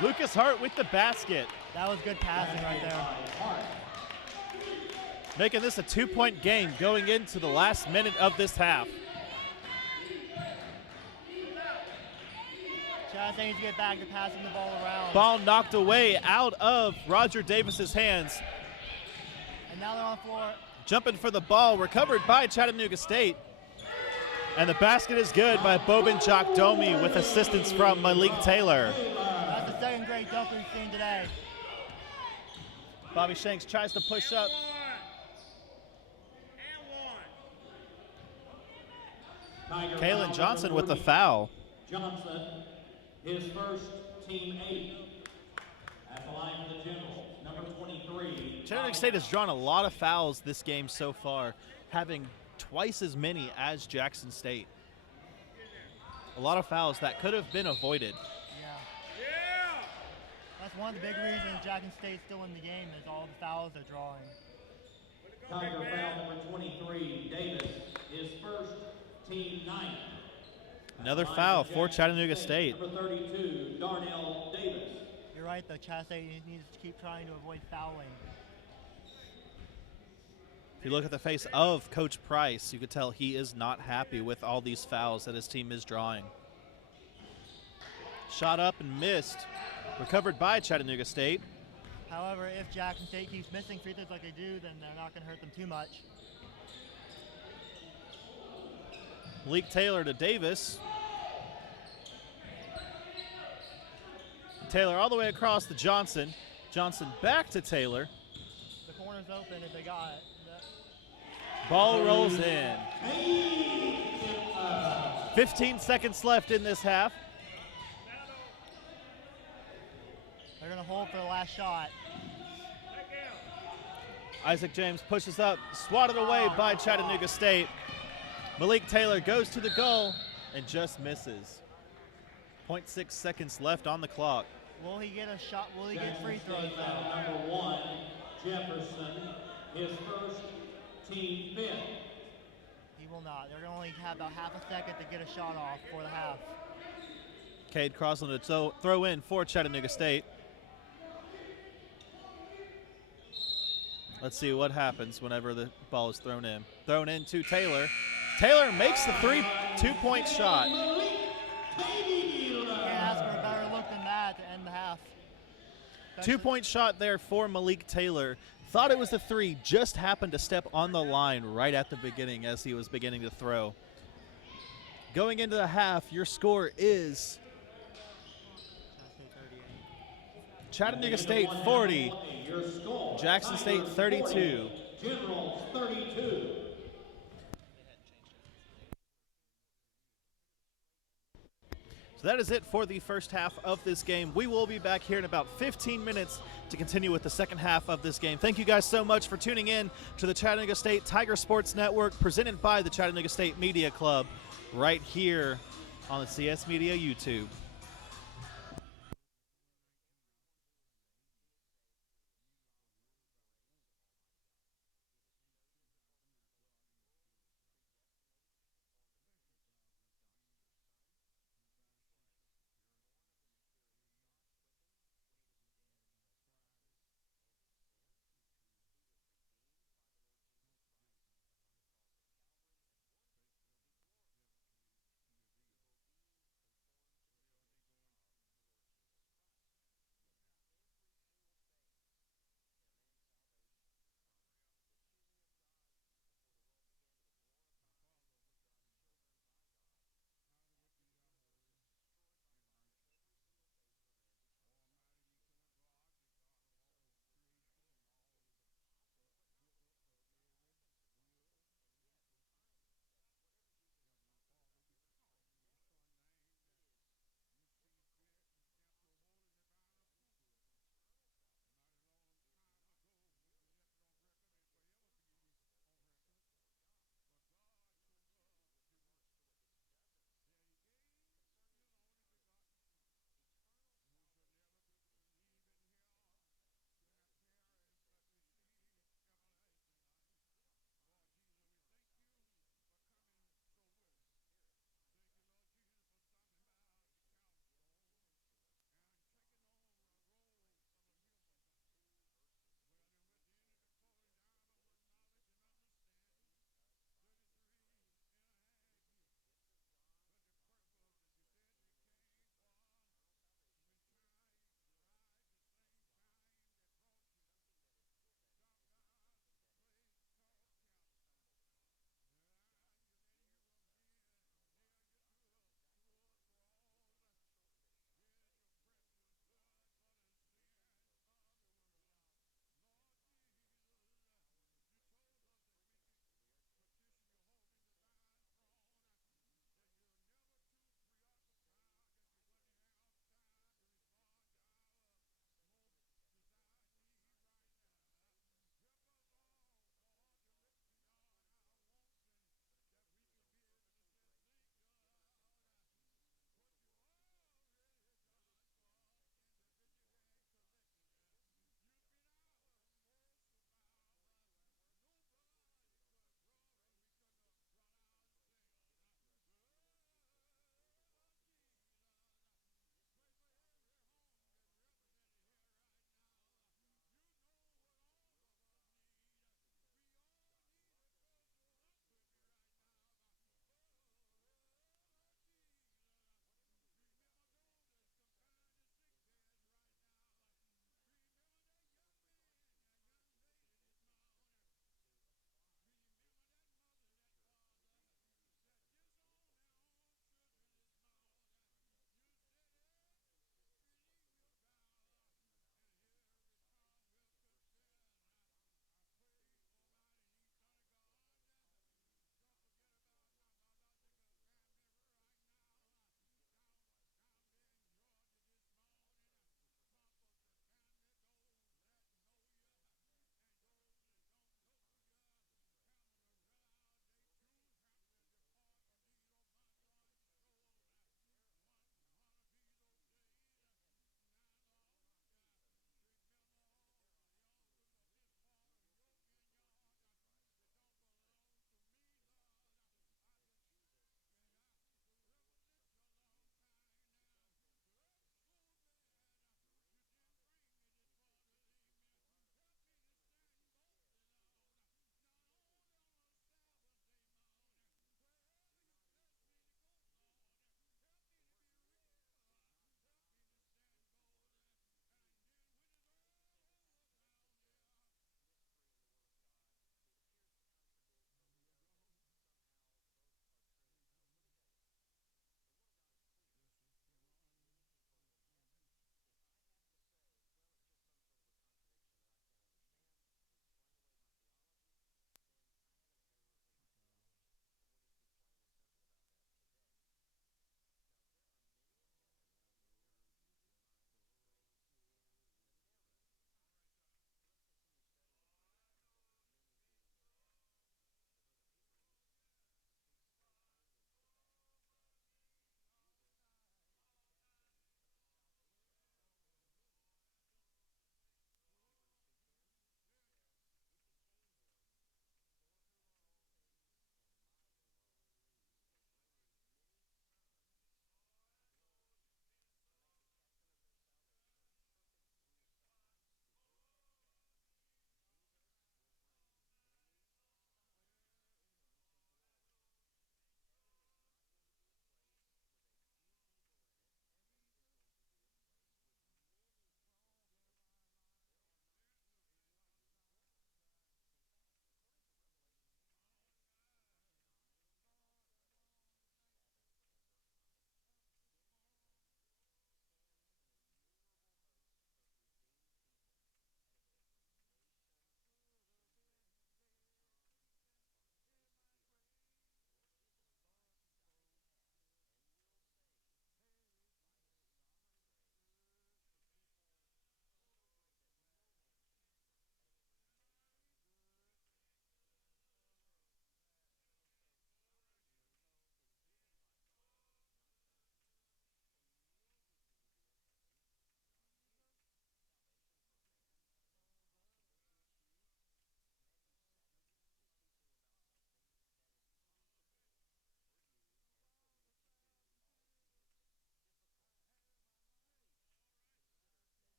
Lucas Hart with the basket. That was good passing right there. Making this a 2-point game going into the last minute of this half. Chatt State needs to get back to passing the ball around. Ball knocked away out of Roger Davis's hands. And now they're on the floor. Jumping for the ball, recovered by Chattanooga State. And the basket is good by Bobin Domi with assistance from Malik Taylor. That's the second great dunk we've seen today. Bobby Shanks tries to push up. Kalen Johnson with the foul. Johnson, his first team 8. At the line for the Generals, number 23. Chattanooga State has drawn a lot of fouls this game so far, having twice as many as Jackson State. A lot of fouls that could have been avoided. Yeah. That's one of the big reasons Jackson State's still in the game is all the fouls they're drawing. Tiger foul number 23, Davis, his first team 9. Another foul for Chattanooga State. Number 32, Darnell Davis. You're right, though. Chatt State needs to keep trying to avoid fouling. If you look at the face of Coach Price, you could tell he is not happy with all these fouls that his team is drawing. Shot up and missed. Recovered by Chattanooga State. However, if Jackson State keeps missing free throws like they do, then they're not going to hurt them too much. Malik Taylor to Davis. Taylor all the way across to Johnson. Johnson back to Taylor. The corner's open if they got it. Ball rolls in. 15 seconds left in this half. They're going to hold for the last shot. Isaac James pushes up, swatted away by Chattanooga State. Malik Taylor goes to the goal and just misses. 0.6 seconds left on the clock. Will he get a shot? Will he get free throws though? Number 1, Jefferson, his first team 5th. He will not. They're going to only have about half a second to get a shot off for the half. Cade Crossland to throw in for Chattanooga State. Let's see what happens whenever the ball is thrown in. Thrown in to Taylor. Taylor makes the 2-point shot. You can't ask for a better look than that to end the half. 2-point shot there for Malik Taylor. Thought it was the 3, just happened to step on the line right at the beginning as he was beginning to throw. Going into the half, your score is Chattanooga State 40, Jackson State 32. Generals 32. So that is it for the first half of this game. We will be back here in about 15 minutes to continue with the second half of this game. Thank you guys so much for tuning in to the Chattanooga State Tiger Sports Network, presented by the Chattanooga State Media Club, right here on the CS Media YouTube.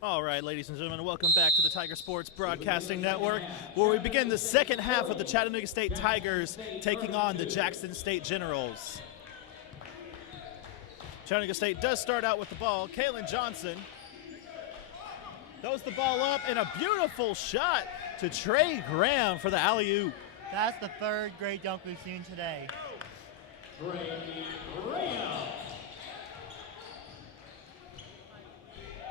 All right, ladies and gentlemen, welcome back to the Tiger Sports Broadcasting Network, where we begin the second half of the Chattanooga State Tigers taking on the Jackson State Generals. Chattanooga State does start out with the ball. Kaylin Johnson throws the ball up, and a beautiful shot to Trey Graham for the alley-oop. That's the third great dunk we've seen today. Trey Graham.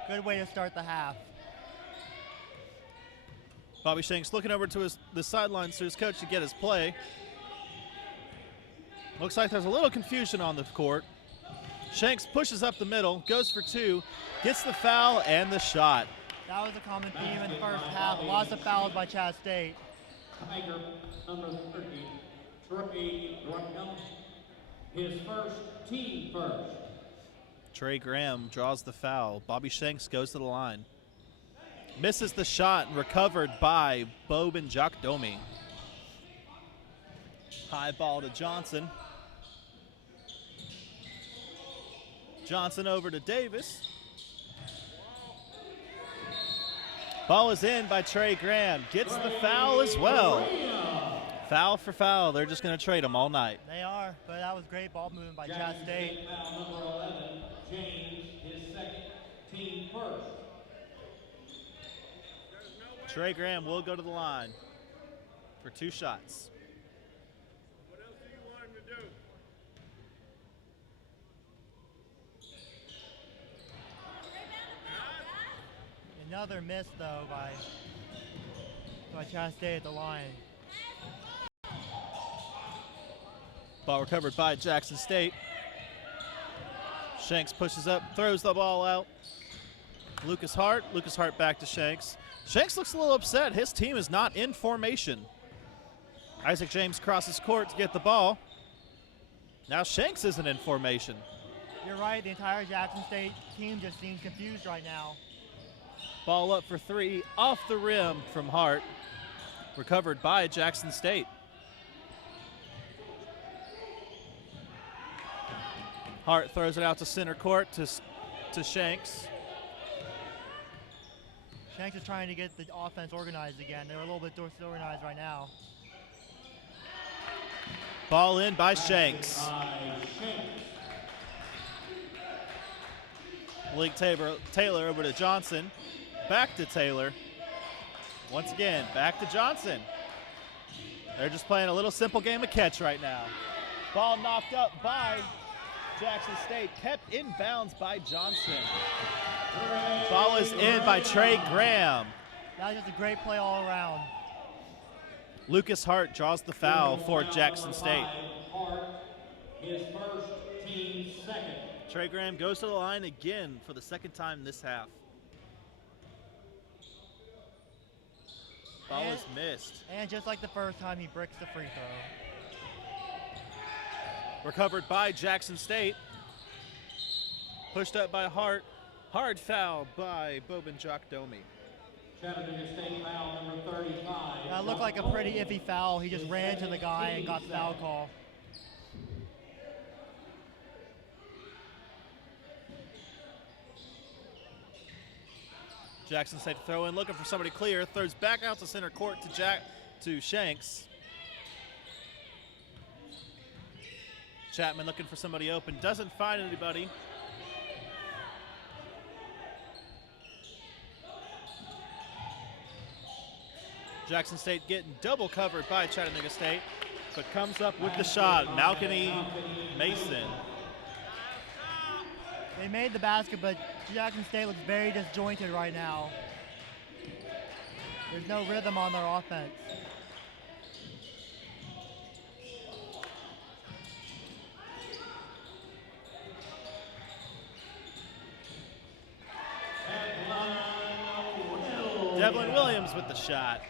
Good way to start the half. Bobby Shanks looking over to the sidelines to his coach to get his play. Looks like there's a little confusion on the court. Shanks pushes up the middle, goes for two, gets the foul and the shot. That was a common theme in the first half. Lots of fouls by Chatt State. Tiger number 30, Trey Graham. His first, team first. Trey Graham draws the foul. Bobby Shanks goes to the line. Misses the shot and recovered by Bobin Jakdomi. High ball to Johnson. Johnson over to Davis. Ball is in by Trey Graham. Gets the foul as well. Foul for foul. They're just going to trade them all night. They are, but that was great ball movement by Chatt State. Foul number 11, James, his second, team first. Trey Graham will go to the line for two shots. What else do you want him to do? Another miss, though, by Chatt State at the line. Ball recovered by Jackson State. Shanks pushes up, throws the ball out. Lucas Hart back to Shanks. Shanks looks a little upset. His team is not in formation. Isaac James crosses court to get the ball. Now Shanks isn't in formation. You're right, the entire Jackson State team just seems confused right now. Ball up for three, off the rim from Hart. Recovered by Jackson State. Hart throws it out to center court to Shanks. Shanks is trying to get the offense organized again. They're a little bit disorganized right now. Ball in by Shanks. Malik Taylor over to Johnson. Back to Taylor. Once again, back to Johnson. They're just playing a little simple game of catch right now. Ball knocked up by Jackson State, kept in bounds by Johnson. Ball is in by Trey Graham. That was just a great play all around. Lucas Hart draws the foul for Jackson State. Hart, his first, team second. Trey Graham goes to the line again for the second time this half. Ball is missed. And just like the first time, he bricks the free throw. Recovered by Jackson State. Pushed up by Hart. Hard foul by Bobin Jakdomi. Chattanooga State foul number 35. That looked like a pretty iffy foul. He just ran to the guy and got the foul call. Jackson State to throw in, looking for somebody clear. Throws back out to center court to Shanks. Chapman looking for somebody open. Doesn't find anybody. Jackson State getting double covered by Chattanooga State, but comes up with the shot. Malkany Mason. They made the basket, but Jackson State looks very disjointed right now. There's no rhythm on their offense. Devlin Williams with the shot.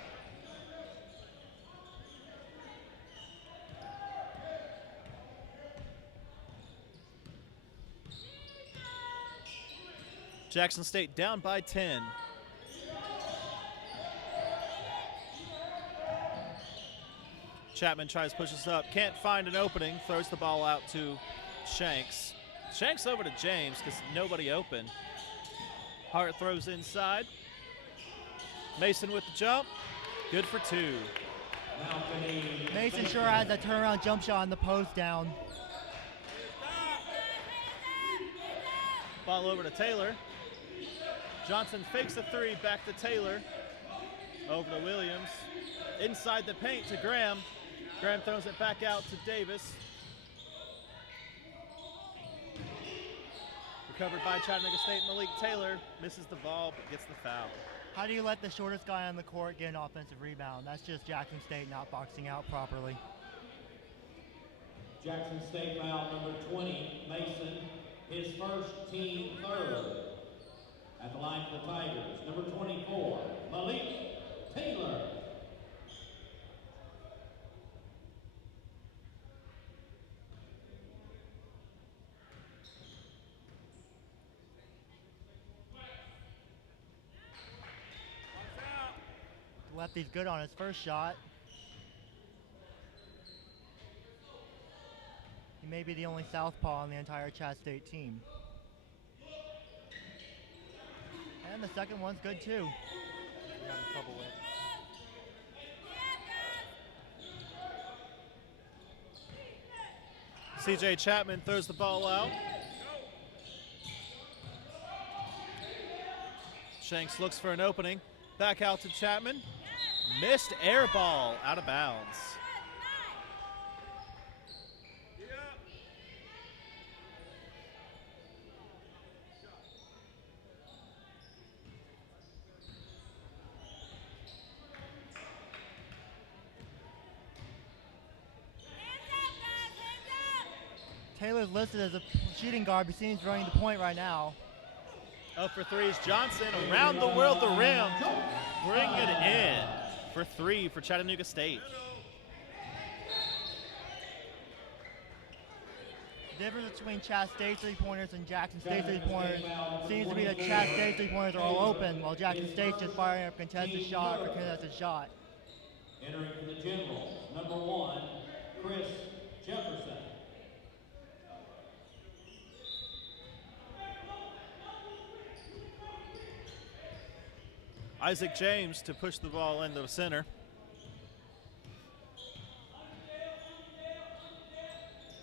Jackson State down by 10. Chapman tries, pushes up, can't find an opening, throws the ball out to Shanks. Shanks over to James because nobody open. Hart throws inside. Mason with the jump. Good for 2. Mason sure has that turnaround jump shot on the post down. Ball over to Taylor. Johnson fakes a 3, back to Taylor. Over to Williams. Inside the paint to Graham. Graham throws it back out to Davis. Recovered by Chattanooga State. Malik Taylor misses the ball but gets the foul. How do you let the shortest guy on the court get an offensive rebound? That's just Jackson State not boxing out properly. Jackson State foul number 20, Mason, his first, team third. At the line for the Tigers, number 24, Malik Taylor. Lefty's good on his first shot. He may be the only southpaw on the entire Chatt State team. And the second one's good too. We're having trouble with. CJ Chapman throws the ball out. Shanks looks for an opening. Back out to Chapman. Missed air ball out of bounds. Taylor's listed as a shooting guard, but seems running the point right now. Up for 3 is Johnson. Around the world, the rim. Bring it in for 3 for Chattanooga State. The difference between Chatt State three-pointers and Jackson State three-pointers seems to be that Chatt State three-pointers are all open, while Jackson State's just firing up contested shot for contested shot. Entering for the Generals, number 1, Chris Jefferson. Isaac James to push the ball into the center.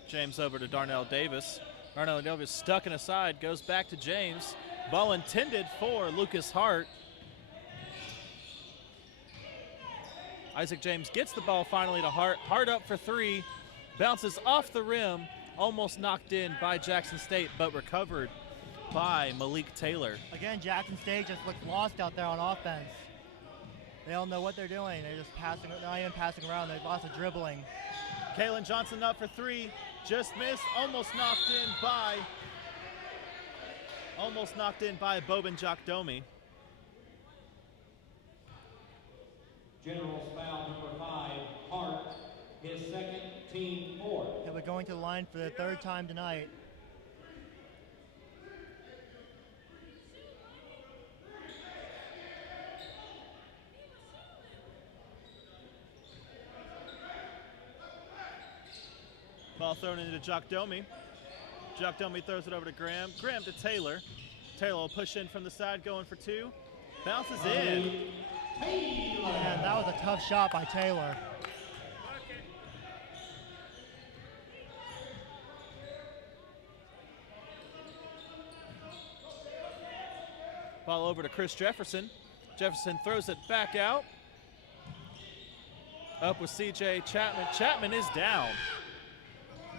James over to Darnell Davis. Darnell Davis stuck in a side, goes back to James. Ball intended for Lucas Hart. Isaac James gets the ball finally to Hart. Hart up for 3, bounces off the rim, almost knocked in by Jackson State, but recovered by Malik Taylor. Again, Jackson State just looks lost out there on offense. They don't know what they're doing. They're just passing, not even passing around. They've lots of dribbling. Kalen Johnson up for 3, just missed, almost knocked in by Bobin Jokdomi. Generals foul number 5, Hart, his second, team fourth. He'll be going to the line for the 3rd time tonight. Ball thrown into Jokdomi. Jokdomi throws it over to Graham. Graham to Taylor. Taylor will push in from the side, going for 2. Bounces in. Man, that was a tough shot by Taylor. Ball over to Chris Jefferson. Jefferson throws it back out. Up with CJ Chapman. Chapman is down.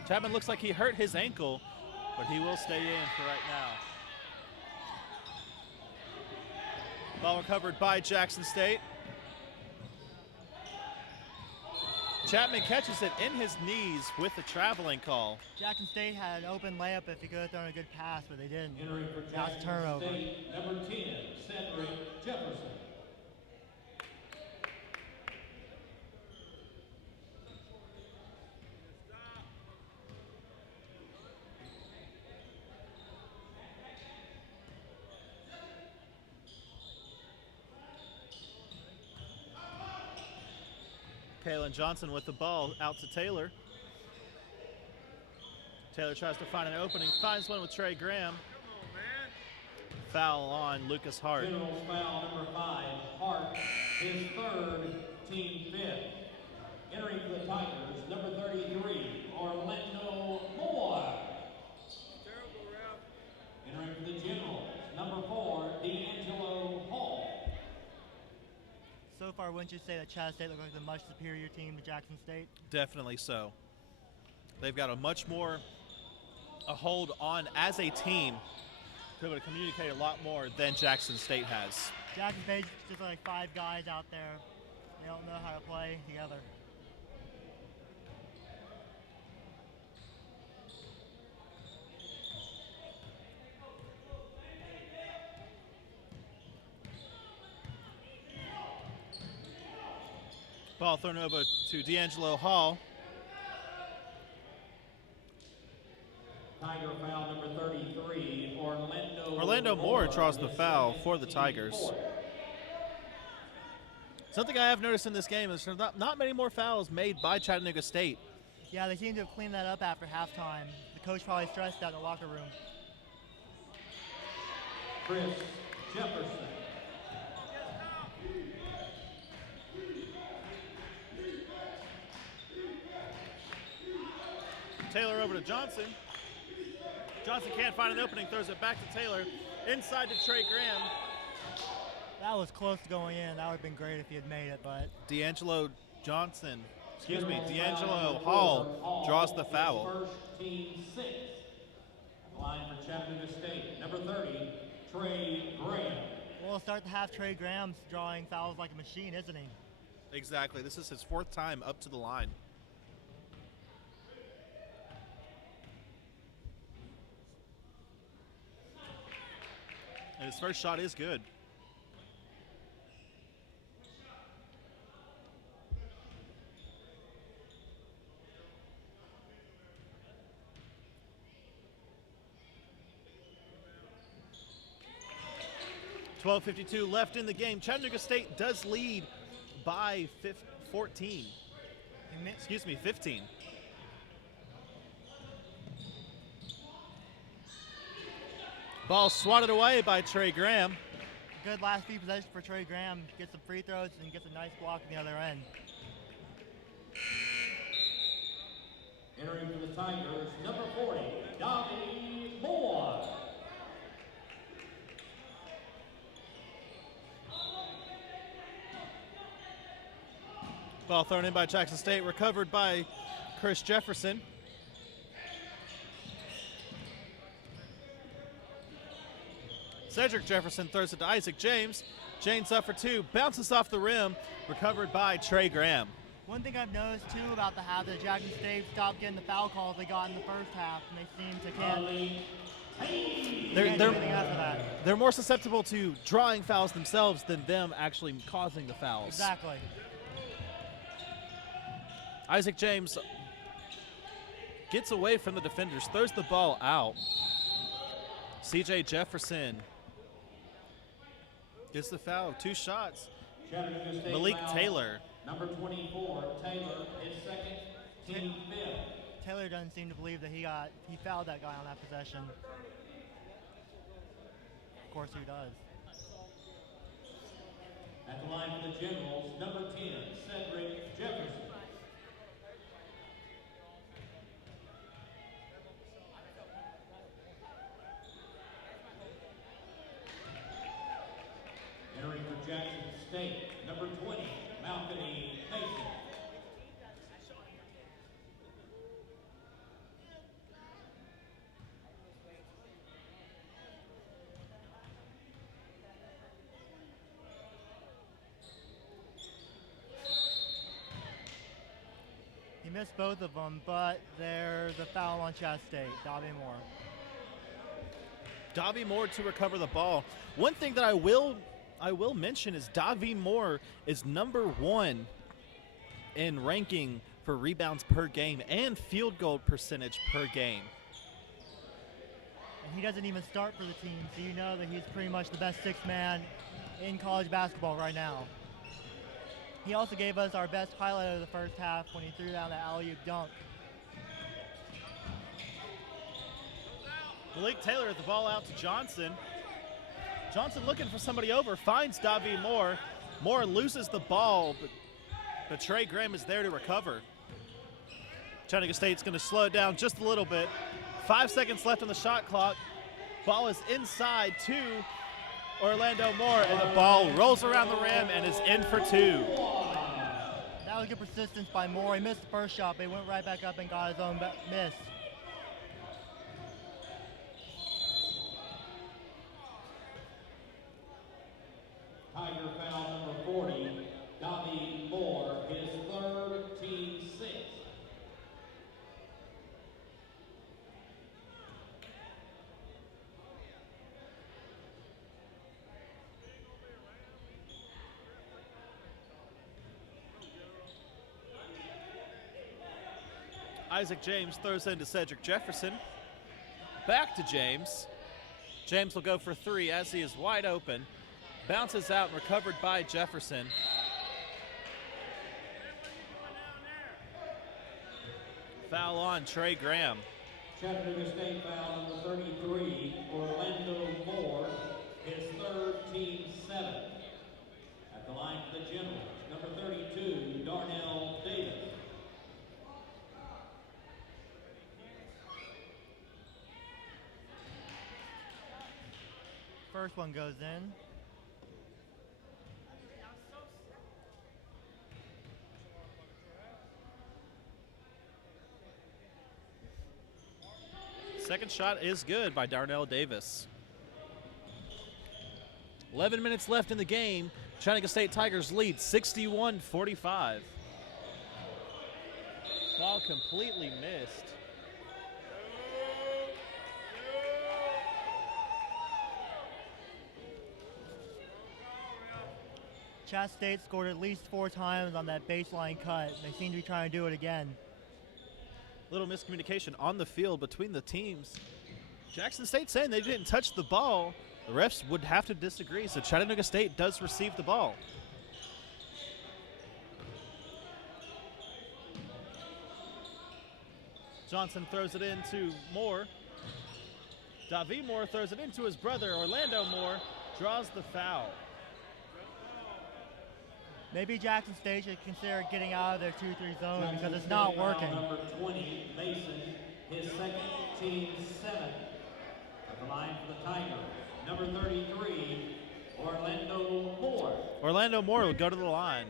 Chapman looks like he hurt his ankle, but he will stay in for right now. Ball recovered by Jackson State. Chapman catches it in his knees with the traveling call. Jackson State had an open layup if he could have thrown a good pass, but they didn't. Entering for That's Jackson turnover. State, number 10, Cedric Jefferson. Kalen Johnson with the ball out to Taylor. Taylor tries to find an opening, finds one with Trey Graham. foul on Lucas Hart. General's foul number 5, Hart, his third, team fifth. Entering for the Tigers, number 33, Orlando Moore. Terrible, Ralph. Entering for the Generals, number 4, D'Angelo Hall. So far, wouldn't you say that Chatt State looks like a much superior team to Jackson State? Definitely so. They've got a much more a hold on as a team to be able to communicate a lot more than Jackson State has. Jackson State's just like 5 guys out there. They don't know how to play together. Ball thrown over to D'Angelo Hall. Tiger foul number 33, Orlando Moore draws the foul for the Tigers. Something I have noticed in this game is there's not many more fouls made by Chattanooga State. Yeah, they seem to have cleaned that up after halftime. The coach probably stressed out in the locker room. Chris Jefferson. Taylor over to Johnson. Johnson can't find an opening, throws it back to Taylor. Inside to Trey Graham. That was close to going in. That would have been great if he had made it, but D'Angelo Hall draws the foul. First team 6. At the line for Chattanooga State, number 30, Trey Graham. we'll start the half. Trey Graham's drawing fouls like a machine, isn't he? Exactly. This is his 4th time up to the line. And his first shot is good. .12:52 left in the game. Chattanooga State does lead by 15. Ball swatted away by Trey Graham. Good last few possessions for Trey Graham. Gets some free throws and gets a nice block on the other end. Entering for the Tigers, number 40, Davy Moore. Ball thrown in by Jackson State, recovered by Chris Jefferson. Cedric Jefferson throws it to Isaac James. James up for 2, bounces off the rim, recovered by Trey Graham. One thing I've noticed too about the half that Jackson State stopped getting the foul calls they got in the first half, and they seem to can't do anything after that. They're more susceptible to drawing fouls themselves than them actually causing the fouls. Exactly. Isaac James gets away from the defenders, throws the ball out. CJ Jefferson gets the foul, 2 shots. Malik Taylor. Number 24, Taylor, his second, team 5th. Taylor doesn't seem to believe that he fouled that guy on that possession. Of course he does. At the line for the Generals, number 10, Cedric Jefferson. Entering for Jackson State, number 20, Malcolmy Mason. He missed both of them, but there's a foul on Chatt State. Davy Moore. Davy Moore to recover the ball. One thing that I will mention is Davy Moore is number 1 in ranking for rebounds per game and field goal percentage per game. And he doesn't even start for the team, so you know that he's pretty much the best 6th man in college basketball right now. He also gave us our best highlight of the first half when he threw down that alley-oop dunk. Malik Taylor at the ball out to Johnson. Johnson looking for somebody over, finds Davy Moore. Moore loses the ball, but Trey Graham is there to recover. Chattanooga State's going to slow it down just a little bit. 5 seconds left on the shot clock. Ball is inside to Orlando Moore, and the ball rolls around the rim and is in for two. That was good persistence by Moore. He missed the first shot, but he went right back up and got his own miss. Tiger foul number 40, Davy Moore, his third, team 6. Isaac James throws into Cedric Jefferson. Back to James. James will go for three as he is wide open. Bounces out and recovered by Jefferson. Foul on Trey Graham. Chattanooga State foul number 33, Orlando Moore, his third, team 7. At the line for the Generals, number 32, Darnell Davis. First one goes in. Second shot is good by Darnell Davis. 11 minutes left in the game. Chattanooga State Tigers lead 61-45. Ball completely missed. Chatt State scored at least 4 times on that baseline cut. They seem to be trying to do it again. Little miscommunication on the field between the teams. Jackson State saying they didn't touch the ball. The refs would have to disagree, so Chattanooga State does receive the ball. Johnson throws it into Moore. Davy Moore throws it into his brother. Orlando Moore draws the foul. Maybe Jackson State should consider getting out of their 2-3 zone because it's not working. Number 20, Mason, his second, team 7. At the line for the Tigers, number 33, Orlando Moore. Orlando Moore will go to the line.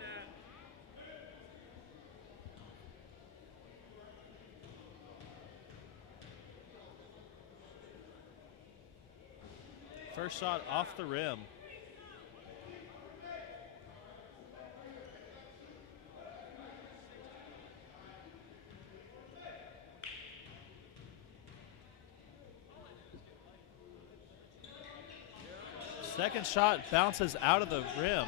First shot off the rim. Second shot bounces out of the rim.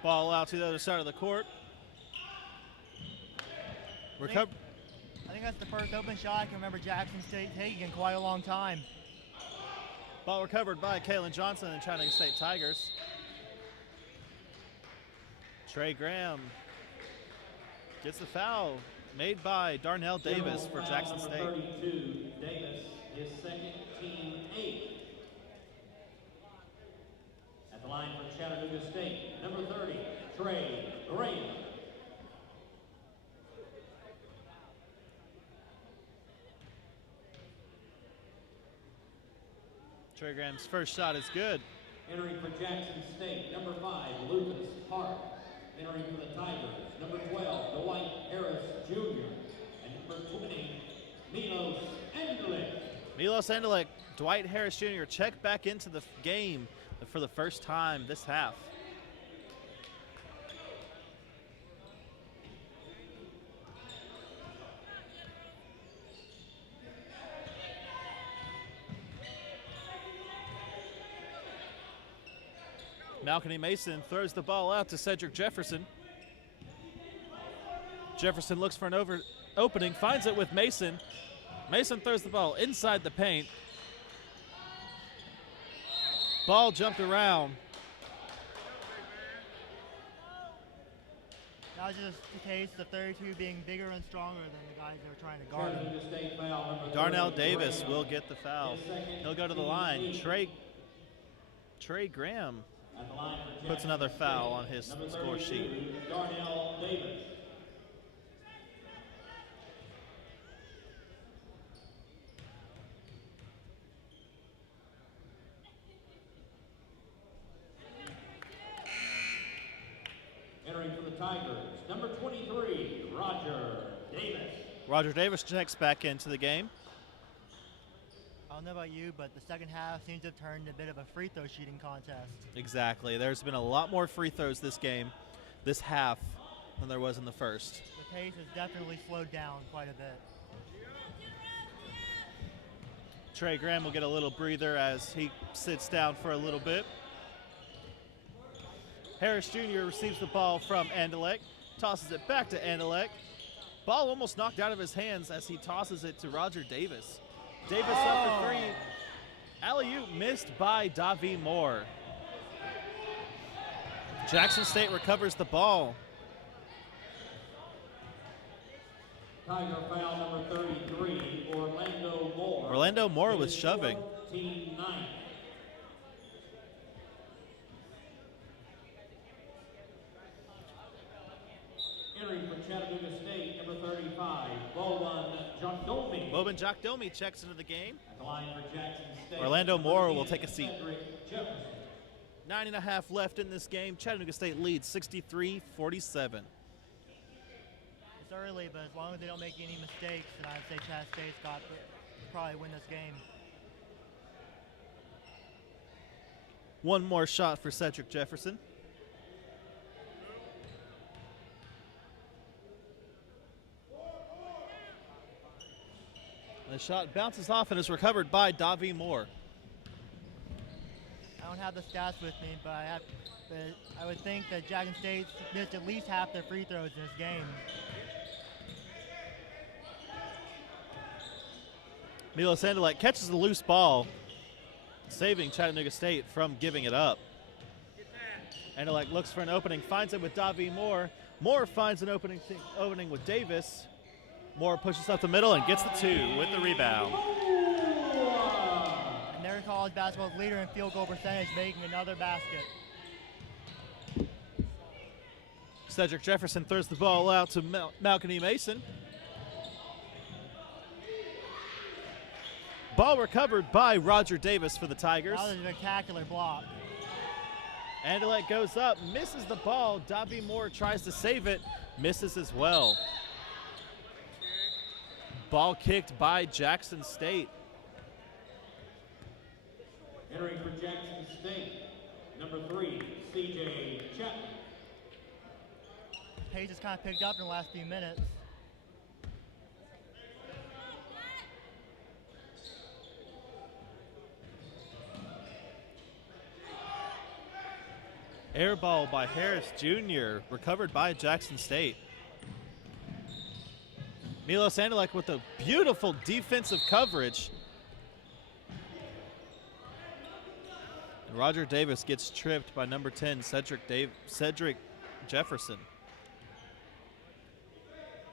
Ball out to the other side of the court. I think that's the first open shot I can remember Jackson State taking in quite a long time. Ball recovered by Kalen Johnson and Chattanooga State Tigers. Trey Graham gets the foul made by Darnell Davis for Jackson State. Number 32, Davis, his second, team 8. At the line for Chattanooga State, number 30, Trey Graham. Trey Graham's first shot is good. Entering for Jackson State, number 5, Lucas Park. Entering for the Tigers, number 12, Dwight Harris Jr. And number 20, Milos Endelik. Milos Endelik, Dwight Harris Jr. check back into the game for the first time this half. Malcolm Mason throws the ball out to Cedric Jefferson. Jefferson looks for an opening, finds it with Mason. Mason throws the ball inside the paint. Ball jumped around. That That was just the case of 32 being bigger and stronger than the guys they were trying to guard. Chattanooga State foul number Darnell 30, Davis Graham. will get the foul. He'll go to the line. Trey Graham At the line for puts another Jackson foul State, on his number score 32, sheet. Darnell Davis. Entering for the Tigers, number 23, Roger Davis. Roger Davis checks back into the game. I don't know about you, but the second half seems to have turned a bit of a free throw shooting contest. Exactly. There's been a lot more free throws this game, this half, than there was in the first. The pace has definitely slowed down quite a bit. Trey Graham will get a little breather as he sits down for a little bit. Harris Jr. receives the ball from Andelek, tosses it back to Andelek. Ball almost knocked out of his hands as he tosses it to Roger Davis. Davis up for three. Alley-oop missed by Davi Moore. Jackson State recovers the ball. Tiger foul number 33, Orlando Moore. Orlando Moore was shoving. Team 9. Entering for Chattanooga State, number 35, Boban Jokdomi. Boban Jokdomi checks into the game. At the line for Jackson State, Orlando number Moore 10, will take a seat. Cedric Jefferson. 9.5 left in this game. Chattanooga State leads 63-47. It's early, but as long as they don't make any mistakes, then I'd say Chatt State's got to probably win this game. One more shot for Cedric Jefferson. The shot bounces off and is recovered by Davi Moore. I don't have the stats with me, but I would think that Jackson State missed at least half their free throws in this game. Milos Andelek catches the loose ball, saving Chattanooga State from giving it up. Andelek looks for an opening, finds it with Davi Moore. Moore finds an opening with Davis. Moore pushes up the middle and gets the two with the rebound. And their college basketball's leader in field goal percentage, making another basket. Cedric Jefferson throws the ball out to Malcolm Mason. Ball recovered by Roger Davis for the Tigers. That was a spectacular block. Andelek goes up, misses the ball. Davi Moore tries to save it, misses as well. Ball kicked by Jackson State. Entering for Jackson State, number 3, C.J. Chatt. Pace has kind of picked up in the last few minutes. Air ball by Harris Jr., recovered by Jackson State. Milos Andelek with a beautiful defensive coverage. And Roger Davis gets tripped by number 10, Cedric Jefferson.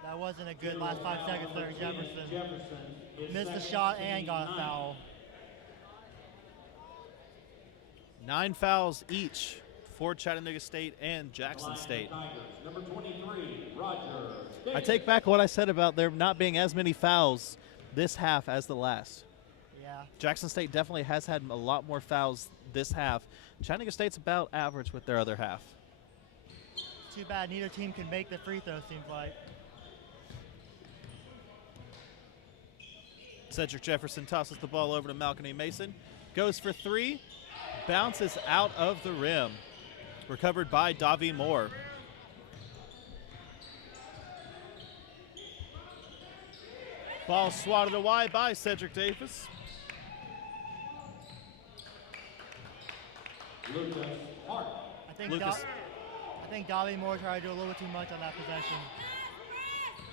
That wasn't a good last 5 seconds there, Jefferson. Missed the shot and got a foul. 9 fouls each for Chattanooga State and Jackson State. Number 23, Roger Davis. I take back what I said about there not being as many fouls this half as the last. Yeah. Jackson State definitely has had a lot more fouls this half. Chattanooga State's about average with their other half. Too bad neither team can make the free throw, seems like. Cedric Jefferson tosses the ball over to Malcolm Mason. Goes for three. Bounces out of the rim. Recovered by Davi Moore. Ball swatted away by Cedric Davis. Lucas Hart. I think Davi Moore tried to do a little bit too much on that possession.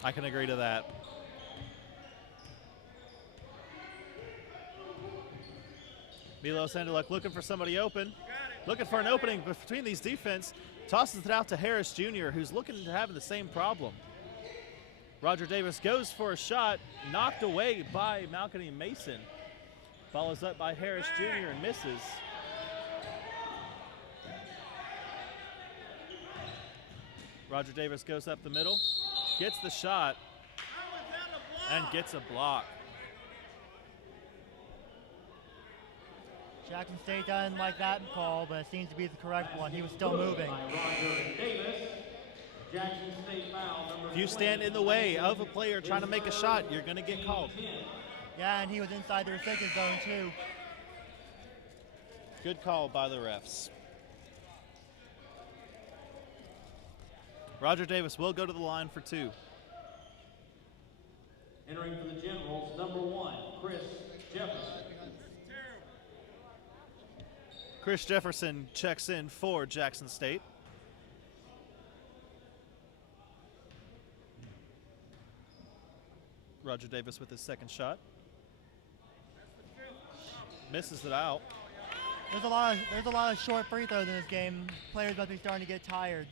I can agree to that. Milos Andelek looking for somebody open. Looking for an opening between these defense. Tosses it out to Harris Jr., who's looking to have the same problem. Roger Davis goes for a shot, knocked away by Malcolm Mason. Ball is up by Harris Jr. and misses. Roger Davis goes up the middle, gets the shot, and gets a block. Jackson State doesn't like that call, but it seems to be the correct one. He was still moving. If you stand in the way of a player trying to make a shot, you're going to get called. Yeah, and he was inside the restricted zone too. Good call by the refs. Roger Davis will go to the line for 2. Entering for the Generals, number 1, Chris Jefferson. Chris Jefferson checks in for Jackson State. Roger Davis with his second shot. Misses it out. There's a lot of short free throws in this game. Players must be starting to get tired.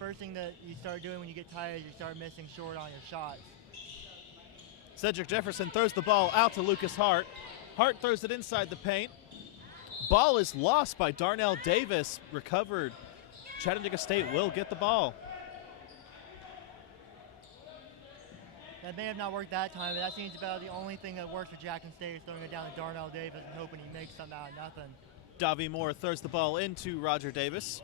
First thing that you start doing when you get tired, you start missing short on your shots. Cedric Jefferson throws the ball out to Lucas Hart. Hart throws it inside the paint. Ball is lost by Darnell Davis. Recovered. Chattanooga State will get the ball. That may have not worked that time, but that seems about the only thing that works for Jackson State is throwing it down to Darnell Davis and hoping he makes something out of nothing. Davi Moore throws the ball into Roger Davis.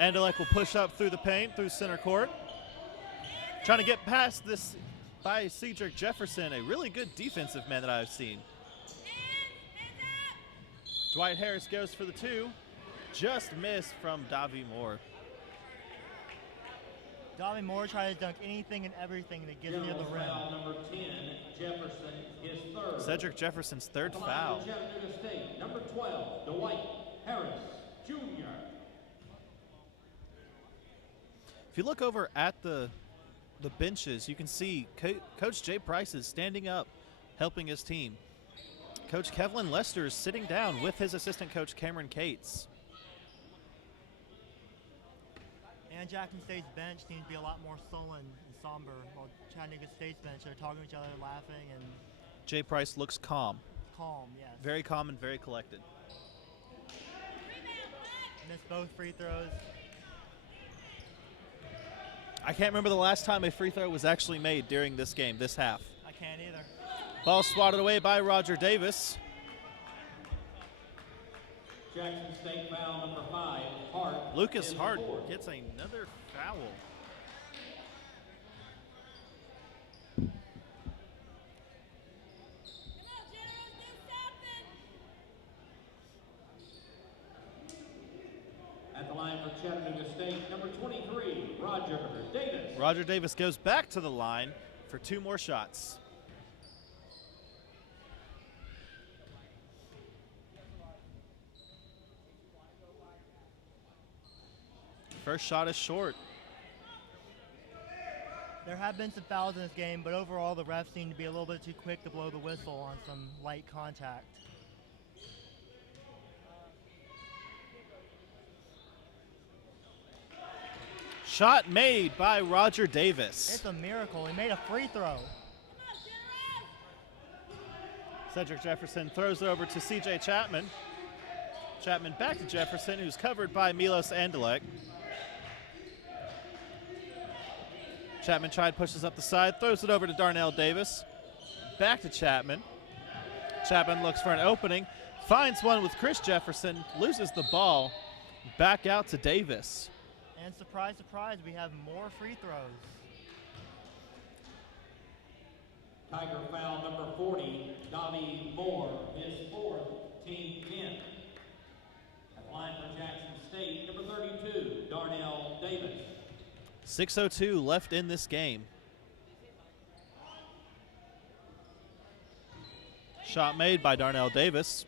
Andelek will push up through the paint, through center court. Trying to get past this by Cedric Jefferson, a really good defensive man that I've seen. Dwight Harris goes for the 2. Just missed from Davi Moore. Davi Moore tries to dunk anything and everything that gets near the rim. Number 10, Jefferson, his 3rd. Cedric Jefferson's 3rd foul. Chattanooga State, number 12, Dwight Harris Jr. If you look over at the benches, you can see Coach Jay Price is standing up, helping his team. Coach Kevlin Lester is sitting down with his assistant coach Cameron Cates. And Jackson State's bench seems to be a lot more sullen and somber, while Chattanooga State's bench, they're talking to each other, laughing, and Jay Price looks calm. Calm, yes. Very calm and very collected. Missed both free throws. I can't remember the last time a free throw was actually made during this game, this half. I can't either. Ball swatted away by Roger Davis. Jackson State foul number 5, Hart. Lucas Hart gets another foul. At the line for Chattanooga State, number 23, Roger Davis. Roger Davis goes back to the line for 2 more shots. First shot is short. There have been some fouls in this game, but overall the refs seem to be a little bit too quick to blow the whistle on some light contact. Shot made by Roger Davis. It's a miracle. He made a free throw. Cedric Jefferson throws it over to C.J. Chapman. Chapman back to Jefferson, who's covered by Milos Andelek. Chapman pushes up the side, throws it over to Darnell Davis. Back to Chapman. Chapman looks for an opening, finds one with Chris Jefferson, loses the ball. Back out to Davis. And surprise, surprise, we have more free throws. Tiger foul number 40, Davi Moore, his 4th, team 10. At the line for Jackson State, number 32, Darnell Davis. 6:02 left in this game. Shot made by Darnell Davis.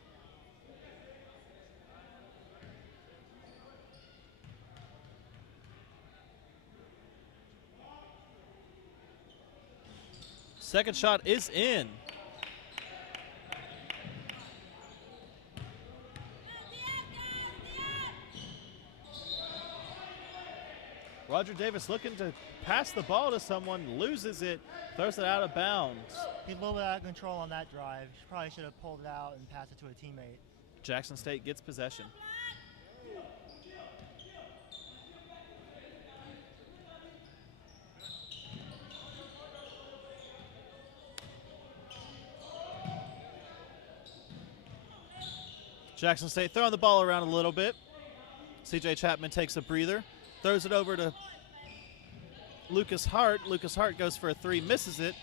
Second shot is in. Roger Davis looking to pass the ball to someone, loses it, throws it out of bounds. He's a little bit out of control on that drive. Probably should have pulled it out and passed it to a teammate. Jackson State gets possession. Jackson State throwing the ball around a little bit. CJ Chapman takes a breather, throws it over to Lucas Hart. Lucas Hart goes for a three, misses it.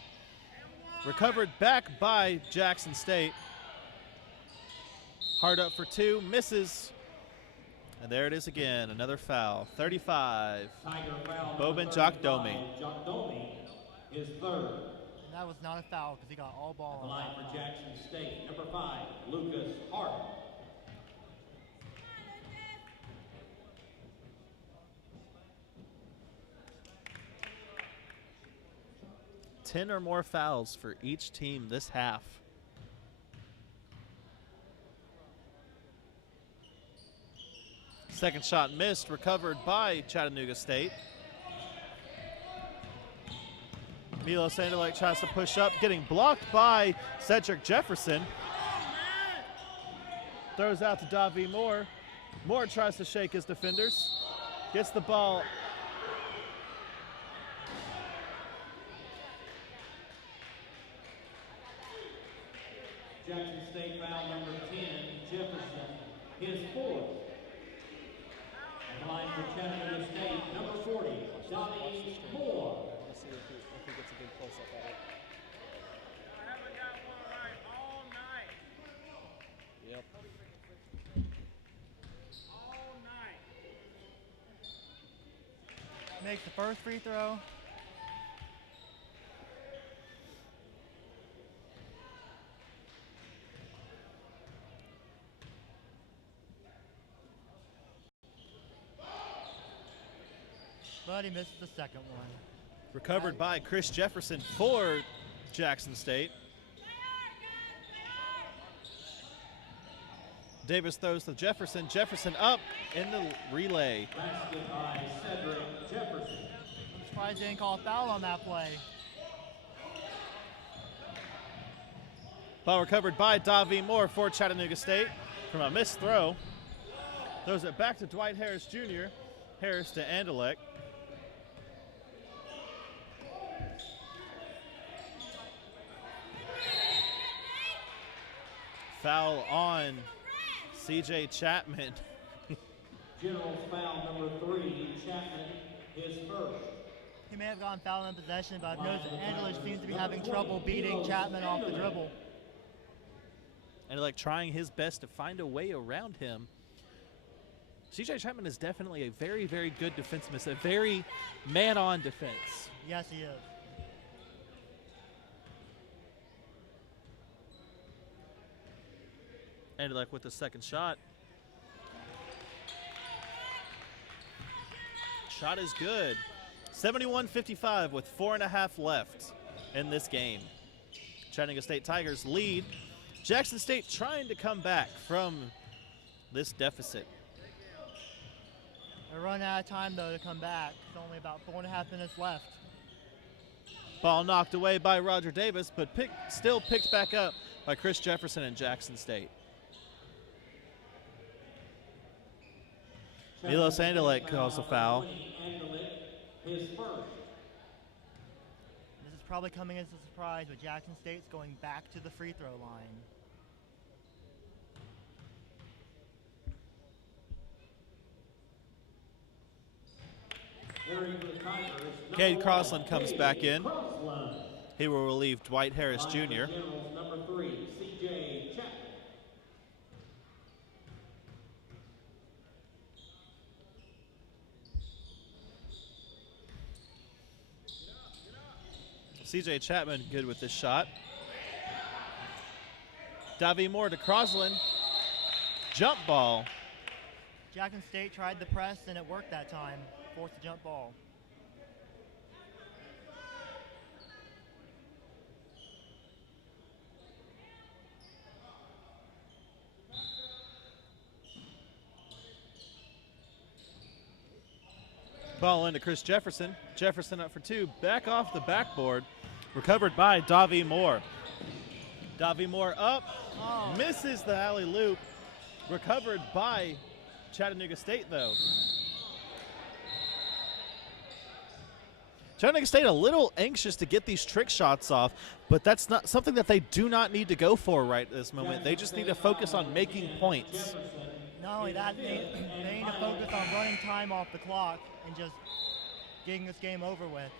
Recovered back by Jackson State. Hart up for two, misses. And there it is again, another foul. 35. Bobin Jockdomi. Jockdomi is third. And that was not a foul because he got all ball On the on line that for foul. Jackson State, number 5, Lucas Hart. Ten or more fouls for each team this half. Second shot missed, recovered by Chattanooga State. Milo Sanderlake tries to push up, getting blocked by Cedric Jefferson. Throws out to Davi Moore. Moore tries to shake his defenders. Gets the ball. Jackson State foul number 10, Jefferson, his fourth. On the line for Chattanooga State, number 40, Davi Moore. Let's see if he gets a good close-up at it. I haven't got one right all night. Yep. All night. Makes the first free throw. But he missed the second one. Recovered by Chris Jefferson for Jackson State. Davis throws to Jefferson. Jefferson up in the relay. Basket by Cedric Jefferson. I'm surprised they didn't call a foul on that play. Ball recovered by Davi Moore for Chattanooga State from a missed throw. Throws it back to Dwight Harris Jr. Harris to Andelek. Foul on CJ Chapman. General's foul number 3, Chapman, his first. He may have gotten fouled in possession, but I've noticed that Andler seems to be having trouble beating Chapman off the dribble. Andelek trying his best to find a way around him. CJ Chapman is definitely a very, very good defenseman. A very man-on defense. Yes, he is. Andelek with the second shot. Shot is good. 71-55 with 4.5 left in this game. Chattanooga State Tigers lead. Jackson State trying to come back from this deficit. They're running out of time, though, to come back. It's only about 4.5 minutes left. Ball knocked away by Roger Davis, but still picked back up by Chris Jefferson and Jackson State. Milos Andelek calls a foul. His first. This is probably coming as a surprise, but Jackson State's going back to the free throw line. Cade Crossland comes back in. He will relieve Dwight Harris Jr. Generals number 3, CJ Chapman. CJ Chapman good with this shot. Davi Moore to Crossland. Jump ball. Jackson State tried the press, and it worked that time. Forced a jump ball. Ball into Chris Jefferson. Jefferson up for two. Back off the backboard. Recovered by Davi Moore. Davi Moore up. Misses the alley-loop. Recovered by Chattanooga State, though. Chattanooga State a little anxious to get these trick shots off, but that's not something that they do not need to go for right at this moment. They just need to focus on making points. Not only that, they need to focus on running time off the clock and just getting this game over with.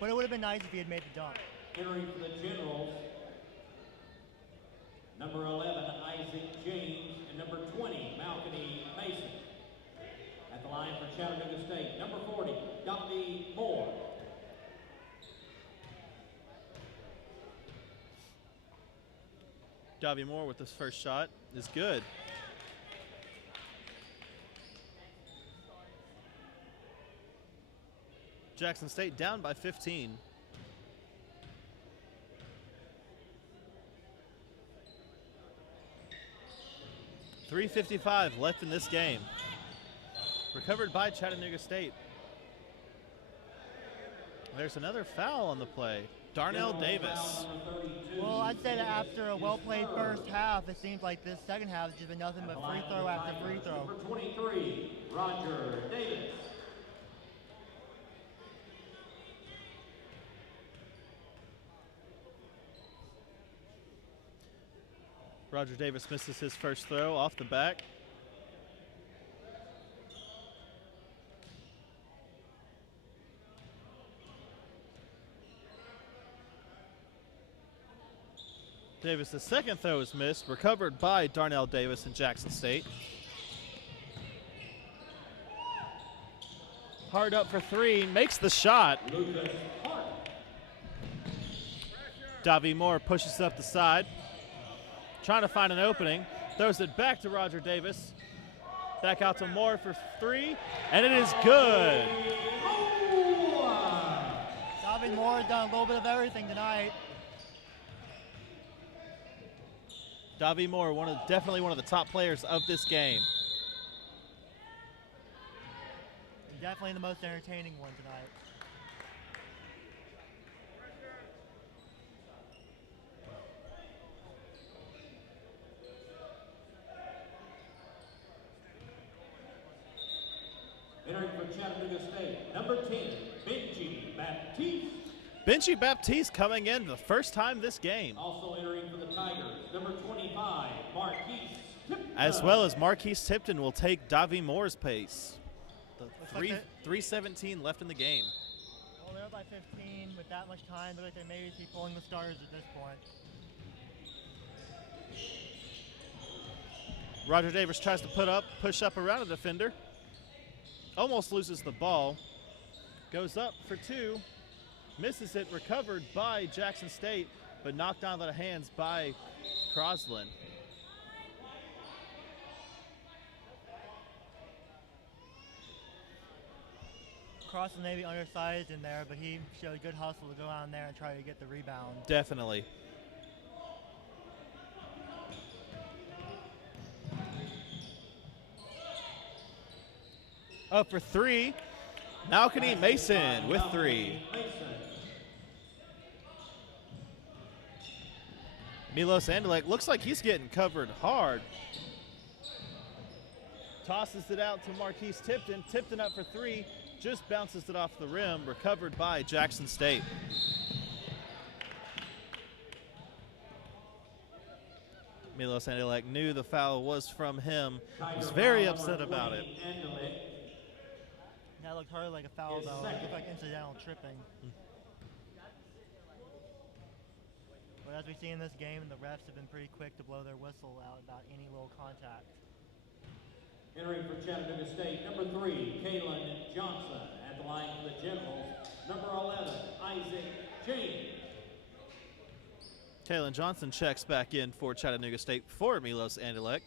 But it would have been nice if he had made the dunk. Entering for the Generals, number 11, Isaac James, and number 20, Malcolm Mason. At the line for Chattanooga State, number 40, Davi Moore. Davi Moore with his first shot is good. Jackson State down by 15. .355 left in this game. Recovered by Chattanooga State. There's another foul on the play. Darnell Davis. Well, I'd say that after a well-played first half, it seems like this second half has just been nothing but free throw after free throw. Number 23, Roger Davis. Roger Davis misses his first throw off the back. Davis' second throw is missed, recovered by Darnell Davis in Jackson State. Hard up for three, makes the shot. Davi Moore pushes up the side, trying to find an opening, throws it back to Roger Davis. Back out to Moore for three, and it is good. Davi Moore has done a little bit of everything tonight. Davi Moore, definitely one of the top players of this game. Definitely the most entertaining one tonight. Entering for Chattanooga State, number 10, Benji Baptiste. Benji Baptiste coming in the first time this game. Also entering for the Tigers, number 25, Marquise Tipton. As well as Marquise Tipton will take Davi Moore's pace. The Looks like 3:17 left in the game. Well, they're up by 15 with that much time. Look like they may be pulling the starters at this point. Roger Davis tries to push up around a defender. Almost loses the ball. Goes up for two. Misses it, recovered by Jackson State, but knocked out of the hands by Croslin. Croslin may be undersized in there, but he showed good hustle to go out there and try to get the rebound. Definitely. Up for three. Malcolm Mason with three. Milos Andalek looks like he's getting covered hard. Tosses it out to Marquise Tipton. Tipton up for three. Just bounces it off the rim. Recovered by Jackson State. Milos Andalek knew the foul was from him. Was very upset about it. That looked hardly like a foul, though. It looked like incidental tripping. But as we see in this game, the refs have been pretty quick to blow their whistle out about any little contact. Entering for Chattanooga State, number 3, Kalen Johnson. At the line for the Generals, number 11, Isaac James. Kalen Johnson checks back in for Chattanooga State for Milos Andalek.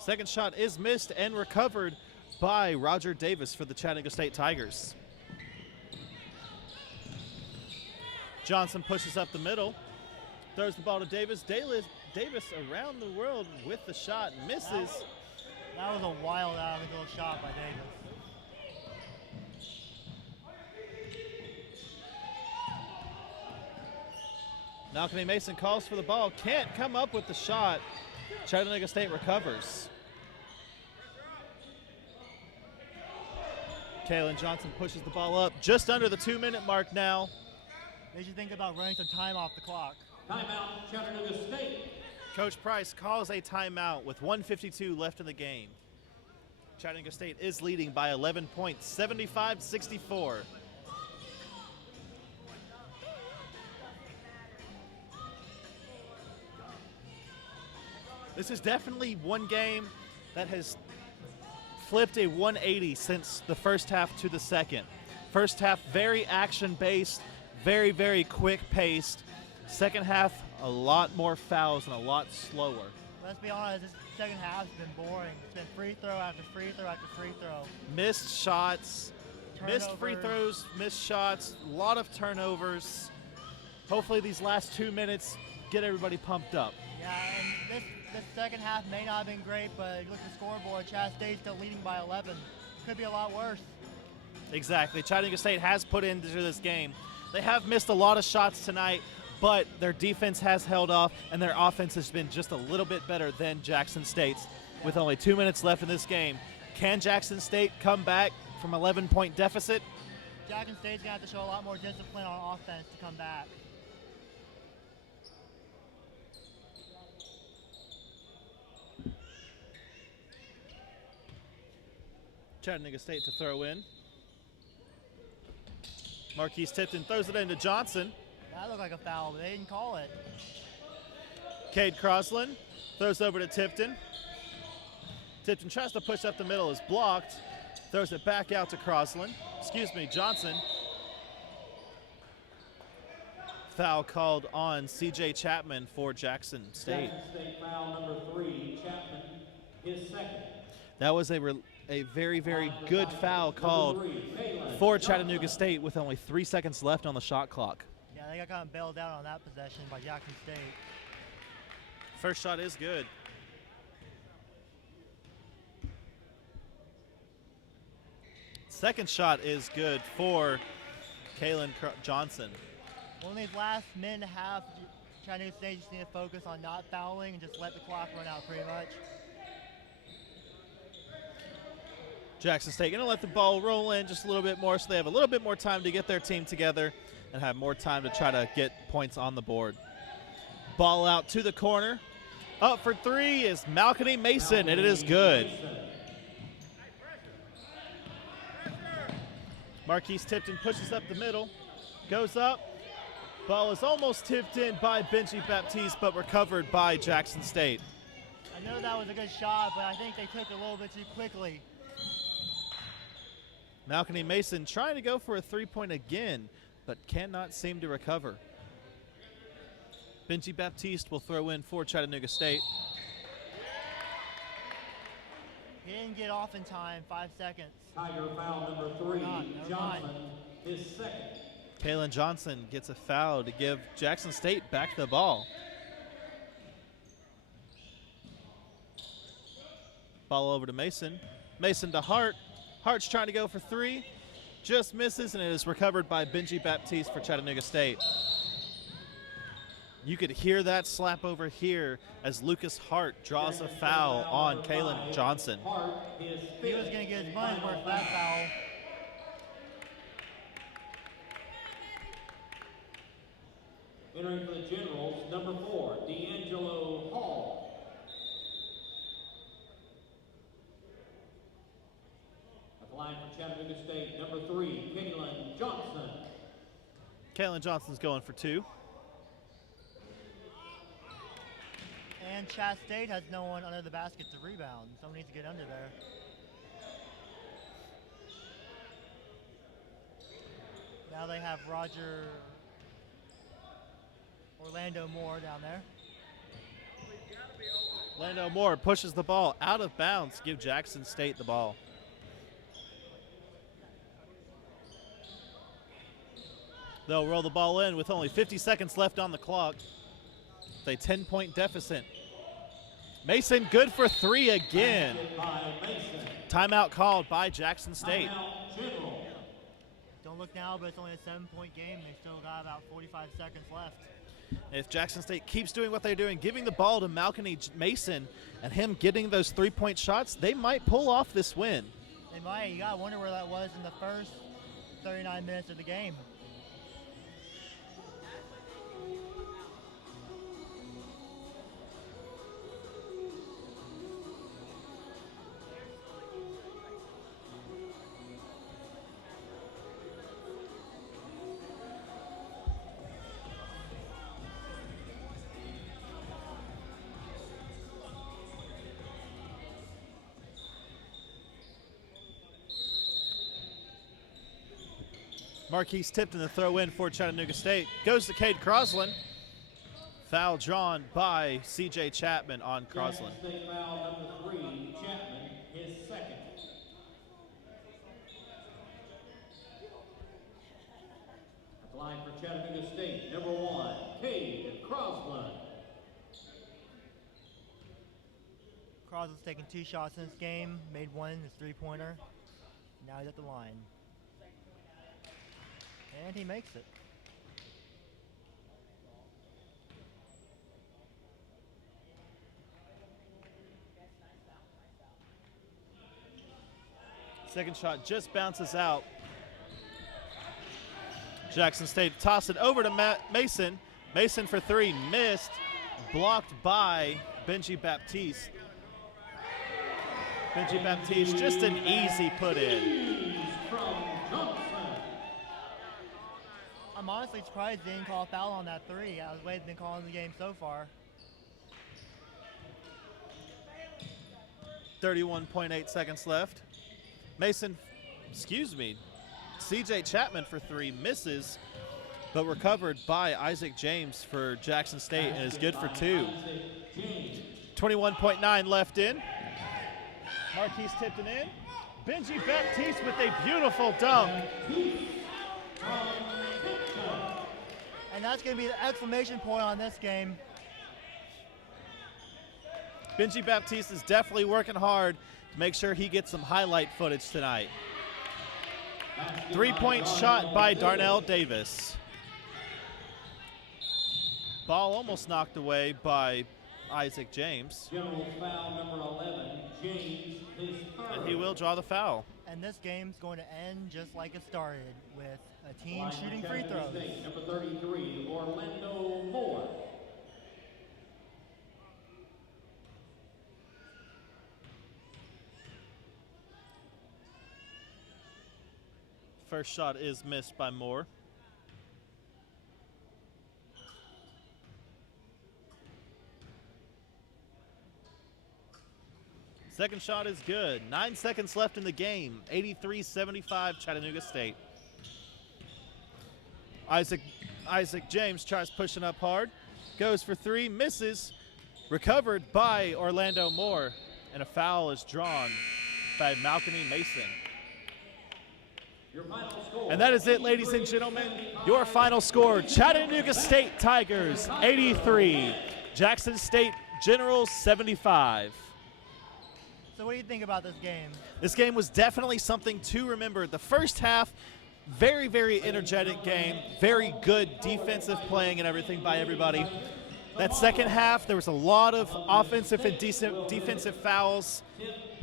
Second shot is missed and recovered by Roger Davis for the Chattanooga State Tigers. Johnson pushes up the middle, throws the ball to Davis. Davis around the world with the shot, misses. That was a wild out of the shot by Davis. Malcolm Mason calls for the ball, can't come up with the shot. Chattanooga State recovers. Kalen Johnson pushes the ball up just under the 2-minute mark now. They should think about running some time off the clock. Timeout, Chattanooga State. Coach Price calls a timeout with 1:52 left in the game. Chattanooga State is leading by 11 points, 75-64. This is definitely one game that has flipped a 180 since the first half to the second. First half, very action-based, very, very quick-paced. Second half, a lot more fouls and a lot slower. Let's be honest, this second half's been boring. It's been free throw after free throw after free throw. Missed shots, missed free Turnovers. throws, missed shots, a lot of turnovers. Hopefully these last 2 minutes get everybody pumped up. Yeah, and this second half may not have been great, but if you look at the scoreboard, Chatt State's still leading by 11. Could be a lot worse. Exactly. Chattanooga State has put into this game. They have missed a lot of shots tonight, but their defense has held off, and their offense has been just a little bit better than Jackson State's. With only 2 minutes left in this game, can Jackson State come back from 11-point deficit? Jackson State's going to have to show a lot more discipline on offense to come back. Chattanooga State to throw in. Marquise Tipton throws it into Johnson. That looked like a foul, but they didn't call it. Cade Crosland throws over to Tipton. Tipton tries to push up the middle, is blocked. Throws it back out to Johnson. Foul called on C.J. Chapman for Jackson State. Jackson State foul number 3, Chapman, his second. That was a very, very good foul called for Chattanooga State with only 3 seconds left on the shot clock. Yeah, they got kind of bailed out on that possession by Jackson State. First shot is good. Second shot is good for Kalen Johnson. Well, in these last minute and a half, Chattanooga State just need to focus on not fouling and just let the clock run out pretty much. Jackson State going to let the ball roll in just a little bit more so they have a little bit more time to get their team together and have more time to try to get points on the board. Ball out to the corner. Up for three is Malcolm Mason, and it is good. Marquise Tipton pushes up the middle, goes up. Ball is almost tipped in by Benji Baptiste, but recovered by Jackson State. I know that was a good shot, but I think they took it a little bit too quickly. Malcolm Mason trying to go for a three-point again, but cannot seem to recover. Benji Baptiste will throw in for Chattanooga State. He didn't get off in time, 5 seconds. Tiger foul number 3, Johnson, his second. Kalen Johnson gets a foul to give Jackson State back the ball. Ball over to Mason. Mason to Hart. Hart's trying to go for three. Just misses, and it is recovered by Benji Baptiste for Chattanooga State. You could hear that slap over here as Lucas Hart draws a foul on Kalen Johnson. He was going to get his money's worth for that foul. Entering for the Generals, number 4, D'Angelo Hall. At the line for Chattanooga State, number 3, Kalen Johnson. Kalen Johnson's going for two. And Chatt State has no one under the basket to rebound. Someone needs to get under there. Now they have Orlando Moore down there. Orlando Moore pushes the ball out of bounds, give Jackson State the ball. They'll roll the ball in with only 50 seconds left on the clock. It's a 10-point deficit. Mason good for three again. Timeout called by Jackson State. Don't look now, but it's only a 7-point game. They still got about 45 seconds left. If Jackson State keeps doing what they're doing, giving the ball to Malcolm Mason and him getting those three-point shots, they might pull off this win. They might. You gotta wonder where that was in the first 39 minutes of the game. Marquise Tipton, the throw in for Chattanooga State. Goes to Cade Crosland. Foul drawn by C.J. Chapman on Crosland. Jackson State foul number 3, Chapman, his second. At the line for Chattanooga State, number 1, Cade Crosland. Crosland's taken 2 shots in this game, made one, his three-pointer. Now he's at the line. And he makes it. Second shot just bounces out. Jackson State toss it over to Mason. Mason for 3, missed. Blocked by Benji Baptiste. Benji Baptiste, just an easy put in. I'm honestly surprised they didn't call a foul on that 3. That was the way they've been calling the game so far. 31.8 seconds left. C.J. Chapman for 3 misses, but recovered by Isaac James for Jackson State and is good for 2. 21.9 left in. Marquise Tipton in. Benji Baptiste with a beautiful dunk. And that's going to be the exclamation point on this game. Benji Baptiste is definitely working hard to make sure he gets some highlight footage tonight. 3-point shot by Darnell Davis. Ball almost knocked away by Isaac James. General foul number 11, James, his third. And he will draw the foul. And this game's going to end just like it started, with a team shooting free throws. State, number 33, Orlando Moore. First shot is missed by Moore. Second shot is good. 9 seconds left in the game. 83-75 Chattanooga State. Isaac James tries pushing up hard. Goes for 3, misses. Recovered by Orlando Moore. And a foul is drawn by Malcolm Mason. And that is it, ladies and gentlemen. Your final score, Chattanooga State Tigers 83, Jackson State Generals 75. So what do you think about this game? This game was definitely something to remember. The first half, very, very energetic game. Very good defensive playing and everything by everybody. That second half, there was a lot of offensive and defensive fouls.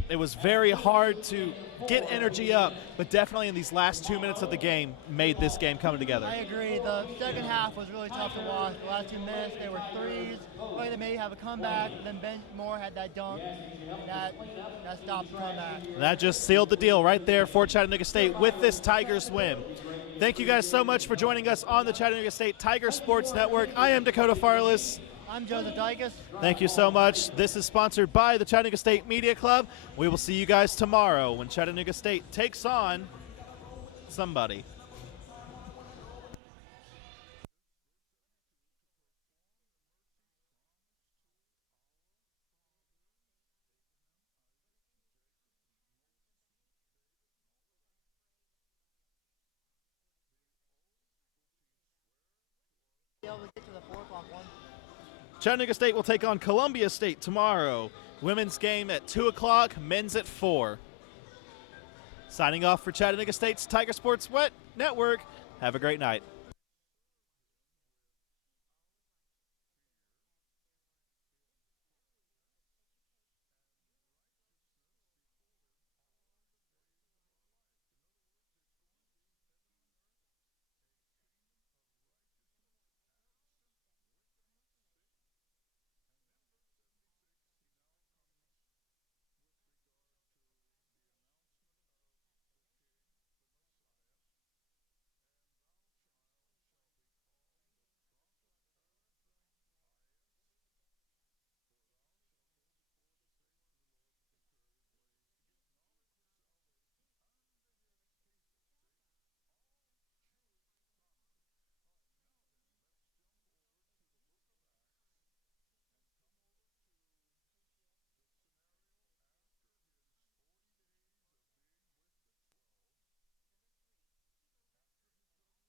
It was very hard to get energy up, but definitely in these last 2 minutes of the game made this game come together. I agree. The second half was really tough to watch. The last 2 minutes, they were threes. Like they may have a comeback. Then Ben Moore had that dunk. That stopped the comeback. That just sealed the deal right there for Chattanooga State with this Tigers win. Thank you guys so much for joining us on the Chattanooga State Tiger Sports Network. I am Dakota Farless. I'm Joseph Dykes. Thank you so much. This is sponsored by the Chattanooga State Media Club. We will see you guys tomorrow when Chattanooga State takes on somebody. Chattanooga State will take on Columbia State tomorrow. Women's game at 2 o'clock, men's at 4. Signing off for Chattanooga State's Tiger Sports Network. Have a great night.